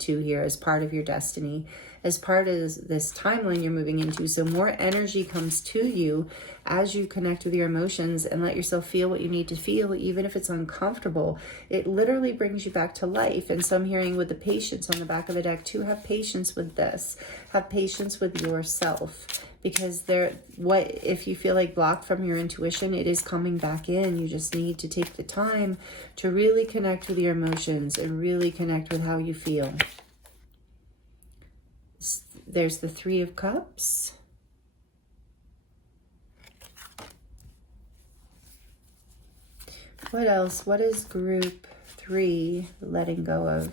to hear as part of your destiny, as part of this timeline you're moving into. So more energy comes to you as you connect with your emotions and let yourself feel what you need to feel, even if it's uncomfortable. It literally brings you back to life. And so I'm hearing with the patience on the back of the deck too, have patience with this. Have patience with yourself, because if you feel like blocked from your intuition, it is coming back in. You just need to take the time to really connect with your emotions and really connect with how you feel. There's the 3 of Cups. What else? What is group 3 letting go of?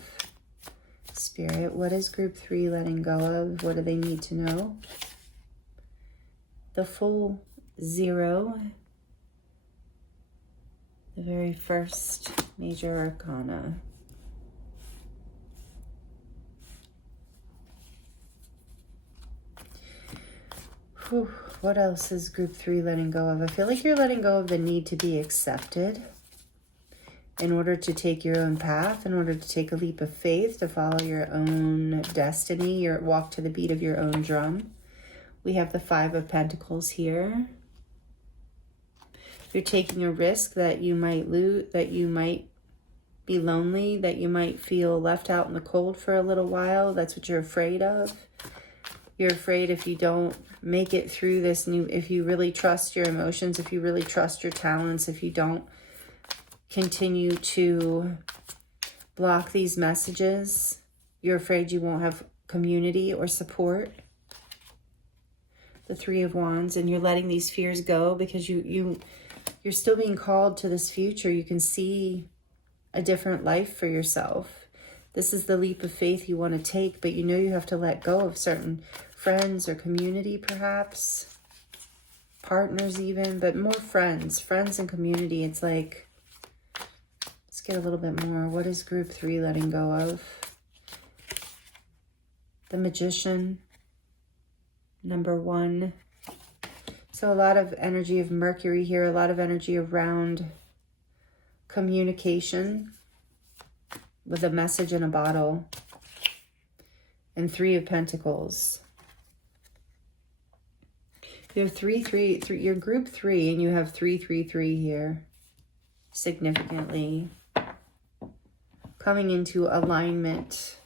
Spirit, what is group 3 letting go of? What do they need to know? The full 0, the very first major arcana. Whew. What else is group 3 letting go of? I feel like you're letting go of the need to be accepted in order to take your own path, in order to take a leap of faith, to follow your own destiny, or walk to the beat of your own drum. We have the 5 of Pentacles here. You're taking a risk that you might lose, that you might be lonely, that you might feel left out in the cold for a little while. That's what you're afraid of. You're afraid if you don't make it through this if you really trust your emotions, if you really trust your talents, if you don't continue to block these messages, you're afraid you won't have community or support. The 3 of Wands, and you're letting these fears go because you're still being called to this future. You can see a different life for yourself. This is the leap of faith you want to take, but you know you have to let go of certain friends or community, perhaps partners even, but more friends and community. It's like, let's get a little bit more. What is group 3 letting go of? The Magician, number 1. So a lot of energy of Mercury here, a lot of energy around communication with a message in a bottle. And 3 of Pentacles. You have 3, you're group 3, and you have 3 here. Significantly coming into alignment.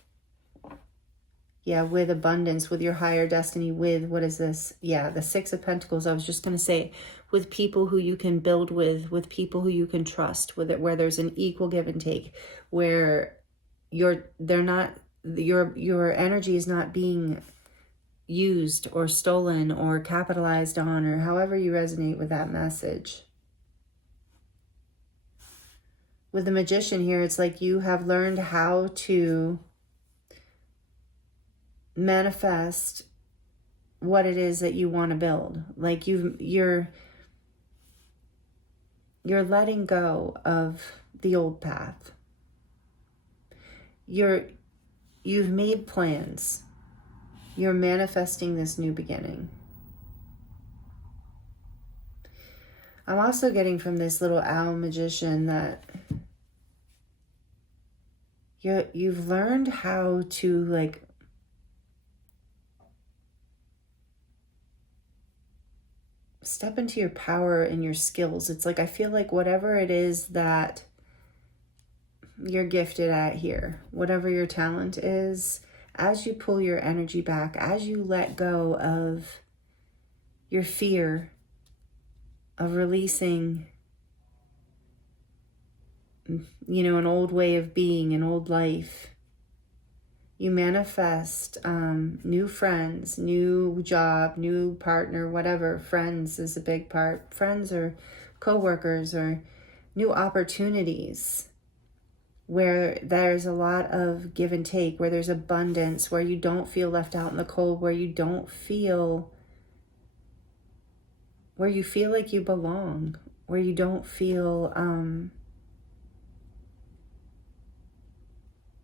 Yeah, with abundance, with your higher destiny, with, what is this? Yeah, the 6 of Pentacles. I was just going to say, with people who you can build with people who you can trust, with it, where there's an equal give and take, where your energy is not being used or stolen or capitalized on, or however you resonate with that message. With the Magician here, it's like you have learned how to manifest what it is that you want to build. Like you're letting go of the old path. You've made plans. You're manifesting this new beginning. I'm also getting from this little owl magician that you've learned how to like step into your power and your skills. It's like, I feel like whatever it is that you're gifted at here, whatever your talent is, as you pull your energy back, as you let go of your fear of releasing, an old way of being, an old life, you manifest new friends, new job, new partner, whatever. Friends is a big part. Friends or co-workers or new opportunities where there's a lot of give and take, where there's abundance, where you don't feel left out in the cold, where you feel like you belong, where you don't feel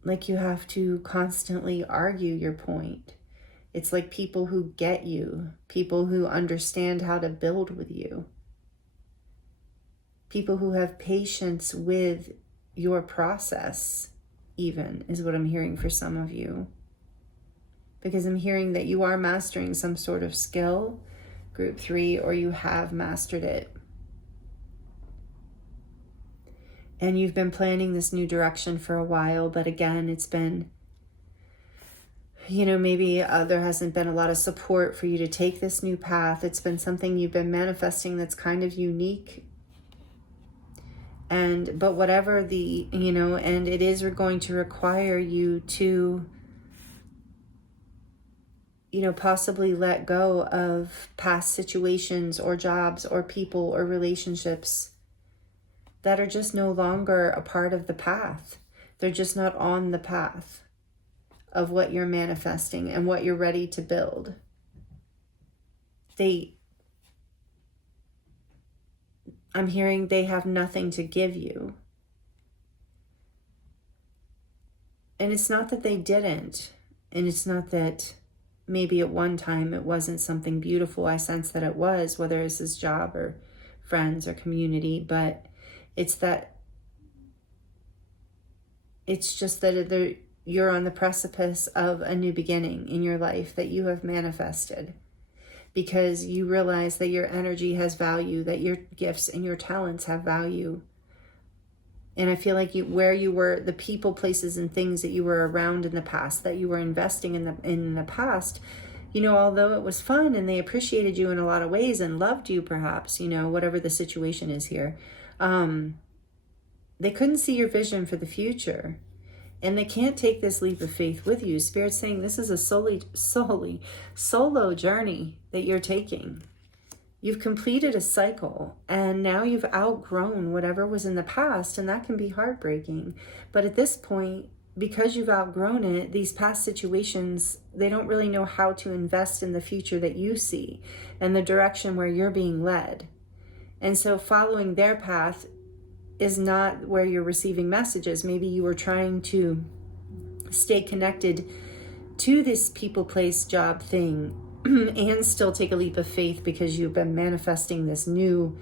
like you have to constantly argue your point. It's like people who get you, people who understand how to build with you, people who have patience with your process, even, is what I'm hearing for some of you. Because I'm hearing that you are mastering some sort of skill, group 3, or you have mastered it. And you've been planning this new direction for a while, but again, it's been, maybe there hasn't been a lot of support for you to take this new path. It's been something you've been manifesting that's kind of unique. But whatever and it is going to require you to, possibly let go of past situations or jobs or people or relationships that are just no longer a part of the path. They're just not on the path of what you're manifesting and what you're ready to build. I'm hearing they have nothing to give you. And it's not that they didn't. And it's not that maybe at one time it wasn't something beautiful. I sense that it was, whether it's his job or friends or community, but it's just that you're on the precipice of a new beginning in your life that you have manifested, because you realize that your energy has value, that your gifts and your talents have value. And I feel like where you were, the people, places, and things that you were around in the past, that you were investing in the past, although it was fun and they appreciated you in a lot of ways and loved you perhaps, whatever the situation is here, they couldn't see your vision for the future. And they can't take this leap of faith with you. Spirit's saying this is a solo journey that you're taking. You've completed a cycle and now you've outgrown whatever was in the past, and that can be heartbreaking. But at this point, because you've outgrown it, these past situations, they don't really know how to invest in the future that you see and the direction where you're being led. And so following their path is not where you're receiving messages. Maybe you were trying to stay connected to this people, place, job thing and still take a leap of faith because you've been manifesting this new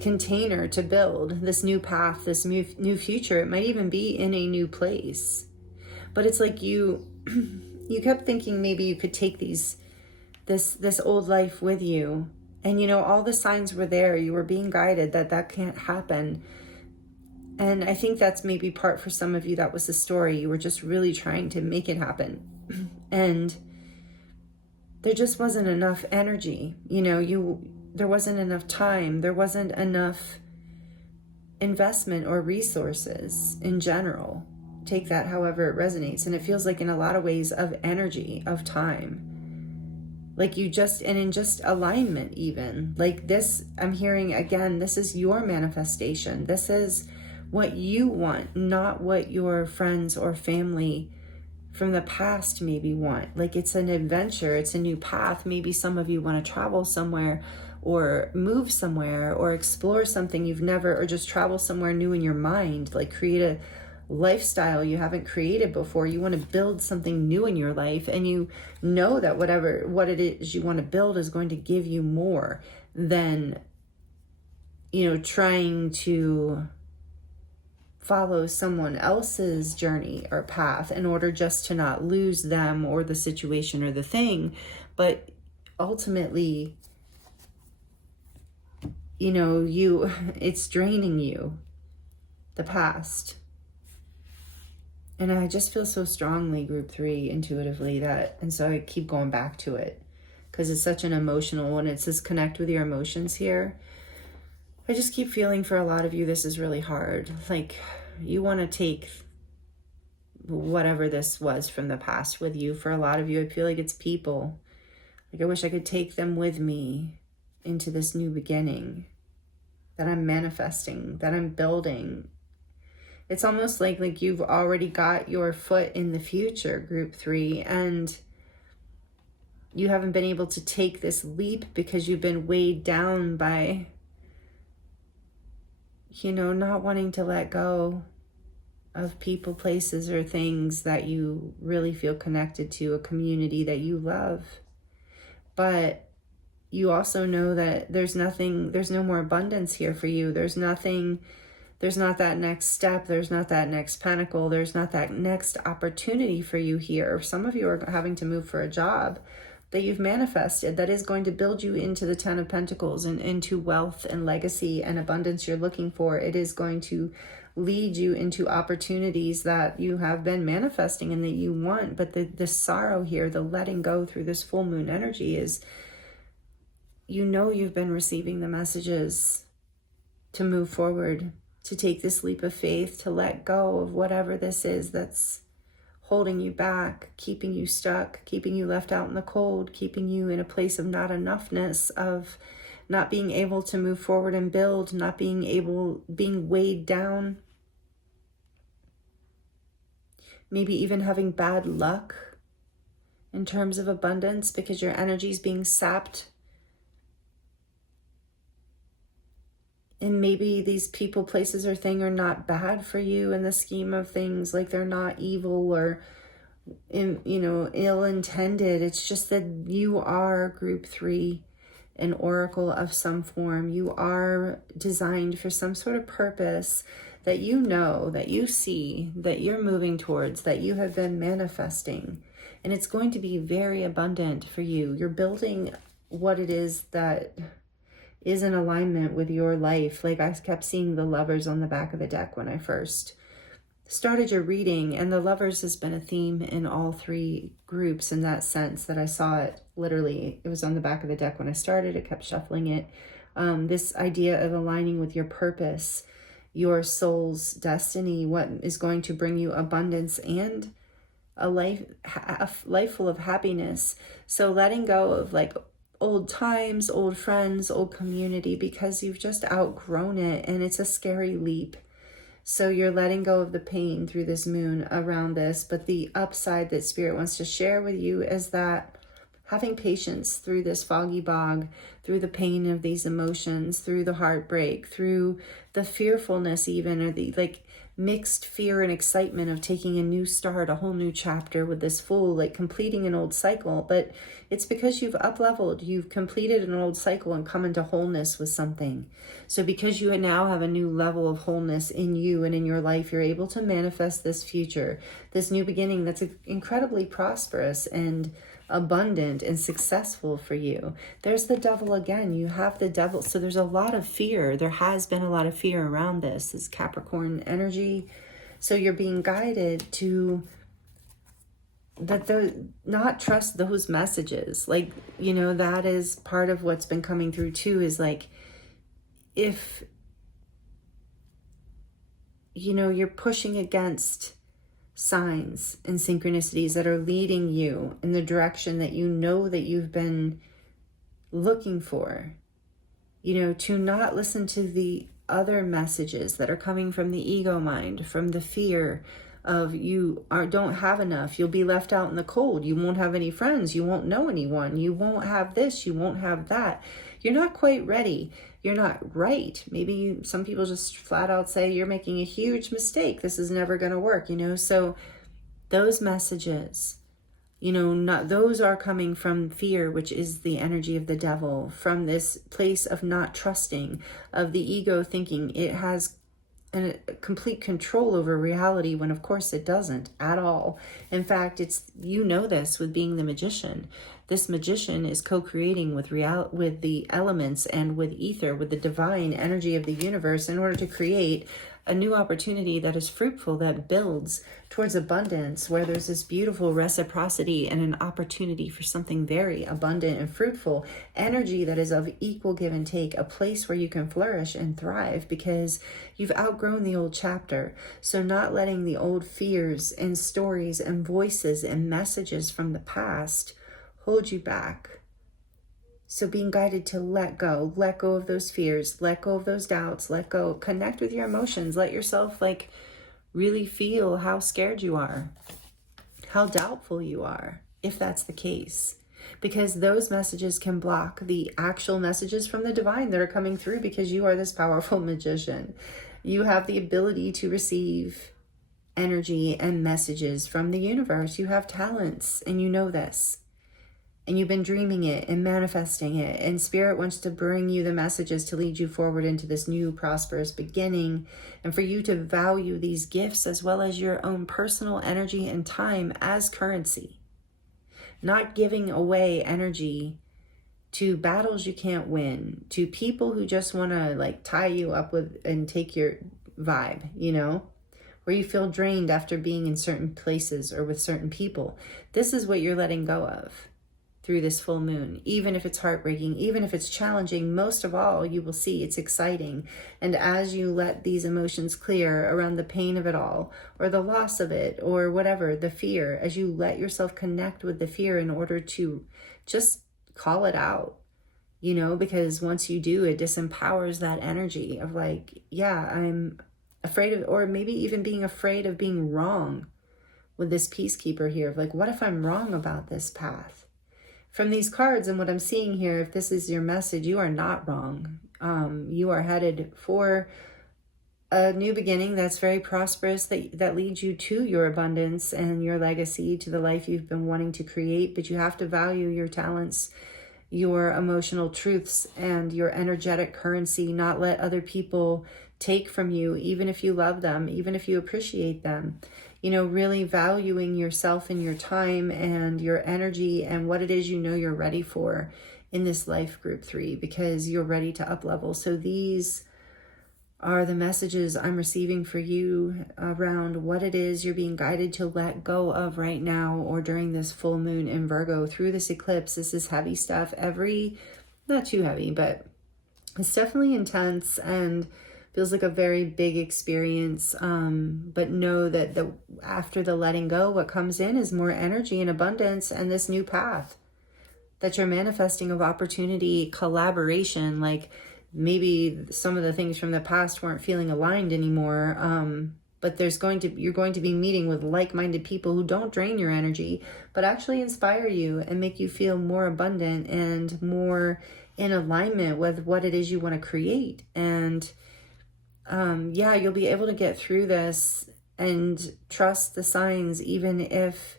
container to build, this new path, this new future. It might even be in a new place. But it's like you kept thinking maybe you could take this old life with you. And all the signs were there. You were being guided that can't happen. And I think that's maybe part for some of you, that was the story. You were just really trying to make it happen. And there just wasn't enough energy. There wasn't enough time. There wasn't enough investment or resources in general. Take that however it resonates. And it feels like in a lot of ways of energy, of time. Like in just alignment even. Like this, I'm hearing again, this is your manifestation. This is what you want, not what your friends or family from the past maybe want. Like it's an adventure, it's a new path. Maybe some of you want to travel somewhere or move somewhere or explore something you've never, or just travel somewhere new in your mind, like create a lifestyle you haven't created before. You want to build something new in your life, and you know that what it is you want to build is going to give you more than, you know, trying to follow someone else's journey or path in order just to not lose them or the situation or the thing. But ultimately, you know, it's draining you, the past. And I just feel so strongly, group 3, intuitively, and so I keep going back to it because it's such an emotional one. It says connect with your emotions here. I just keep feeling for a lot of you, this is really hard. Like you want to take whatever this was from the past with you. For a lot of you, I feel like it's people. Like I wish I could take them with me into this new beginning that I'm manifesting, that I'm building. It's almost like you've already got your foot in the future, group 3, and you haven't been able to take this leap because you've been weighed down by, you know, not wanting to let go of people, places, or things that you really feel connected to, a community that you love. But you also know that there's no more abundance here for you. There's not that next step. There's not that next pinnacle. There's not that next opportunity for you here. Some of you are having to move for a job that you've manifested that is going to build you into the 10 of Pentacles and into wealth and legacy and abundance you're looking for. It is going to lead you into opportunities that you have been manifesting and that you want. But the sorrow here, the letting go through this full moon energy is, you know, you've been receiving the messages to move forward, to take this leap of faith, to let go of whatever this is that's holding you back, keeping you stuck, keeping you left out in the cold, keeping you in a place of not enoughness, of not being able to move forward and build, being weighed down. Maybe even having bad luck in terms of abundance because your energy is being sapped. And maybe these people, places, or thing are not bad for you in the scheme of things. Like they're not evil or, ill-intended. It's just that you are, group 3, an oracle of some form. You are designed for some sort of purpose that you know, that you see, that you're moving towards, that you have been manifesting. And it's going to be very abundant for you. You're building what it is that is in alignment with your life. Like I kept seeing the Lovers on the back of the deck when I first started your reading, and the Lovers has been a theme in all 3 groups in that sense that I saw it literally. It was on the back of the deck when I started. I kept shuffling it. This idea of aligning with your purpose, your soul's destiny, what is going to bring you abundance and a life full of happiness. So letting go of like old times, old friends, old community, because you've just outgrown it and it's a scary leap. So you're letting go of the pain through this moon around this. But the upside that Spirit wants to share with you is that having patience through this foggy bog, through the pain of these emotions, through the heartbreak, through the fearfulness even, or the mixed fear and excitement of taking a new start, a whole new chapter with this full, completing an old cycle. But it's because you've up-leveled, you've completed an old cycle and come into wholeness with something. So because you now have a new level of wholeness in you and in your life, you're able to manifest this future, this new beginning that's incredibly prosperous and abundant and successful for you. There's the devil again. You have the devil. So there's a lot of fear. There has been a lot of fear around this Capricorn energy. So you're being guided to not trust those messages. That is part of what's been coming through too, is if you're pushing against signs and synchronicities that are leading you in the direction that you know that you've been looking for, to not listen to the other messages that are coming from the ego mind, from the fear, of don't have enough. You'll be left out in the cold. You won't have any friends. You won't know anyone. You won't have this. You won't have that. You're not quite ready. You're not right. Maybe some people just flat out say you're making a huge mistake. This is never going to work, So those messages, those are coming from fear, which is the energy of the devil, from this place of not trusting, of the ego thinking it has a complete control over reality, when of course it doesn't at all. In fact, it's, this with being the magician. This magician is co-creating with with the elements and with ether, with the divine energy of the universe, in order to create a new opportunity that is fruitful, that builds towards abundance, where there's this beautiful reciprocity and an opportunity for something very abundant and fruitful, energy that is of equal give and take, a place where you can flourish and thrive because you've outgrown the old chapter. So not letting the old fears and stories and voices and messages from the past hold you back. So being guided to let go of those fears, let go of those doubts, connect with your emotions, let yourself really feel how scared you are, how doubtful you are, if that's the case. Because those messages can block the actual messages from the divine that are coming through, because you are this powerful magician. You have the ability to receive energy and messages from the universe. You have talents, and you know this. And you've been dreaming it and manifesting it. And Spirit wants to bring you the messages to lead you forward into this new prosperous beginning. And for you to value these gifts as well as your own personal energy and time as currency. Not giving away energy to battles you can't win. To people who just want to tie you up with and take your vibe, where you feel drained after being in certain places or with certain people. This is what you're letting go of through this full moon. Even if it's heartbreaking, even if it's challenging, most of all, you will see it's exciting. And as you let these emotions clear around the pain of it all, or the loss of it, or whatever, the fear, as you let yourself connect with the fear in order to just call it out, because once you do, it disempowers that energy of I'm afraid of, or maybe even being afraid of being wrong with this peacekeeper here, of what if I'm wrong about this path? From these cards and what I'm seeing here, if this is your message, you are not wrong. You are headed for a new beginning that's very prosperous, that leads you to your abundance and your legacy, to the life you've been wanting to create. But you have to value your talents, your emotional truths, and your energetic currency. Not let other people take from you, even if you love them, even if you appreciate them. Really valuing yourself and your time and your energy and what it is you're ready for in this life, group 3, because you're ready to up level. So these are the messages I'm receiving for you around what it is you're being guided to let go of right now, or during this full moon in Virgo, through this eclipse. This is heavy stuff. Not too heavy, but it's definitely intense and feels like a very big experience, but know that after the letting go, what comes in is more energy and abundance, and this new path that you're manifesting of opportunity, collaboration. Maybe some of the things from the past weren't feeling aligned anymore, but you're going to be meeting with like-minded people who don't drain your energy, but actually inspire you and make you feel more abundant and more in alignment with what it is you want to create. And you'll be able to get through this and trust the signs, even if,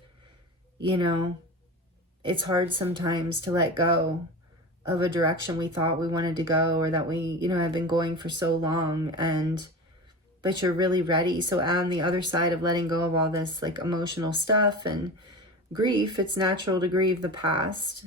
it's hard sometimes to let go of a direction we thought we wanted to go, or that we, have been going for so long, but you're really ready. So on the other side of letting go of all this emotional stuff and grief, it's natural to grieve the past,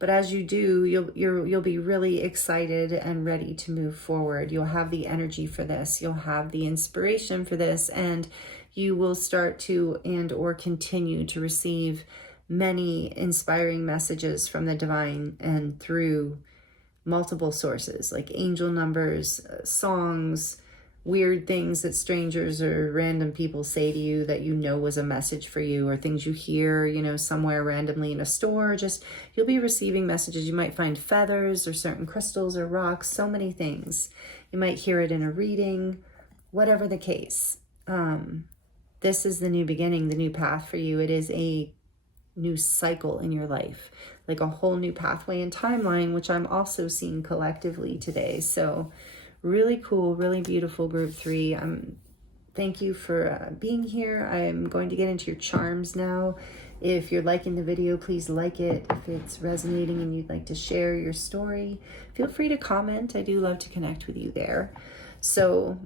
But as you do, you'll be really excited and ready to move forward. You'll have the energy for this. You'll have the inspiration for this, and you will start to or continue to receive many inspiring messages from the divine and through multiple sources, like angel numbers, songs, weird things that strangers or random people say to you that was a message for you, or things you hear, somewhere randomly in a store. Just, you'll be receiving messages. You might find feathers or certain crystals or rocks, so many things. You might hear it in a reading, whatever the case. this is the new beginning, the new path for you. It is a new cycle in your life, like a whole new pathway and timeline, which I'm also seeing collectively today. So really cool, really beautiful group 3. Thank you for being here. I'm going to get into your charms now. If you're liking the video, please like it. If it's resonating and you'd like to share your story, feel free to comment. I do love to connect with you there. So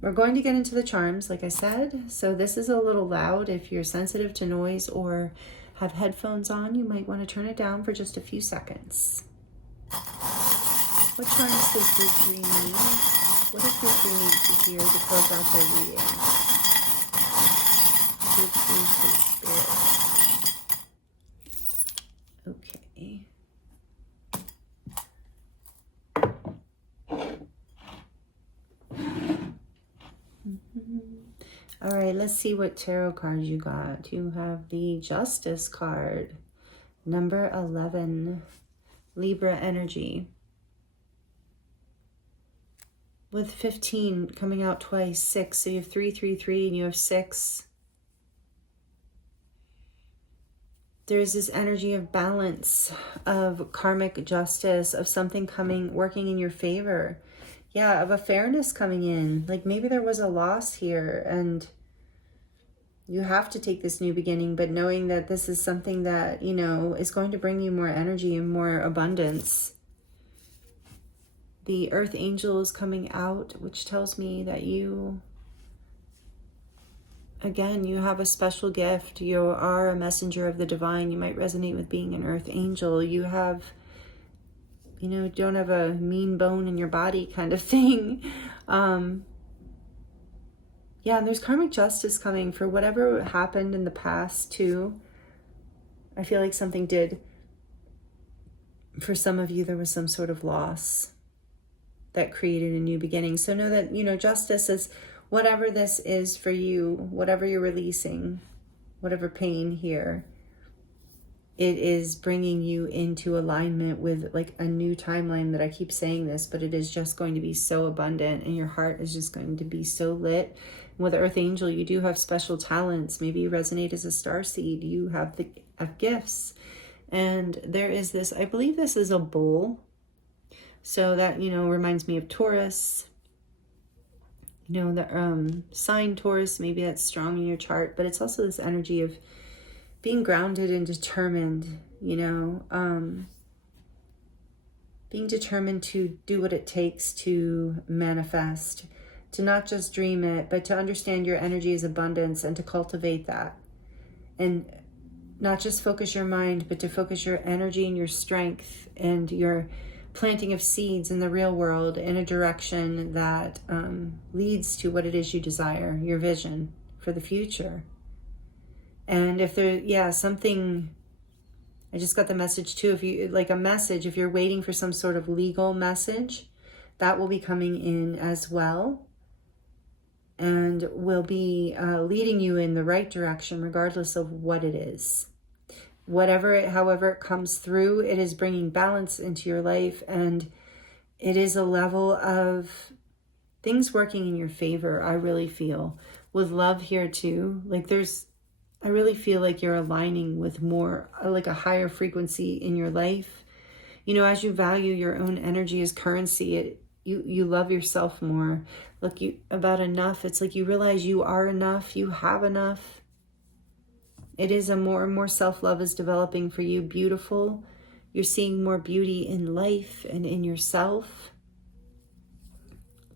we're going to get into the charms, like I said. So this is a little loud. If you're sensitive to noise or have headphones on, you might want to turn it down for just a few seconds. What charms does group 3 need? What does group 3 need to hear to close out their reading? Group 3 for spirit. Okay. All right, let's see what tarot cards you got. You have the Justice card, number 11, Libra energy. With 15 coming out twice, 6. So you have 3, 3, 3, and you have 6. There's this energy of balance, of karmic justice, of something working in your favor. Yeah, of a fairness coming in. Like maybe there was a loss here and you have to take this new beginning, but knowing that this is something that, you know, is going to bring you more energy and more abundance. The Earth Angel is coming out, which tells me that you, again, you have a special gift. You are a messenger of the divine. You might resonate with being an Earth Angel. You have, you know, don't have a mean bone in your body kind of thing. Yeah, and there's karmic justice coming for whatever happened in the past too. I feel like something did. For some of you, there was some sort of loss that created a new beginning. So know that, you know, justice is whatever this is for you, whatever you're releasing, whatever pain here, it is bringing you into alignment with like a new timeline. That I keep saying this, but it is just going to be so abundant and your heart is just going to be so lit. With Earth Angel, you do have special talents. Maybe you resonate as a starseed. You have gifts. And there is this, I believe this is a bull. So that, you know, reminds me of Taurus. You know, the sign Taurus, maybe that's strong in your chart, but it's also this energy of being grounded and determined, you know, being determined to do what it takes to manifest, to not just dream it, but to understand your energy is abundance and to cultivate that. And not just focus your mind, but to focus your energy and your strength and your planting of seeds in the real world in a direction that leads to what it is you desire, your vision for the future. And if there, something, I just got the message too, if you, like a message, if you're waiting for some sort of legal message, that will be coming in as well. And will be leading you in the right direction, regardless of what it is. However it comes through, it is bringing balance into your life, and it is a level of things working in your favor. I really feel with love here too. Like I really feel like you're aligning with more, like a higher frequency in your life. You know, as you value your own energy as currency, you love yourself more. Look, about enough. It's like you realize you are enough. You have enough. It is a more and more self-love is developing for you. Beautiful. You're seeing more beauty in life and in yourself.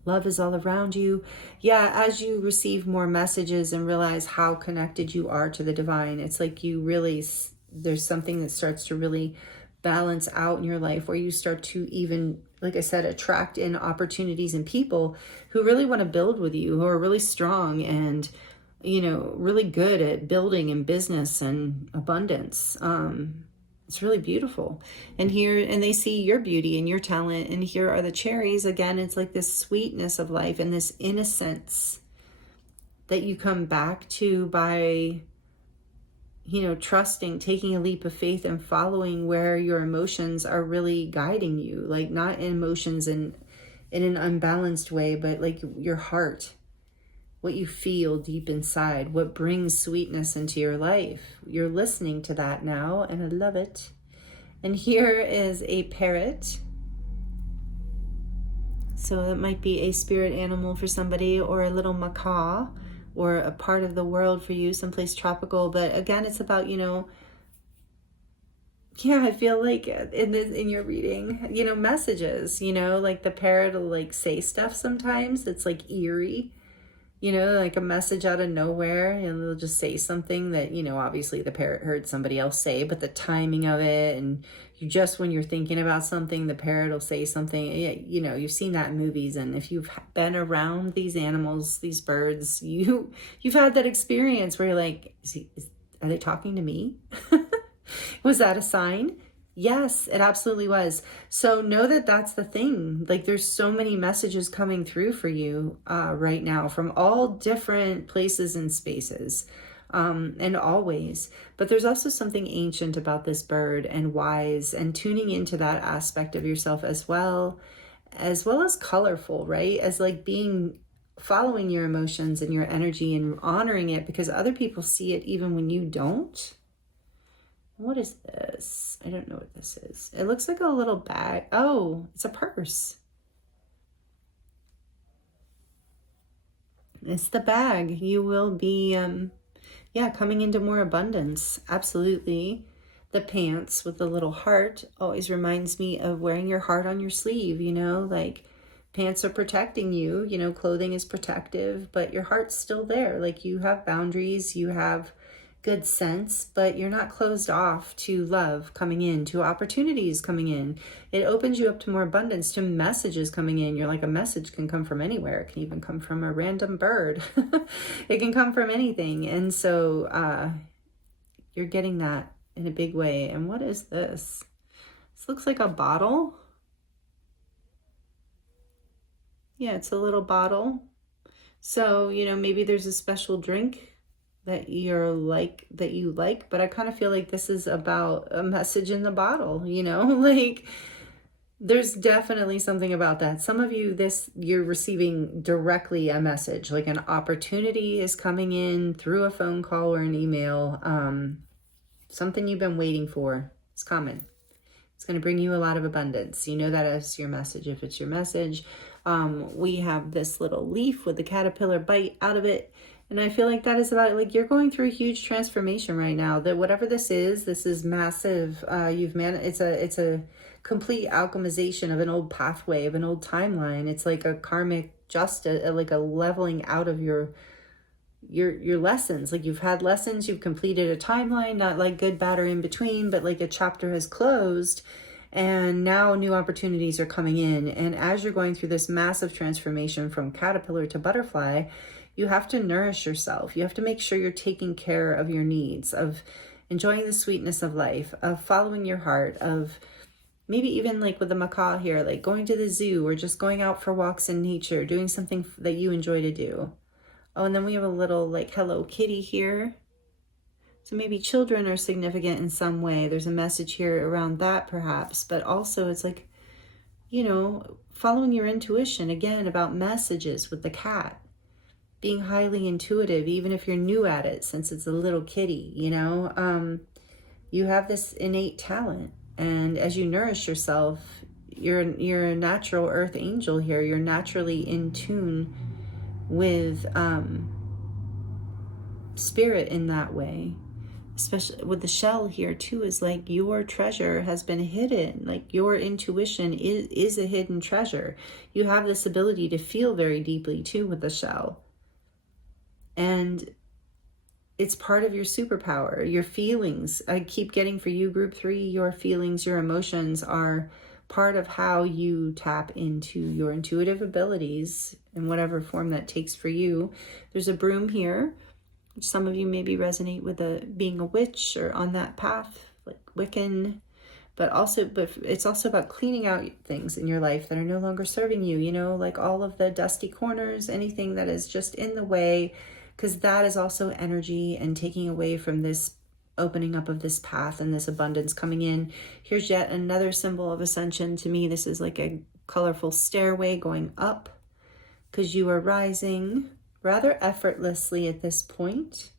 Love is all around you. Yeah, as you receive more messages and realize how connected you are to the divine, it's like you really, there's something that starts to really balance out in your life where you start to even, like I said, attract in opportunities and people who really want to build with you, who are really strong and, you know, really good at building and business and abundance. It's really beautiful. And they see your beauty and your talent. And here are the cherries. Again, it's like this sweetness of life and this innocence that you come back to by, you know, trusting, taking a leap of faith and following where your emotions are really guiding you. Like not emotions in an unbalanced way, but like your heart. what you feel deep inside, what brings sweetness into your life. You're listening to that now, and I love it. And here is a parrot. So it might be a spirit animal for somebody, or a little macaw, or a part of the world for you, someplace tropical. But again, it's about, yeah, I feel like in your reading, messages, like the parrot will like say stuff sometimes. It's like eerie, like a message out of nowhere, and they'll just say something that, obviously the parrot heard somebody else say, but the timing of it, and when you're thinking about something, the parrot will say something. You've seen that in movies, and if you've been around these animals, these birds, you've had that experience where you're like, are they talking to me? Was that a sign? Yes, it absolutely was. So know that that's the thing. Like, there's so many messages coming through for you right now from all different places and spaces, and always. But there's also something ancient about this bird, and wise, and tuning into that aspect of yourself as well as colorful, right? As like following your emotions and your energy and honoring it, because other people see it even when you don't. What is this? I don't know what this is. It looks like a little bag. Oh, it's a purse. It's the bag. You will be, coming into more abundance. Absolutely. The pants with the little heart always reminds me of wearing your heart on your sleeve, like pants are protecting you, clothing is protective, but your heart's still there. Like, you have boundaries, you have good sense, but you're not closed off to love coming in, to opportunities coming in. It opens you up to more abundance, to messages coming in. You're like, a message can come from anywhere. It can even come from a random bird. It can come from anything. And so you're getting that in a big way. And what is this? This looks like a bottle. Yeah, it's a little bottle. So, maybe there's a special drink that you like, but I kind of feel like this is about a message in the bottle, like there's definitely something about that. Some of you, you're receiving directly a message, like an opportunity is coming in through a phone call or an email. Something you've been waiting for is coming. It's going to bring you a lot of abundance. You know that as your message, if it's your message. We have this little leaf with the caterpillar bite out of it. And I feel like that is about, like, you're going through a huge transformation right now. That whatever this is massive. It's a complete alchemization of an old pathway, of an old timeline. It's like a karmic justice, like a leveling out of your lessons. Like, you've had lessons, you've completed a timeline, not like good, bad, or in between, but like a chapter has closed. And now new opportunities are coming in. And as you're going through this massive transformation from caterpillar to butterfly, you have to nourish yourself. You have to make sure you're taking care of your needs, of enjoying the sweetness of life, of following your heart, of maybe even like with the macaw here, like going to the zoo or just going out for walks in nature, doing something that you enjoy to do. Oh, and then we have a little like Hello Kitty here. So maybe children are significant in some way. There's a message here around that perhaps, but also it's like, following your intuition, again, about messages with the cat. Being highly intuitive, even if you're new at it, since it's a little kitty, you have this innate talent. And as you nourish yourself, you're a natural earth angel here. You're naturally in tune with spirit in that way. Especially with the shell here too, is like your treasure has been hidden. Like, your intuition is a hidden treasure. You have this ability to feel very deeply too with the shell. And it's part of your superpower. Your feelings, I keep getting for you, group 3, your feelings, your emotions are part of how you tap into your intuitive abilities in whatever form that takes for you. There's a broom here, which some of you maybe resonate with being a witch or on that path, like Wiccan. But it's also about cleaning out things in your life that are no longer serving you, like all of the dusty corners, anything that is just in the way, because that is also energy and taking away from this opening up of this path and this abundance coming in. Here's yet another symbol of ascension. To me, this is like a colorful stairway going up, because you are rising rather effortlessly at this point.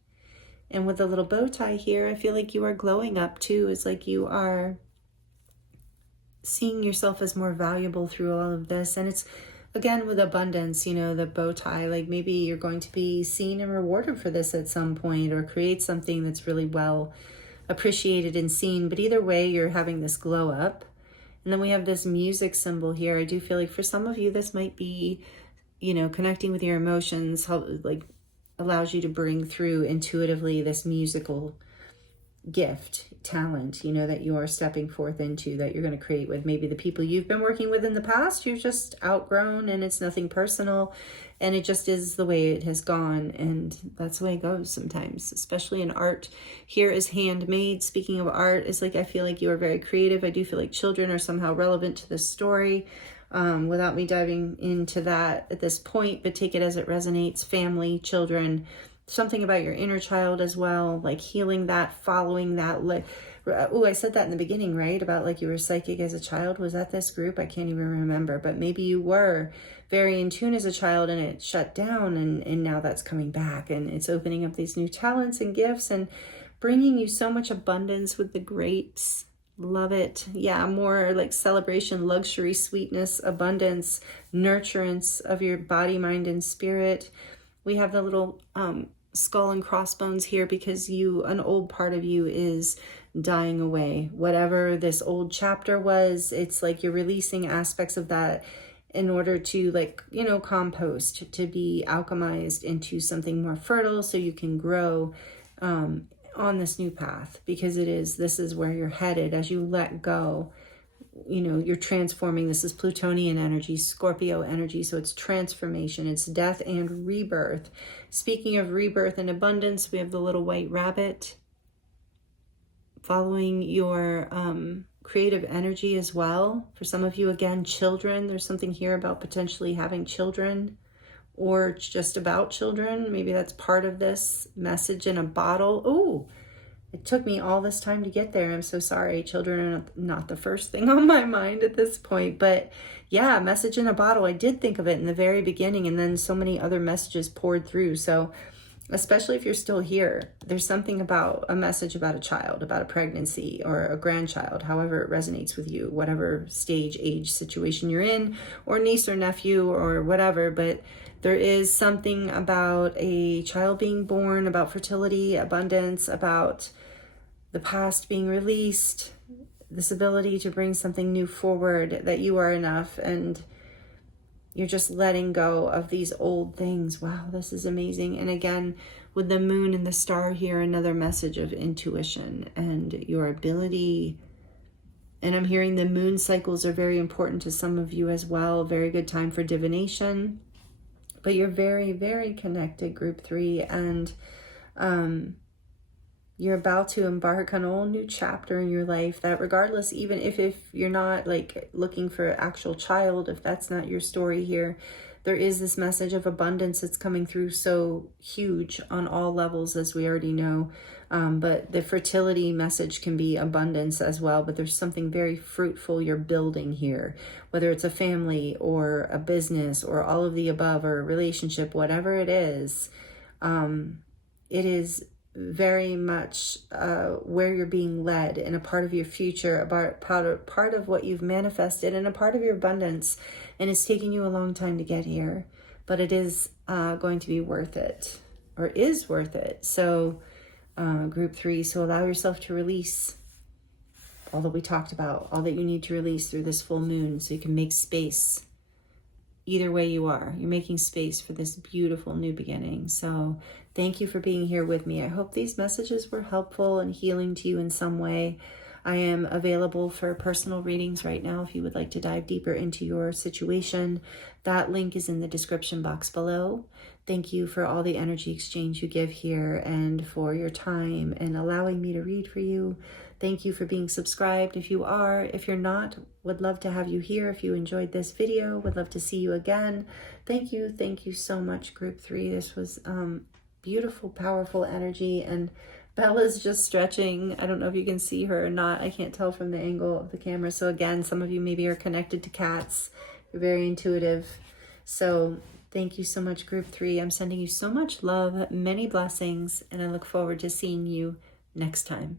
And with the little bow tie here, I feel like you are glowing up too. It's like you are seeing yourself as more valuable through all of this. And it's, again, with abundance, you know, the bow tie, like maybe you're going to be seen and rewarded for this at some point, or create something that's really well appreciated and seen. But either way, you're having this glow up. And then we have this music symbol here. I do feel like for some of you, this might be, you know, connecting with your emotions, how, like, allows you to bring through intuitively this musical gift, talent, you know, that you are stepping forth into, that you're going to create with maybe the people you've been working with in the past. You've just outgrown, and it's nothing personal, and it just is the way it has gone. And that's the way it goes sometimes, especially in art. Here is handmade. Speaking of art, is like, I feel like you are very creative. I do feel like children are somehow relevant to this story, without me diving into that at this point, but take it as it resonates. Family, children, something about your inner child as well, like healing that, following that. Oh, I said that in the beginning, right? About like you were psychic as a child. Was that this group? I can't even remember, but maybe you were very in tune as a child and it shut down, and now that's coming back, and it's opening up these new talents and gifts and bringing you so much abundance with the grapes. Love it. Yeah, more like celebration, luxury, sweetness, abundance, nurturance of your body, mind, and spirit. We have the little skull and crossbones here because an old part of you is dying away. Whatever this old chapter was, it's like you're releasing aspects of that in order to, like, you know, compost, to be alchemized into something more fertile so you can grow on this new path, because this is where you're headed as you let go. You know, you're transforming. This is Plutonian energy, Scorpio energy. So it's transformation, it's death and rebirth. Speaking of rebirth and abundance, we have the little white rabbit following your creative energy as well. For some of you, again, children. There's something here about potentially having children, or just about children. Maybe that's part of this message in a bottle. Oh, it took me all this time to get there. I'm so sorry. Children are not the first thing on my mind at this point. But yeah, message in a bottle. I did think of it in the very beginning, and then so many other messages poured through. So especially if you're still here, there's something about a message about a child, about a pregnancy or a grandchild, however it resonates with you, whatever stage, age, situation you're in, or niece or nephew or whatever. But there is something about a child being born, about fertility, abundance, about the past being released, this ability to bring something new forward, that you are enough, and you're just letting go of these old things. Wow, this is amazing. And again, with the moon and the star here, another message of intuition and your ability. And I'm hearing the moon cycles are very important to some of you as well. Very good time for divination. But you're very, very connected, group 3. And you're about to embark on a whole new chapter in your life that, regardless, even if you're not like looking for an actual child, if that's not your story here, there is this message of abundance that's coming through, so huge on all levels, as we already know. But the fertility message can be abundance as well. But there's something very fruitful you're building here, whether it's a family or a business or all of the above, or a relationship, whatever it is. It is very much where you're being led, and a part of your future, about part of what you've manifested, and a part of your abundance. And it's taken you a long time to get here, but it is going to be worth it, or is worth it. So group 3, so allow yourself to release all that we talked about, all that you need to release through this full moon, so you can make space. Either way you are, you're making space for this beautiful new beginning. So thank you for being here with me. I hope these messages were helpful and healing to you in some way. I am available for personal readings right now if you would like to dive deeper into your situation. That link is in the description box below. Thank you for all the energy exchange you give here, and for your time and allowing me to read for you. Thank you for being subscribed if you are. If you're not, would love to have you here. If you enjoyed this video, would love to see you again. Thank you so much, group 3. This was beautiful, powerful energy, and Bella's just stretching. I don't know if you can see her or not. I can't tell from the angle of the camera. So again, some of you maybe are connected to cats. You're very intuitive. So Thank you so much, Group 3. I'm sending you so much love, many blessings, and I look forward to seeing you next time.